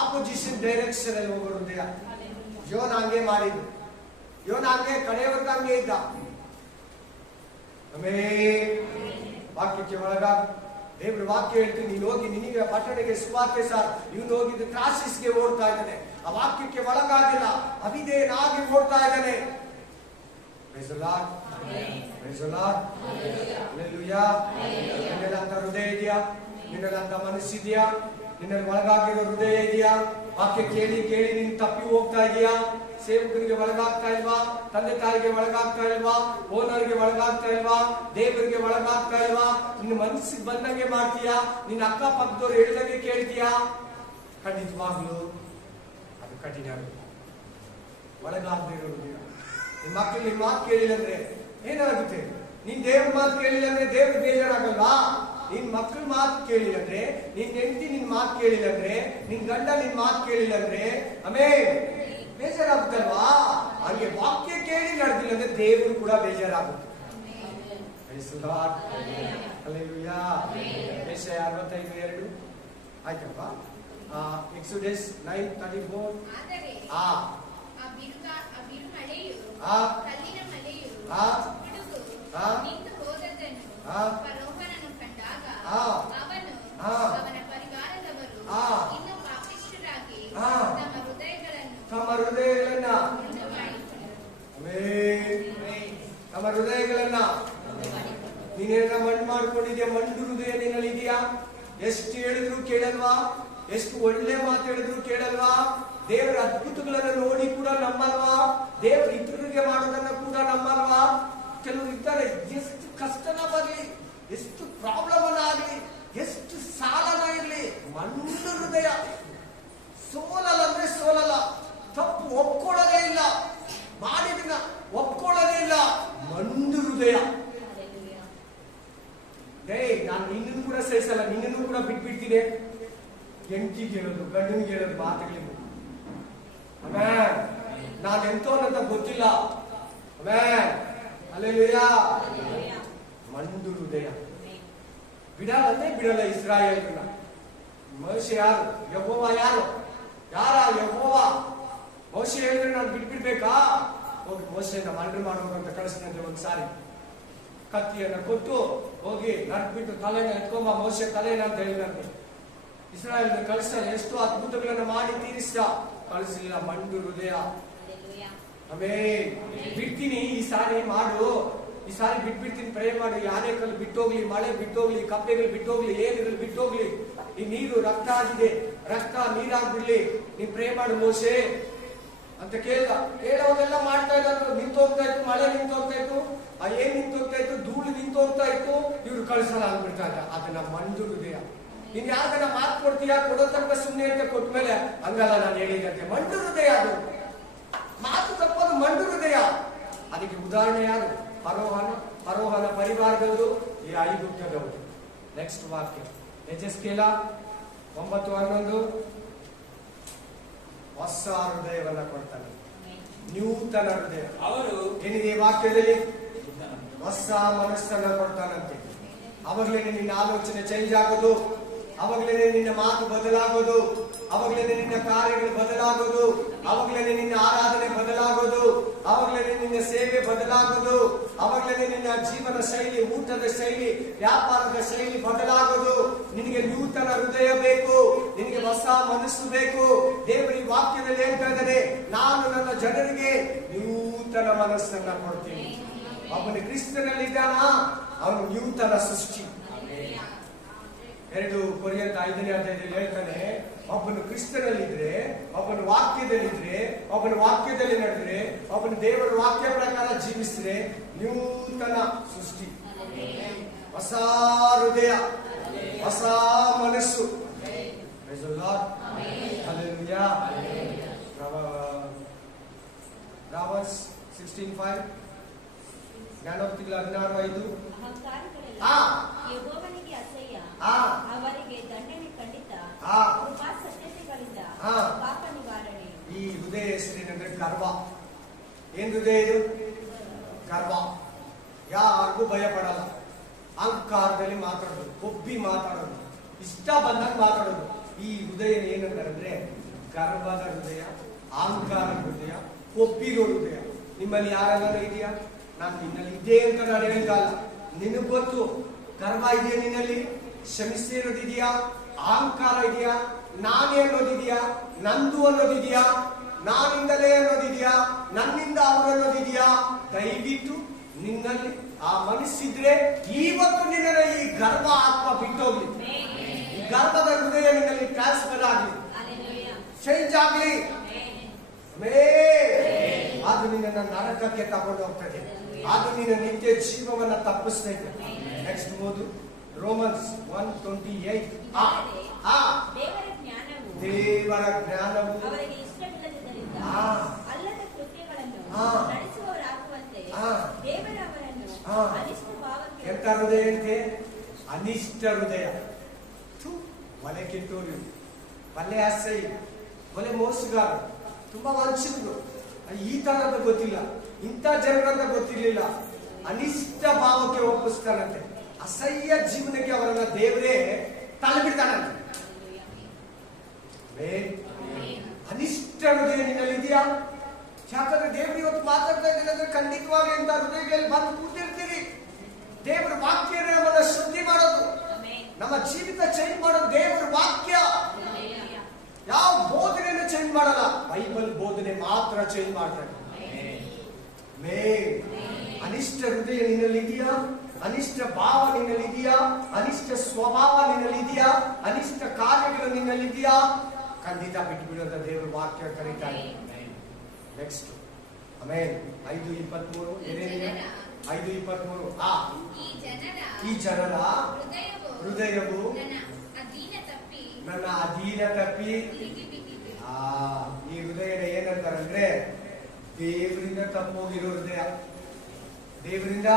ಆಪೋಸಿಷನ್ ಡೈರೆಕ್ಷನ್ ಅಲ್ಲಿ ಹೋಗೋ ಹೃದಯ. ಯೋನ ಹಂಗೆ ಮಾಡಿದ್ದು. ಯೋನ ಹಂಗೆ ಕಡೆಯವರೆಗೂ ಹಂಗೆ ಇದ್ದ. ಆಮೆನ್. ವಾಕ್ಯಕ್ಕೆ ಒಳಗಾಗ ದೇವ್ರ ವಾಕ್ಯ ಹೇಳ್ತೀನಿ, ನೀನು ಹೋಗಿ ನಿನಗೆ ಪಟ್ಟಣಕ್ಕೆ ಸುವಾರ್ತೆ ಸಾರ್. ಇವನು ಹೋಗಿದ್ದು ಕ್ರಾಸಿಸ್ಗೆ ಓಡ್ತಾ ಇದ್ದಾನೆ, ಆ ವಾಕ್ಯಕ್ಕೆ ಒಳಗಾಗಿಲ್ಲ, ಅವಿಧೇಯನಾಗಿ ಓಡ್ತಾ ಇದ್ದಾನೆ. ನಿನ್ನೆಲ್ಲ ಅಂತ ಹೃದಯ ಇದೆಯಾ? ನಿನ್ನೆಲ್ಲ ಅಂತ ಮನಸ್ಸಿದೆಯಾ? ನಿನ್ನಲ್ಲಿ ಒಳಗಾಗಿರೋ ಹೃದಯ ಇದೆಯಾ? ವಾಕ್ಯ ಕೇಳಿ ಕೇಳಿ ನೀನು ತಪ್ಪಿ ಹೋಗ್ತಾ ಇದೆಯಾ? ಸೇವಕರಿಗೆ ಒಳಗಾಗ್ತಾ ಇಲ್ವಾ? ತಂದೆ ತಾಯಿಗೆ ಒಳಗಾಗ್ತಾ ಇಲ್ವಾ? ಓನರ್ಗೆ ಒಳಗಾಗ್ತಾ ಇಲ್ವಾ? ದೇವರಿಗೆ ಒಳಗಾಗ್ತಾ ಇಲ್ವಾ? ನಿನ್ನ ಮನಸ್ಸಿಗೆ ಬಂದಂಗೆ ಮಾಡ್ತೀಯಾ? ನಿನ್ನ ಅಕ್ಕಪಕ್ಕದವ್ರು ಹೇಳ್ದಂಗೆ ಕೇಳ್ತೀಯಾ? ಖಂಡಿತವಾಗ್ಲು ಅದು ಕಠಿಣ. ಒಳಗಾಗದೇ ಇರೋ ಹೃದಯ. ನಿನ್ನ ಮಕ್ಕಳು ನಿನ್ನ ಮಾತು ಕೇಳಿಲ್ಲ ಅಂದ್ರೆ ಏನಾಗುತ್ತೆ? ನೀನ್ ದೇವ್ರ ಮಾತು ಕೇಳಿಲ್ಲ ಅಂದ್ರೆ ದೇವ್ರ ಬೇಜಾರಾಗಲ್ವಾ? ನಿನ್ ಮಕ್ಕಳ ಮಾತು ಕೇಳಿಲ್ಲ ಅಂದ್ರೆ, ನಿನ್ ಹೆಂಡತಿ ನಿನ್ ಮಾತು ಕೇಳಿಲ್ಲ ಅಂದ್ರೆ, ನಿನ್ ಗಂಡ ನಿನ್ ಮಾತು ಕೇಳಿಲ್ಲ ಅಂದ್ರೆ ಆಮೇಲೆ ಬೇಜಾರಾಗುತ್ತಲ್ವಾ? ಹಾಗೆ ವಾಕ್ಯ ಕೇಳಿ ನಡೆದಿಲ್ಲ ಅಂದ್ರೆ ದೇವರು ಕೂಡ ಬೇಜಾರಾಗುತ್ತೆ. ಯೆಶಾಯ 65:2 ಆಯ್ತಪ್ಪ. ಎಕ್ಸೋಡಸ್ 9:34. ಆದರೆ ಆ ಬಿರುಮಳೆಯು, ಕಲ್ಲಿನ ಮಳೆಯು, ಗುಡುಗು ನಿಂತು ಹೋದದ್ದನ್ನು ಫರೋಹನನ್ನು ಕಂಡಾಗ ಅವನು ಅವನ ಪರಿವಾರದವರು ಇನ್ನು ಪಾಪಿಷ್ಠರಾಗಿ ತಮ್ಮ ಹೃದಯಗಳನ್ನ ನೀನೇನ ಮಣ್ಣು ಮಾಡ್ಕೊಂಡಿದ್ಯಾ? ಮಂಡು ಹೃದಯ ನಿನ್ನಲ್ಲಿದೆಯಾ? ಎಷ್ಟು ಹೇಳಿದ್ರು ಕೇಳಲ್ವಾ? ಎಷ್ಟು ಒಳ್ಳೆ ಮಾತು ಹೇಳಿದ್ರು ಕೇಳಲ್ವಾ? ದೇವರ ಅದ್ಭುತಗಳನ್ನು ನೋಡಿ ಕೂಡ ನಂಬಲ್ವಾ? ದೇವರು ಇತರರಿಗೆ ಮಾಡೋದನ್ನ ಕೂಡ ನಂಬಲ್ವಾ? ಕೆಲವರು ಇದ್ದಾರೆ, ಎಷ್ಟು ಕಷ್ಟನ ಬರಲಿ, ಎಷ್ಟು ಪ್ರಾಬ್ಲಮ್ ಆಗಲಿ, ಎಷ್ಟು ಸಾಲನ ಇರಲಿ, ಮಂಡು ಹೃದಯ. ಸೋಲಲ್ಲ ಅಂದ್ರೆ ಸೋಲಲ್ಲ, ತಪ್ಪು ಒಪ್ಕೊಳ್ಳೋದೇ ಇಲ್ಲ, ಮಾಡಿದನ್ನ ಒಪ್ಕೊಳ್ಳೋದೇ ಇಲ್ಲ, ಮಂಡು ಹೃದಯ. ನಾನು ನಿನ್ನನ್ನು ಕೂಡ ಸಹಿಸಲ್ಲ, ನಿನ್ನನ್ನು ಕೂಡ ಬಿಟ್ಬಿಡ್ತೀನಿ. ಹೆಂಡತಿಗೆ ಹೇಳೋದು, ಗಂಡನಿಗೆ ಹೇಳೋದು ಮಾತುಗಳಿಗೆ ನಾನು ಎಂತೋನಂತ ಗೊತ್ತಿಲ್ಲ. ಹಲ್ಲೆಲೂಯಾ. ಮಂಡು ಹೃದಯ. ಬಿಡಲ್ಲ ಬಿಡಲ್ಲ ಇಸ್ರಾಯೇಲ್ರನ್ನ. ಮೋಶೆ ಯಾರು? ಯೆಹೋವ ಯಾರು? ಯೆಹೋವ. ಮೋಶೆ ಹೇಳಿದ್ರೆ ನಾನು ಬಿಟ್ಬಿಡ್ಬೇಕಾ? ಹೋಗಿ ಮೋಶೆಯನ್ನ ಮರ್ಡರ್ ಮಾಡೋದಂತ ಕಳಿಸಿದಂತೆ ಒಂದ್ಸಾರಿ ಕತ್ತಿಯನ್ನ ಕೊಟ್ಟು ಹೋಗಿ ನಡ್ಬಿಟ್ಟು ತಲೆನ ಎತ್ಕೊಂಬ ಮೋಶೆ ತಲೆನ ಅಂತ ಹೇಳಿದಂತೆ. ಇಸ್ರಾಯೇಲ್ ಕಳಿಸ್ತಾರೆ, ಎಷ್ಟು ಅದ್ಭುತಗಳನ್ನ ಮಾಡಿ ತೀರಿಸ್ತಾ, ಕಳಿಸಲಿಲ್ಲ. ಮಂಡು ಹೃದಯ. ಆಮೇಲೆ ಬಿಡ್ತೀನಿ, ಈ ಸಾರಿ ಮಾಡು, ಈ ಸಾರಿ ಬಿಟ್ಬಿಡ್ತೀನಿ, ಪ್ರೇ ಮಾಡಿ. ಆನೆಕಲ್ಲು ಬಿಟ್ಟೋಗ್ಲಿ, ಮಳೆ ಬಿಟ್ಟೋಗ್ಲಿ, ಕಪ್ಪೆಗಳು ಬಿಟ್ಟೋಗ್ಲಿ, ಏನುಗಳು ಬಿಟ್ಟೋಗ್ಲಿ, ಈ ನೀರು ರಕ್ತ ಆಗಿದೆ, ರಕ್ತ ನೀರಾಗ್ಬಿಡ್ಲಿ, ನೀನ್ ಪ್ರೇ ಮಾಡು ಮೋಶೆ ಅಂತ ಕೇಳೋದೆಲ್ಲ ಮಾಡ್ತಾ ಇದ್ರು. ನಿಂತೋಗ್ತಾ ಇತ್ತು, ಮಳೆ ನಿಂತೋಗ್ತಾ ಇತ್ತು, ಏನ್ ನಿಂತೋಗ್ತಾ ಇತ್ತು, ಧೂಳು ನಿಂತೋಗ್ತಾ ಇತ್ತು. ಇವ್ರು ಕಳ್ಸಲ್ಲ ಅಂದ್ಬಿಡ್ತಾ ಇದ್ದ. ಅದನ್ನ ಮಂಜು ಹೃದಯ. ನೀನ್ ಯಾಕನ್ನ ಮಾತು ಕೊಡ್ತೀಯಾ, ಕೊಡೋ ತನಕ ಸುಮ್ಮನೆ ಅಂತ ಕೊಟ್ಮೇಲೆ ಹಂಗಲ್ಲ ನಾನು ಹೇಳಿದಂತೆ. ಮಂಡು ಹೃದಯ ಅದು, ಮಾತು ತಪ್ಪೋದು ಮಂಡು ಹೃದಯ. ಅದಕ್ಕೆ ಉದಾಹರಣೆ ಯಾರು? ಫರೋಹನ ಪರಿವಾರದವರು, ಈ ಐಗುಪ್ತದವರು. ನೆಕ್ಸ್ಟ್ ವಾಕ್ಯ ಯೆಹೆಜ್ಕೇಲ 9:11. ಹೊಸ ಹೃದಯವನ್ನ ಕೊಡ್ತಾನೆ, ನೂತನ ಹೃದಯ. ಅವರು ಏನಿದೆ ವಾಕ್ಯದಲ್ಲಿ? ಹೊಸ ಮನಸ್ಸನ್ನ ಕೊಡ್ತಾನಂತೆ. ಅವಾಗ್ಲೇನೆ ನಿನ್ನ ಆಲೋಚನೆ ಚೇಂಜ್ ಆಗೋದು, ಅವಾಗ್ಲೇನೆ ನಿನ್ನ ಮಾತು ಬದಲಾಗೋದು, ಅವಾಗ್ಲೇನೆ ನಿನ್ನ ಕಾರ್ಯಗಳು ಬದಲಾಗೋದು, ಅವಾಗ್ಲೇನೆ ನಿನ್ನ ಆರಾಧನೆ ಬದಲಾಗೋದು, ಅವಾಗ್ಲೇನೆ ನಿನ್ನ ಸೇವೆ ಬದಲಾಗೋದು, ಅವಾಗ್ಲೇನೆ ನಿನ್ನ ಜೀವನ ಶೈಲಿ, ಊಟದ ಶೈಲಿ, ವ್ಯಾಪಾರದ ಶೈಲಿ ಬದಲಾಗೋದು. ನಿನಗೆ ನೂತನ ಹೃದಯ ಬೇಕು, ನಿನಗೆ ಹೊಸ ಮನಸ್ಸು ಬೇಕು. ದೇವರ ಈ ವಾಕ್ಯದಲ್ಲಿ ಹೇಳ್ತಾ ಇದ್ದಾರೆ, ನಾನು ನನ್ನ ಜನರಿಗೆ ನೂತನ ಮನಸ್ಸನ್ನ ಕೊಡ್ತೀನಿ. ಅವನು ಕ್ರಿಸ್ತನಲ್ಲಿದ್ದಾನ, ಅವನು ನೂತನ ಸೃಷ್ಟಿ. 2 ಕೊರಿಂಥ 5ನೇ ಅಧ್ಯಾಯದಲ್ಲಿ ಹೇಳ್ತಾನೆ, ಒಬ್ಬನು ಕ್ರಿಸ್ತನಲ್ಲಿದ್ರೆ, ಒಬ್ಬನ ವಾಕ್ಯದಲ್ಲಿದ್ರೆ, ಒಬ್ಬನ ವಾಕ್ಯದಲ್ಲಿ ನಡೆದ್ರೆ, ಒಬ್ಬನ ದೇವರ ವಾಕ್ಯ ಪ್ರಕಾರ ಜೀವಿಸಿದ್ರೆ ನೂತನ ಸೃಷ್ಟಿ, ಹೊಸ ಹೃದಯ, ಹೊಸ ಮನಸ್ಸು. Proverbs 16:5. ಜ್ಞಾನೋಕ್ತಿಗಳ 16:5. ಯೆಹೋವನಿಗೆ ಅಸಹ್ಯ, ಅವರಿಗೆ ದಂಡನೆ ಖಂಡಿತ, ಕೃಪಾ ಸತ್ಯತೆಗಳಿಂದ ಪಾಪ ನಿವಾರಣೆ. ಈ ಹೃದಯ ಹೆಸರೇನೆಂದ್ರೆ ಗರ್ವ. ಏನ್ ಹೃದಯ ಇದು? ಗರ್ವ. ಯಾರಿಗೂ ಭಯ ಪಡಲ್ಲ, ಅಹಂಕಾರದಲ್ಲಿ ಮಾತಾಡೋದು, ಕೊಬ್ಬಿ ಮಾತಾಡೋದು, ಇಷ್ಟ ಬಂದಾಗ ಮಾತಾಡೋದು. ಈ ಹೃದಯ ಏನಂದ್ರೆ ಗರ್ವದ ಹೃದಯ, ಅಹಂಕಾರ ಹೃದಯ, ಕೊಬ್ಬಿರೋ ಹೃದಯ. ನಿಮ್ಮಲ್ಲಿ ಯಾರೆಲ್ಲ ಇದೆಯಾ? ನಾನು ನಿನ್ನಲ್ಲಿ ಇದೆ ಅಂತ ನಾನು ಹೇಳಿದಲ್ಲ, ನಿನಗ್ ಗೊತ್ತು. ಗರ್ವ ಇದೆಯಾ ನಿನ್ನಲ್ಲಿ? ಶ್ರಮಿಸಿರೋದಿದೆಯಾ? ಅಹಂಕಾರ ಇದೆಯಾ? ನಾನೇ ಅನ್ನೋದಿದೆಯಾ? ನಂದು ಅನ್ನೋದಿದೆಯಾ? ನಾನಿಂದಲೇ ಅನ್ನೋದಿದೆಯಾ? ನನ್ನಿಂದ ಅವರು ಅನ್ನೋದಿದೆಯಾ? ದಯವಿಟ್ಟು ನಿನ್ನಲ್ಲಿ ಆ ಮನಸ್ಸಿದ್ರೆ ಇವತ್ತು ನಿನ್ನ ಈ ಗರ್ವ ಆತ್ಮ ಬಿಟ್ಟೋಗ್ಲಿ. ಈ ಗರ್ವದ ಹೃದಯ ನಿನ್ನಲ್ಲಿ ಟ್ರಾನ್ಸ್ಫರ್ ಆಗಲಿ, ಚೇಂಜ್ ಆಗಲಿ. ಅದು ನಿನ್ನ ನರಕಕ್ಕೆ ತಗೊಂಡು ಹೋಗ್ತದೆ, ಅದು ನಿನ್ನ ನಿತ್ಯ ಜೀವವನ್ನ ತಪ್ಪಿಸ್ತೈತೆ. ನೆಕ್ಸ್ಟ್ ಓದು, ರೋಮನ್ಸ್ 1:28. ದೇವರ ಜ್ಞಾನವು ಅವರಿಗೆ ಇಷ್ಟವಿಲ್ಲದಿದ್ದರಿಂದ ಅಲ್ಲದ ಕೃತ್ಯಗಳನ್ನು ನಡೆಸುವವರಾಗುವಂತೆ ದೇವರು ಅವರನ್ನು ಅನಿಷ್ಟ ಭಾವಕ್ಕೆ. ಎಂತ ಹೃದಯ ಅಂತೆ? ಅನಿಷ್ಟ ಹೃದಯ. ಒಲೆ ಕಿತ್ತೋರು, ಒಲೆ ಅಸಹ್ಯ, ಒಲೆ ಮೋಸಗಾರ, ತುಂಬಾ ವಂಚಕರು. ಈ ತರದ ಗೊತ್ತಿಲ್ಲ, ಇಂಥ ಜನರಂತ ಗೊತ್ತಿರ್ಲಿಲ್ಲ. ಅನಿಷ್ಟ ಭಾವಕ್ಕೆ ಒಪ್ಪಿಸ್ತಾನಂತೆ, ಅಸಹ್ಯ ಜೀವನಕ್ಕೆ ಅವರನ್ನ ದೇವರೇ ತಳ್ಳಿಬಿಡ್ತಾನಂತೆ. ಅನಿಷ್ಟ ಹೃದಯ ನಿನ್ನಲ್ಲಿದೆಯಾ? ಯಾಕಂದ್ರೆ ದೇವರು ಇವತ್ತು ಮಾತಾಡ್ತಾ ಇದ್ದೀನಿ ಅಂದ್ರೆ ಖಂಡಿತವಾಗಿ ಅಂತ ಹೃದಯಗಳಲ್ಲಿ ಬಂದು ಕೂತಿರ್ತೀರಿ. ದೇವರ ವಾಕ್ಯ ನಮ್ಮನ್ನ ಶುದ್ಧಿ ಮಾಡೋದು, ನಮ್ಮ ಜೀವಿತ ಚೇಂಜ್ ಮಾಡೋದು ದೇವರ ವಾಕ್ಯ. ಯಾವ ಬೋಧನೆಯನ್ನು ಚೇಂಜ್ ಮಾಡಲ್ಲ, ಬೈಬಲ್ ಬೋಧನೆ ಮಾತ್ರ ಚೇಂಜ್ ಮಾಡ್ತಾರೆ. ಅನಿಷ್ಟ ಹೃದಯ ನಿನ್ನಲ್ಲಿದೆಯಾ? ಅನಿಷ್ಟ ಭಾವ ನಿನ್ನಲ್ಲಿದೆಯಾ? ಅನಿಷ್ಟ ಸ್ವಭಾವ ನಿನ್ನಲ್ಲಿದೆಯಾ? ಅನಿಷ್ಟ ಕಾರ್ಯಗಳು ನಿನ್ನಲ್ಲಿದೆಯಾ? ಖಂಡಿತ ಬಿಟ್ಬಿಡೋದ ದೇವರ ವಾಕ್ಯ ಕರೀತಾರೆ. ನೆಕ್ಸ್ಟ್ ಆಮೇಲೆ 5:23. ಏನೇನಿದೆ? 5:23. ಈ ಜನರ ಹೃದಯವು ನನ್ನ ಅಧೀನ ತಪ್ಪಿ. ಈ ಹೃದಯ ಏನಂತಾರಂದ್ರೆ ದೇವರಿಂದ ತಪ್ಪೋಗಿರೋ ಹೃದಯ, ದೇವರಿಂದ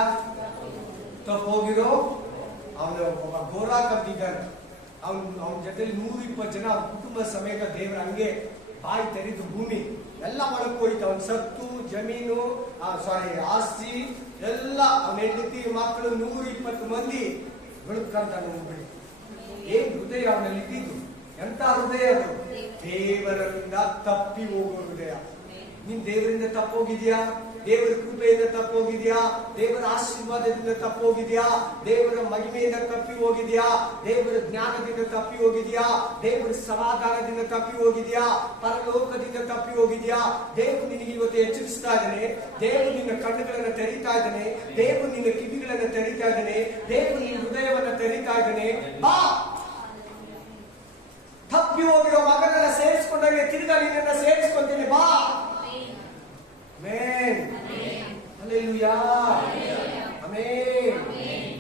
ತಪ್ಪೋಗಿರೋ. ಅವನು ಒಬ್ಬ ಗೋರಾ ಕದ್ದಿದ್ದಾನೆ, ಅವನ ಜೊತೆಲಿ 120 ಜನ ಕುಟುಂಬ ಸಮೇತ ದೇವರ ಹಂಗೆ ಬಾಯಿ ತೆರೆದು ಭೂಮಿ ಎಲ್ಲ ಒಳಕೋಯ್ತು. ಅವನ ಸತ್ತು, ಜಮೀನು, ಆಸ್ತಿ ಎಲ್ಲ, ಅವನ ಹೆಂಡತಿ ಮಕ್ಕಳು 120 ಮಂದಿ ಬೆಳಕಂತ ನೋಡ್ಬಿಡಿ. ಏನ್ ಹೃದಯ ಅವನಲ್ಲಿ ಇದ್ದಿದ್ದು? ಎಂತ ಹೃದಯ ಅದು? ದೇವರಿಂದ ತಪ್ಪಿ ಹೋಗೋ ಹೃದಯ. ನೀನ್ ದೇವರಿಂದ ತಪ್ಪೋಗಿದ್ಯಾ? ದೇವರ ಕೃಪೆಯಿಂದ ತಪ್ಪಿ ಹೋಗಿದ್ಯಾ? ದೇವರ ಆಶೀರ್ವಾದದಿಂದ ತಪ್ಪಿ ಹೋಗಿದ್ಯಾ? ದೇವರ ಮಹಿಮೆಯಿಂದ ತಪ್ಪಿ ಹೋಗಿದ್ಯಾ? ದೇವರ ಜ್ಞಾನದಿಂದ ತಪ್ಪಿ ಹೋಗಿದ್ಯಾ? ದೇವರ ಸಮಾಧಾನದಿಂದ ತಪ್ಪಿ ಹೋಗಿದ್ಯಾ? ಪರಲೋಕದಿಂದ ತಪ್ಪಿ ಹೋಗಿದ್ಯಾ? ದೇವರು ನಿನಗೆ ಇವತ್ತು ಎಚ್ಚರಿಸ್ತಾ ಇದ್ದಾನೆ. ದೇವರು ನಿನ್ನ ಕಣ್ಣುಗಳನ್ನು ತೆರೀತಾ ಇದ್ದಾನೆ. ದೇವರು ನಿನ್ನ ಕಿವಿಗಳನ್ನು ತೆರೀತಾ ಇದ್ದಾನೆ. ದೇವರು ನಿನ್ನ ಹೃದಯವನ್ನು ತೆರೀತಾ ಇದ್ದಾನೆ. ಬಾ, ತಪ್ಪಿ ಹೋಗಿರೋ ಮಗನನ್ನ ಸೇರಿಸಿಕೊಂಡಾಗ ತಿರುಗಾ ನಿನ್ನನ್ನ ಸೇರಿಸ್ಕೊಂತೇನೆ. ಬಾ. Amen. Hallelujah. Amen.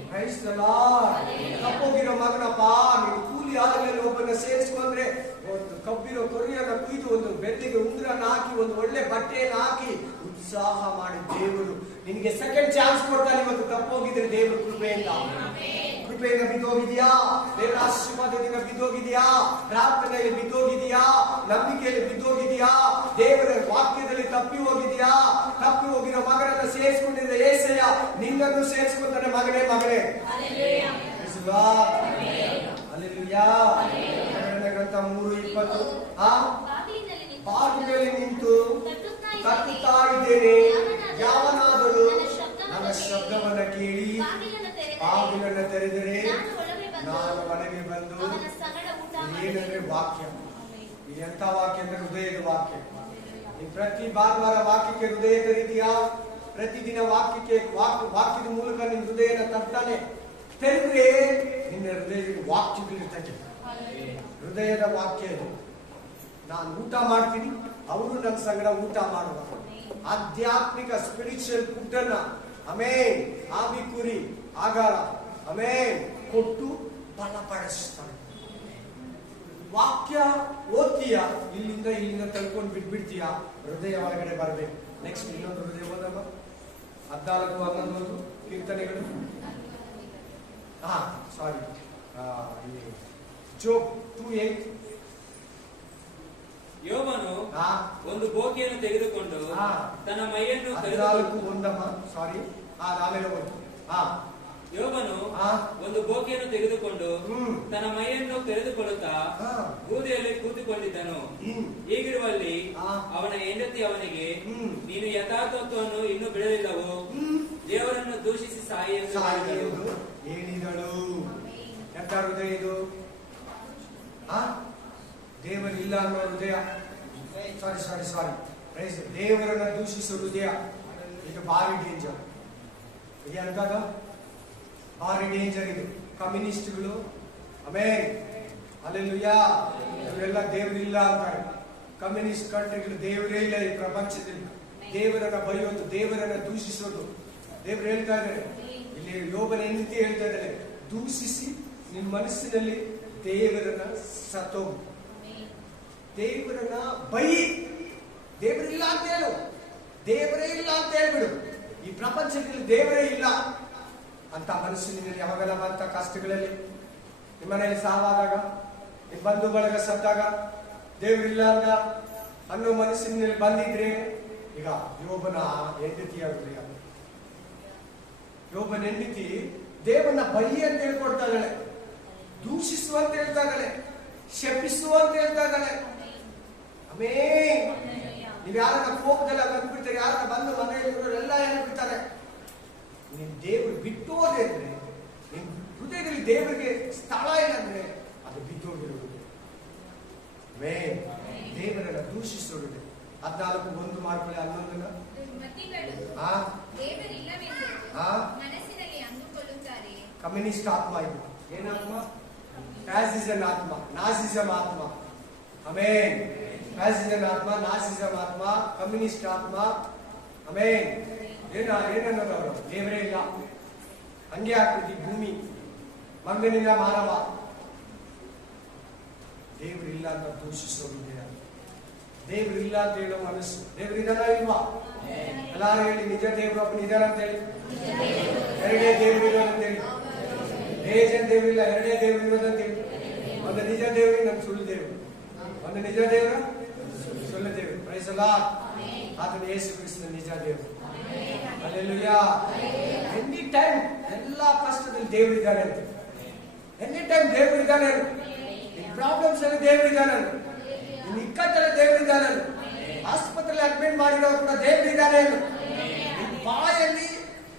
Praise the lord. ತಪ್ಪೋಗಿರೋ ಮಗನಪ್ಪ, ನೀನು ಕೂಲಿ ಆದಮೇಲೆ ಒಬ್ಬನ ಸೇರಿಸ್ಕೊಂಡ್ರೆ ಒಂದು ಕಬ್ಬಿರೋ ಕೊರಿಯನ್ನ ಕುಯ್ದು ಒಂದು ಬೆನ್ನಿಗೆ ಉಂಗುರನ್ನ ಹಾಕಿ ಒಂದು ಒಳ್ಳೆ ಬಟ್ಟೆಯನ್ನು ಹಾಕಿ ಉತ್ಸಾಹ ಮಾಡಿ ದೇವರು ನಿನಗೆ ಸೆಕೆಂಡ್ ಚಾನ್ಸ್ ಕೊಡ್ತಾನೆ. ಇವತ್ತು ತಪ್ಪೋಗಿದ್ರೆ ದೇವರ ಕೃಪೆಯಿಂದ ಬಿದ್ದೋಗಿದ್ಯಾ? ದೇವರ ಆಶೀರ್ವಾದದಿಂದ ಬಿದ್ದೋಗಿದ್ಯಾ? ಪ್ರಾರ್ಥನೆಯಲ್ಲಿ ಬಿದ್ದೋಗಿದ್ಯಾ? ನಂಬಿಕೆಯಲ್ಲಿ ಬಿದ್ದೋಗಿದ್ಯಾ? ದೇವರ ವಾಕ್ಯದಲ್ಲಿ ತಪ್ಪಿ ಹೋಗಿದ್ಯಾ? ತಪ್ಪಿ ಹೋಗಿರೋ ಮಗನನ್ನ ಸೇರಿಸಿಕೊಂಡಿದ್ರೆ ಏಸಯ್ಯ ನಿನ್ನನ್ನು ಸೇರಿಸಿಕೊಂತಾನೆ. ಮಗನೇ ಮಗನೇ, ಹಲ್ಲೆಲೂಯಾ. ಗ್ರಂಥ 3:20 ಬಾಗಿಲಲ್ಲಿ ನಿಂತು ತಟ್ಟುತ್ತಾ ಇದ್ದೇನೆ, ಯಾವನಾದರೂ ನನ್ನ ಶಬ್ದವನ್ನ ಕೇಳಿ ಬಾಗಿಲನ್ನು ತೆರೆದರೆ ನಾನು ಒಳಗೆ ಬಂದು. ಏನಂದ್ರೆ ವಾಕ್ಯ. ಎಂತ ವಾಕ್ಯ ಅಂದ್ರೆ ಹೃದಯದ ವಾಕ್ಯ. ಪ್ರತಿ ಭಾನುವಾರ ವಾಕ್ಯಕ್ಕೆ ಹೃದಯ ತೆರೀತೀಯಾ? ಪ್ರತಿದಿನ ವಾಕ್ಯದ ಮೂಲಕ ನಿನ್ನ ಹೃದಯನ ತಟ್ಟಾನೆ. ತೆರೆದ್ರೆ ನಿನ್ನ ಹೃದಯದಲ್ಲಿ ವಾಕ್ಯಗಳಿರ್ತದೆ. ಹೃದಯದ ವಾಕ್ಯ ಇದು. ನಾನು ಊಟ ಮಾಡ್ತೀನಿ, ಅವರು ನನ್ನ ಸಂಗಡ ಊಟ ಮಾಡುವ ಆಧ್ಯಾತ್ಮಿಕ ಸ್ಪಿರಿಚುವಲ್ ಫುಡ್ ಅನ್ನ ಆಮೇನ್ ಆಬಿಕುರಿ ಆಗಾರ ಆಮೇನ್ ಕೊಟ್ಟು ಬಲಪಡಿಸ್ತಾನೆ. ವಾಕ್ಯ ಓದ್ತೀಯ, ಇಲ್ಲಿಂದ ತಳ್ಕೊಂಡು ಬಿಟ್ಬಿಡ್ತೀಯ, ಹೃದಯ ಒಳಗಡೆ ಬರ್ಬೇಕು. ನೆಕ್ಸ್ಟ್ ಇನ್ನೊಂದು ಹೃದಯ ಓದಮ್ಮ. 14:11 ಕೀರ್ತನೆಗಳು. ಜೋಬ್ 2:8. ಯೋಬನು ಒಂದು ಬೋಕಿಯನ್ನು ತೆಗೆದುಕೊಂಡು ತನ್ನ ಮೈಯನ್ನು ಯೋಬನು ಒಂದು ಬೋಕಿಯನ್ನು ತೆಗೆದುಕೊಂಡು ತನ್ನ ಮೈಯನ್ನು ತೆರೆದುಕೊಳ್ಳುತ್ತಾ ಬೂದಿಯಲ್ಲಿ ಕೂತುಕೊಂಡಿದ್ದನು. ಹೀಗಿರುವಲ್ಲಿ ಅವನ ಹೆಂಡತಿ ಅವನಿಗೆ, ನೀನು ಯಥಾರ್ಥತ್ವವನ್ನು ಇನ್ನೂ ಬಿಡಲಿಲ್ಲವೋ? ದೇವರನ್ನು ದೂಷಿಸಿ ಸಾಯುವುದು ಹೇಳಿದಳು. ಎಂತ ಹೃದಯ ಇದು? ದೇವರಿಲ್ಲ ಅನ್ನೋ ಹೃದಯ. ಸಾರಿ ದೇವರನ್ನ ದೂಷಿಸೋ ಹೃದಯ ಇದು ಭಾರಿ ಡೇಂಜರ್. ಇದು ಎಂತದ ಭಾರಿ ಡೇಂಜರ್ ಇದು. ಕಮ್ಯುನಿಸ್ಟ್ಗಳು ಆಮೇಲೆ ಹಲ್ಲೆಲೂಯಾ ಇವರೆಲ್ಲ ದೇವರಿಲ್ಲ ಅಂತಾರೆ. ಕಮ್ಯುನಿಸ್ಟ್ ಕಂಟ್ರಿಗಳು ದೇವರೇ ಇಲ್ಲ ಈ ಪ್ರಪಂಚದಲ್ಲಿ. ದೇವರನ್ನ ಬರೆಯೋದು, ದೇವರನ್ನ ದೂಷಿಸೋದು. ದೇವರು ಹೇಳ್ತಾ ಇದ್ದಾರೆ ಇಲ್ಲಿ, ಯೋಬನ ಹೆಂಡತಿ ಹೇಳ್ತಾ ಇದ್ದಾರೆ, ದೂಷಿಸಿ ನಿನ್ನ ಮನಸ್ಸಿನಲ್ಲಿ ದೇವರನ್ನ ಸತ್ತೋಗು, ದೇವರನ್ನ ಬೈ. ದೇವರಿಲ್ಲ ಅಂತ ಹೇಳು, ದೇವರೇ ಇಲ್ಲ ಅಂತ ಹೇಳ್ಬಿಡು. ಈ ಪ್ರಪಂಚದಲ್ಲಿ ದೇವರೇ ಇಲ್ಲ ಅಂತ ಮನಸ್ಸಿನಲ್ಲಿ ಯಾವಾಗಲ್ಲ ಬಂತ ಕಷ್ಟಗಳಲ್ಲಿ, ನಿಮ್ಮ ಮನೆಯಲ್ಲಿ ಸಾವಾದಾಗ, ನಿಮ್ಮ ಬಂಧು ಬಳಗ ಸತ್ತಾಗ ದೇವರಿಲ್ಲ ಅಂತ ಅನ್ನೋ ಮನಸ್ಸಿನಲ್ಲಿ ಬಂದಿದ್ರೆ, ಈಗ ಯೋಬನ ಹೆಂಡತಿಯ ಹೃದಯ. ಯೋಬನ ಹೆಂಡತಿ ದೇವರನ್ನ ಬೈ ಅಂತ ಹೇಳ್ಕೊಡ್ತಾ ಇದ್ದಾಳೆ, ದೂಷಿಸುವ ಅಂತ ಹೇಳ್ತಾ ಇದ್ದಾಳೆ, ಶಪಿಸುವ ಅಂತ ಹೇಳ್ತಾ ಇದ್ದಾಳೆ. ಆಮೇನ್. ನೀವ್ ಯಾರನ್ನ ಕೋಪದಲ್ಲ ಬಂದ್ಬಿಡ್ತಾರೆ, ಯಾರನ್ನ ಬಂದು ಮನೆಯಲ್ಲಿರೋರೆಲ್ಲ ಹೇಳ್ಬಿಡ್ತಾರೆ. ನಿನ್ ದೇವರು ಬಿಟ್ಟು ಹೋದೆ ಅಂದ್ರೆ, ನಿನ್ ಹೃದಯದಲ್ಲಿ ದೇವರಿಗೆ ಸ್ಥಳ ಇಲ್ಲ ಅಂದ್ರೆ ಅದು ಬಿದ್ದೋಗಿರುವುದು. ದೇವರನ್ನ ದೂಷಿಸೋದು. 14:1 ಮಾಡ್ಕೊಳ್ಳಿ. 11 ಕಮ್ಯುನಿಸ್ಟ್ ಆತ್ಮ ಇದು. ಏನಾತ್ಮ? ಫ್ಯಾಸಿಸಂ ಆತ್ಮ, ನಾಸಿಸಂ ಆತ್ಮ. ಆಮೇನ್. ಫ್ಯಾಸಿಸಂ ಆತ್ಮ, ನಾಸಿಸಂ ಆತ್ಮ, ಕಮ್ಯುನಿಸ್ಟ್ ಆತ್ಮ. ಆಮೇನ್. ಏನನ್ನೋದು ಅವರು? ದೇವರೇ ಇಲ್ಲ, ಹಂಗೆ ಆಗ್ತದೆ ಭೂಮಿ, ಮಂಗನಿಲ್ಲ ಮಾನವ. ದೇವರಿಲ್ಲ ಅಂತ ದೂಷಿಸೋದಿದೆ. ದೇವರಿಲ್ಲ ಅಂತ ಹೇಳೋ ಮನಸ್ಸು. ದೇವರಿದಾನ ಇಲ್ವಾ? ಎಲ್ಲಾರು ಹೇಳಿ, ನಿಜ ದೇವರೊಬ್ಬ ನಿಧಾನ ಅಂತ ಹೇಳಿ. ಎರಡೇ ದೇವರು ಇರೋದಂತ ಹೇಳಿ. ಜನ ದೇವರಿಲ್ಲ, ಎರಡೇ ದೇವರು ಇರೋದಂತ ಹೇಳಿ. ಒಂದು ನಿಜ ದೇವರು, ಇನ್ನೊಂದು ಸುಳ್ಳು ದೇವರು. ಒಂದು ನಿಜ ದೇವರ, ಸುಳ್ಳು ದೇವರು. Praise the Lord. ಆತನ ಯೇಸು ಕ್ರಿಸ್ತನ ನಿಜ ದೇವರು. ಹಲ್ಲೆಲೂಯಾ. ಎನಿ ಟೈಮ್ ಎಲ್ಲಾ ಕಷ್ಟದಲ್ಲಿ ದೇವರಿದ್ದಾನೆ ಅಂತ. ಎನಿ ಟೈಮ್ ದೇವರಿದ್ದಾನೆ. ನಿನ್ ಪ್ರಾಬ್ಲಮ್ಸ್ ಅಲ್ಲಿ ದೇವರಿದ್ದಾನೆ, ನಿನ್ ಇಕ್ಕಟ್ಟಲ್ಲಿ ದೇವರಿದ್ದಾನೆ, ಆಸ್ಪತ್ರೆಯಲ್ಲಿ ಅಡ್ಮಿಟ್ ಮಾಡಿರೋ ಕೂಡ ದೇವರಿದ್ದಾನೆ. ಬಾಯಲ್ಲಿ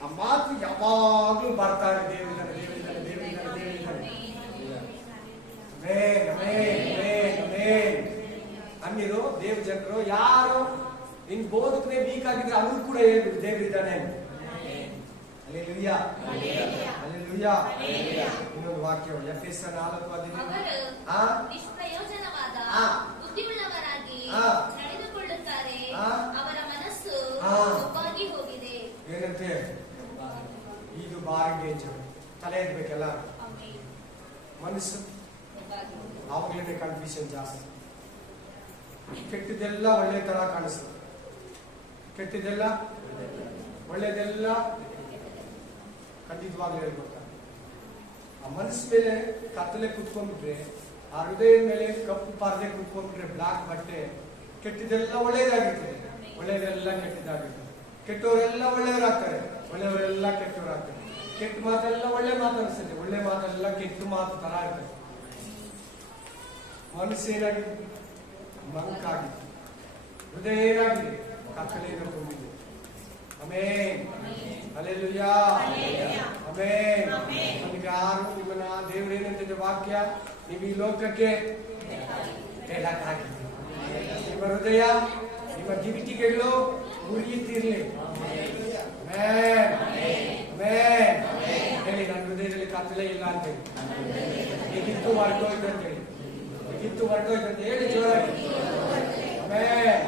ಆ ಮಾತು ಯಾವಾಗ್ಲೂ ಬರ್ತಾ ಇದೆ, ದೇವರಿದ್ದಾನೆ, ದೇವರಿದ್ದಾನೆ, ದೇವರಿದ್ದಾನೆ, ದೇವರಿದ್ದಾನೆ. Amen, amen, amen, amen. ಅನ್ನಿರು ದೇವ್ ಜನರು ಯಾರು ಇನ್ ಬೋಧಕನೇ ವೀಕ್ ಆಗಿದ್ರೆ ಅವರು ಕೂಡ ಹೇಳ್ಬಿಟ್ಟು ದೇವರಿದ್ದಾನೆ. Hallelujah, hallelujah. ಇನ್ನೊಂದು ವಾಕ್ಯ ಎಫೆಸ 4:15. ಅವರು ನಿಷ್ಪ್ರಯೋಜನವಾದ ಬುದ್ಧಿಯುಳ್ಳವರಾಗಿ ನಡೆದುಕೊಳ್ಳುತ್ತಾರೆ, ಅವರ ಮನಸ್ಸು ಒಬ್ಬಾಗಿ ಹೋಗಿದೆ. ಏನಂತೆ? ಇದು ಬಾರಿ ಡೇಂಜರ್. ತಲೆ ಇರ್ಬೇಕಲ್ಲ ಮನಸ್ಸು, ಆವಾಗಲೇ ಕನ್ಫ್ಯೂಷನ್ ಜಾಸ್ತಿ. ಕೆಟ್ಟದೆಲ್ಲ ಒಳ್ಳೆ ತರ ಕಾಣಿಸ್ತದೆ, ಕೆಟ್ಟದೆಲ್ಲ ಒಳ್ಳೇದೆಲ್ಲ ಖಂಡಿತವಾಗ್ಲೂ ಹೇಳ್ಕೊಡ್ತಾರೆ. ಆ ಮನಸ್ಸು ಮೇಲೆ ಕತ್ತಲೆ ಕುತ್ಕೊಂಡ್ಬಿಟ್ರೆ, ಆ ಹೃದಯದ ಮೇಲೆ ಕಪ್ಪು ಪರದೆ ಕುತ್ಕೊಂಡ್ಬಿಟ್ರೆ, ಬ್ಲಾಕ್ ಬಟ್ಟೆ, ಕೆಟ್ಟದೆಲ್ಲ ಒಳ್ಳೇದಾಗಿರ್ತದೆ, ಒಳ್ಳೇದೆಲ್ಲ ಕೆಟ್ಟದಾಗಿರ್ತದೆ. ಕೆಟ್ಟವರೆಲ್ಲ ಒಳ್ಳೆಯವರಾಗ್ತಾರೆ, ಒಳ್ಳೆಯವರೆಲ್ಲ ಕೆಟ್ಟವರಾಗ್ತಾರೆ. ಕೆಟ್ಟ ಮಾತೆಲ್ಲ ಒಳ್ಳೆ ಮಾತಾಡಿಸ್ತದೆ, ಒಳ್ಳೆ ಮಾತೆಲ್ಲ ಕೆಟ್ಟ ಮಾತು ತರ ಇರ್ತದೆ. ಮನಸ್ಸೇನಾಗಿದೆ? ಮಂಕಾಗಿದೆ. ಹೃದಯ ಏನಾಗಿದೆ? ಕತ್ತಲೆಯನ್ನು ತುಂಬಿದೆ. Amen, hallelujah, amen. ನಮಗೆ ಯಾರು ನಿಮ್ಮನ್ನ ದೇವರೇನಂತಿದೆ ವಾಕ್ಯ, ನೀವು ಈ ಲೋಕಕ್ಕೆ ಹೇಳಕ್ಕಾಗಿದೆ. ನಿಮ್ಮ ಹೃದಯ, ನಿಮ್ಮ ಕಿವಿಟಿಗಳು ಉರಿಯುತ್ತಿರಲಿ. Amen, amen. ಹೇಳಿ, ನನ್ನ ಹೃದಯದಲ್ಲಿ ಕತ್ತಲೆ ಇಲ್ಲ ಅಂತೇಳಿ, ಕಿತ್ತು ಹೊರಟೋಯ್ತು ಅಂತೇಳಿ, ಕಿತ್ತು ಹೊರಟೋಯ್ತು ಅಂತ ಹೇಳಿ ಜೋರಾಗಿ. ಆಮೆನ್.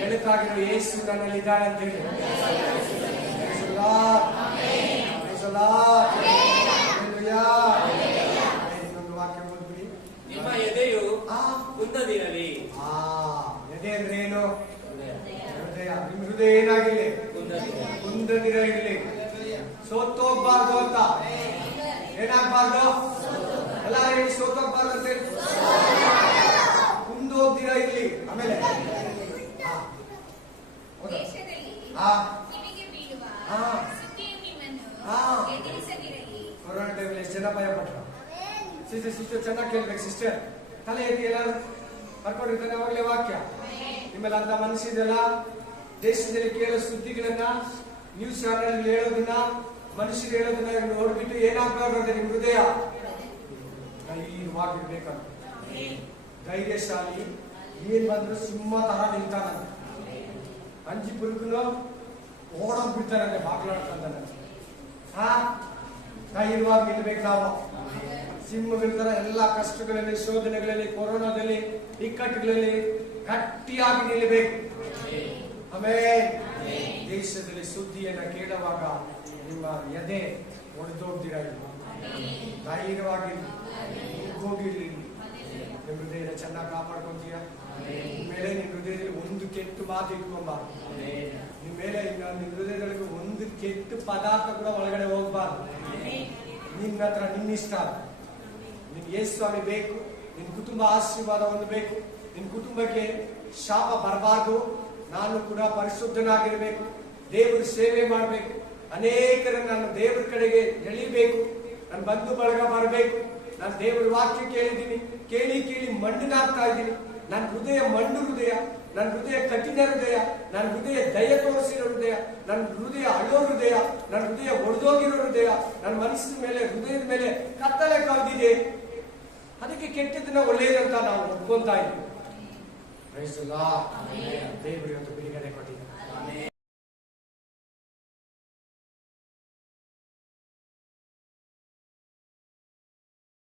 ಬೆಳಕಾಗಿರೋ ಯೇಸು ನನ್ನಲ್ಲಿ ಇದ್ದಾನೆ ಅಂತ ಹೇಳಿ. ಇನ್ನೊಂದು ವಾಕ್ಯ ಓದ್ಬಿಡಿ. ನಿಮ್ಮ ಎದೆಯು ಕುಂದದಿರಲಿ. ಎದೆ ಅಂದ್ರೆ ಏನು? ಹೃದಯ. ನಿಮ್ಮ ಹೃದಯ ಏನಾಗಿರ್ಲಿ? ಕುಂದದಿರ ಇರ್ಲಿ. ಸೋತೋಗ್ಬಾರ್ದು ಅಂತ. ಏನಾಗ್ಬಾರ್ದು? ಎಲ್ಲ ಹೇಳಿ, ಸೋತೋಗ್ಬಾರ್ದು ಅಂತ ಹೇಳಿ. ಕುಂದೋಗ್ದಿರ ಇರ್ಲಿ. ಆಮೇಲೆ ದೇಶದಲ್ಲಿ ನಿಮಗೆ ಬೀಳುವ ಸುದ್ದಿಯು ನಿಮ್ಮನ್ನು ಎದುರಿಸದಿರಲಿ. ಕೊರೋನಾ ಟೈಮಲ್ಲಿ ಎಷ್ಟು ಜನ ಭಯ ಪಟ್ರು? ಸಿಸ್ಟರ್ ಚೆನ್ನಾಗಿ ಕೇಳ್ಬೇಕು. ಸಿಸ್ಟರ್ ತಲೆ ಎತ್ತಿ ಎಲ್ಲರೂ ಬರ್ಕೊಂಡಿರ್ತಾನೆ ಅವಾಗಲೇ ವಾಕ್ಯ. ನಿಮ್ಮೆಲ್ಲ ಅಂತ ಮನಸ್ಸಿದೆಲ್ಲ ದೇಶದಲ್ಲಿ ಕೇಳೋ ಸುದ್ದಿಗಳನ್ನ, ನ್ಯೂಸ್ ಚಾನೆಲ್ ಹೇಳೋದನ್ನ, ಮನುಷ್ಯರು ಹೇಳೋದನ್ನ ನೋಡ್ಬಿಟ್ಟು ಏನಾಗ್ಬಾರ್ದು ಅಂದ್ರೆ ನಿಮ್ ಹೃದಯ ಧೈರ್ಯವಾಗಿರ್ಬೇಕಂತ. ಧೈರ್ಯಶಾಲಿ ಏನ್ ಬಂದ್ರು ಸಿಂಹ ತರ ನಿಲ್ತಾನಂತೆ. ಅಂಜಿ ಪುರುಕನು ಓಡೋಗ್ ಬಿಡ್ತಾರಂತೆ ಬಾಗ್ಲಾಡ್ಕೊಂತಾನೆ. ಧೈರ್ಯವಾಗಿ ನಿಲ್ಬೇಕು ನಾವು. ಸಿಂಹಗಳ ತರ ಎಲ್ಲ ಕಷ್ಟಗಳಲ್ಲಿ, ಶೋಧನೆಗಳಲ್ಲಿ, ಕೊರೋನಾದಲ್ಲಿ, ಇಕ್ಕಟ್ಟುಗಳಲ್ಲಿ ಗಟ್ಟಿಯಾಗಿ ನಿಲ್ಲಬೇಕು. ಆಮೇಲೆ ದೇಶದಲ್ಲಿ ಸುದ್ದಿಯನ್ನ ಕೇಳುವಾಗ ನಿಮ್ಮ ಎದೆ ಒಡೆದೋಗ್ದಿರ, ಧೈರ್ಯವಾಗಿ ಹೋಗಿರ್ಲಿ. ನಿಮ್ಮ ಹೃದಯ ಚೆನ್ನಾಗಿ ಕಾಪಾಡ್ಕೊಂತೀರಾ. ನಿಮ್ಮ ಮೇಲೆ ನಿಮ್ಮ ಹೃದಯದಲ್ಲಿ ಒಂದು ಕೆಟ್ಟ ಮಾತು ಇಟ್ಕೊಂಬಾರ್ದು. ನಿಮ್ಮ ಮೇಲೆ ನಿಮ್ಮ ಹೃದಯದೊಳಗೆ ಒಂದು ಕೆಟ್ಟ ಪದಾರ್ಥ ಕೂಡ ಒಳಗಡೆ ಹೋಗ್ಬಾರ್ದು. ನಿನ್ನ ಹತ್ರ ನಿನ್ನಿಷ್ಟ. ನಿನ್ ಯೇಸು ಸ್ವಾಮಿ ಬೇಕು, ನಿನ್ ಕುಟುಂಬ ಆಶೀರ್ವಾದ ಹೊಂದಬೇಕು, ನಿನ್ ಕುಟುಂಬಕ್ಕೆ ಶಾಪ ಬರಬಾರ್ದು. ನಾನು ಕೂಡ ಪರಿಶುದ್ಧನಾಗಿರ್ಬೇಕು, ದೇವರ ಸೇವೆ ಮಾಡಬೇಕು, ಅನೇಕರನ್ನು ನಾನು ದೇವರ ಕಡೆಗೆ ಎಳಿಬೇಕು, ನನ್ನ ಬಂಧು ಬಳಗ ಬರಬೇಕು. ನಾನು ದೇವರ ವಾಕ್ಯ ಕೇಳಿದ್ದೀನಿ, ಕೇಳಿ ಕೇಳಿ ಮಣ್ಣನಾಗ್ತಾ ಇದ್ದೀನಿ. ನನ್ನ ಹೃದಯ ಮಣ್ಣು ಹೃದಯ, ನನ್ನ ಹೃದಯ ಕಠಿಣ ಹೃದಯ, ನನ್ನ ಹೃದಯ ದಯ ತೋರಿಸಿರೋ ಹೃದಯ, ನನ್ನ ಹೃದಯ ಅಳೋ ಹೃದಯ, ನನ್ನ ಹೃದಯ ಒಡೆದೋಗಿರೋ ಹೃದಯ, ನನ್ನ ಮನಸ್ಸಿನ ಮೇಲೆ, ಹೃದಯದ ಮೇಲೆ ಕತ್ತಲೆ ಕವಿದಿದೆ. ಅದಕ್ಕೆ ಕೆಟ್ಟದನ್ನ ಒಳ್ಳೆಯದಂತ ನಾವು ಒಪ್ಕೊಂತಾ ಇದ್ದೀವಿ. ದೇವರು ಇವತ್ತು ಬಿಡುಗಡೆ ಕೊಟ್ಟಿದ್ದಾರೆ.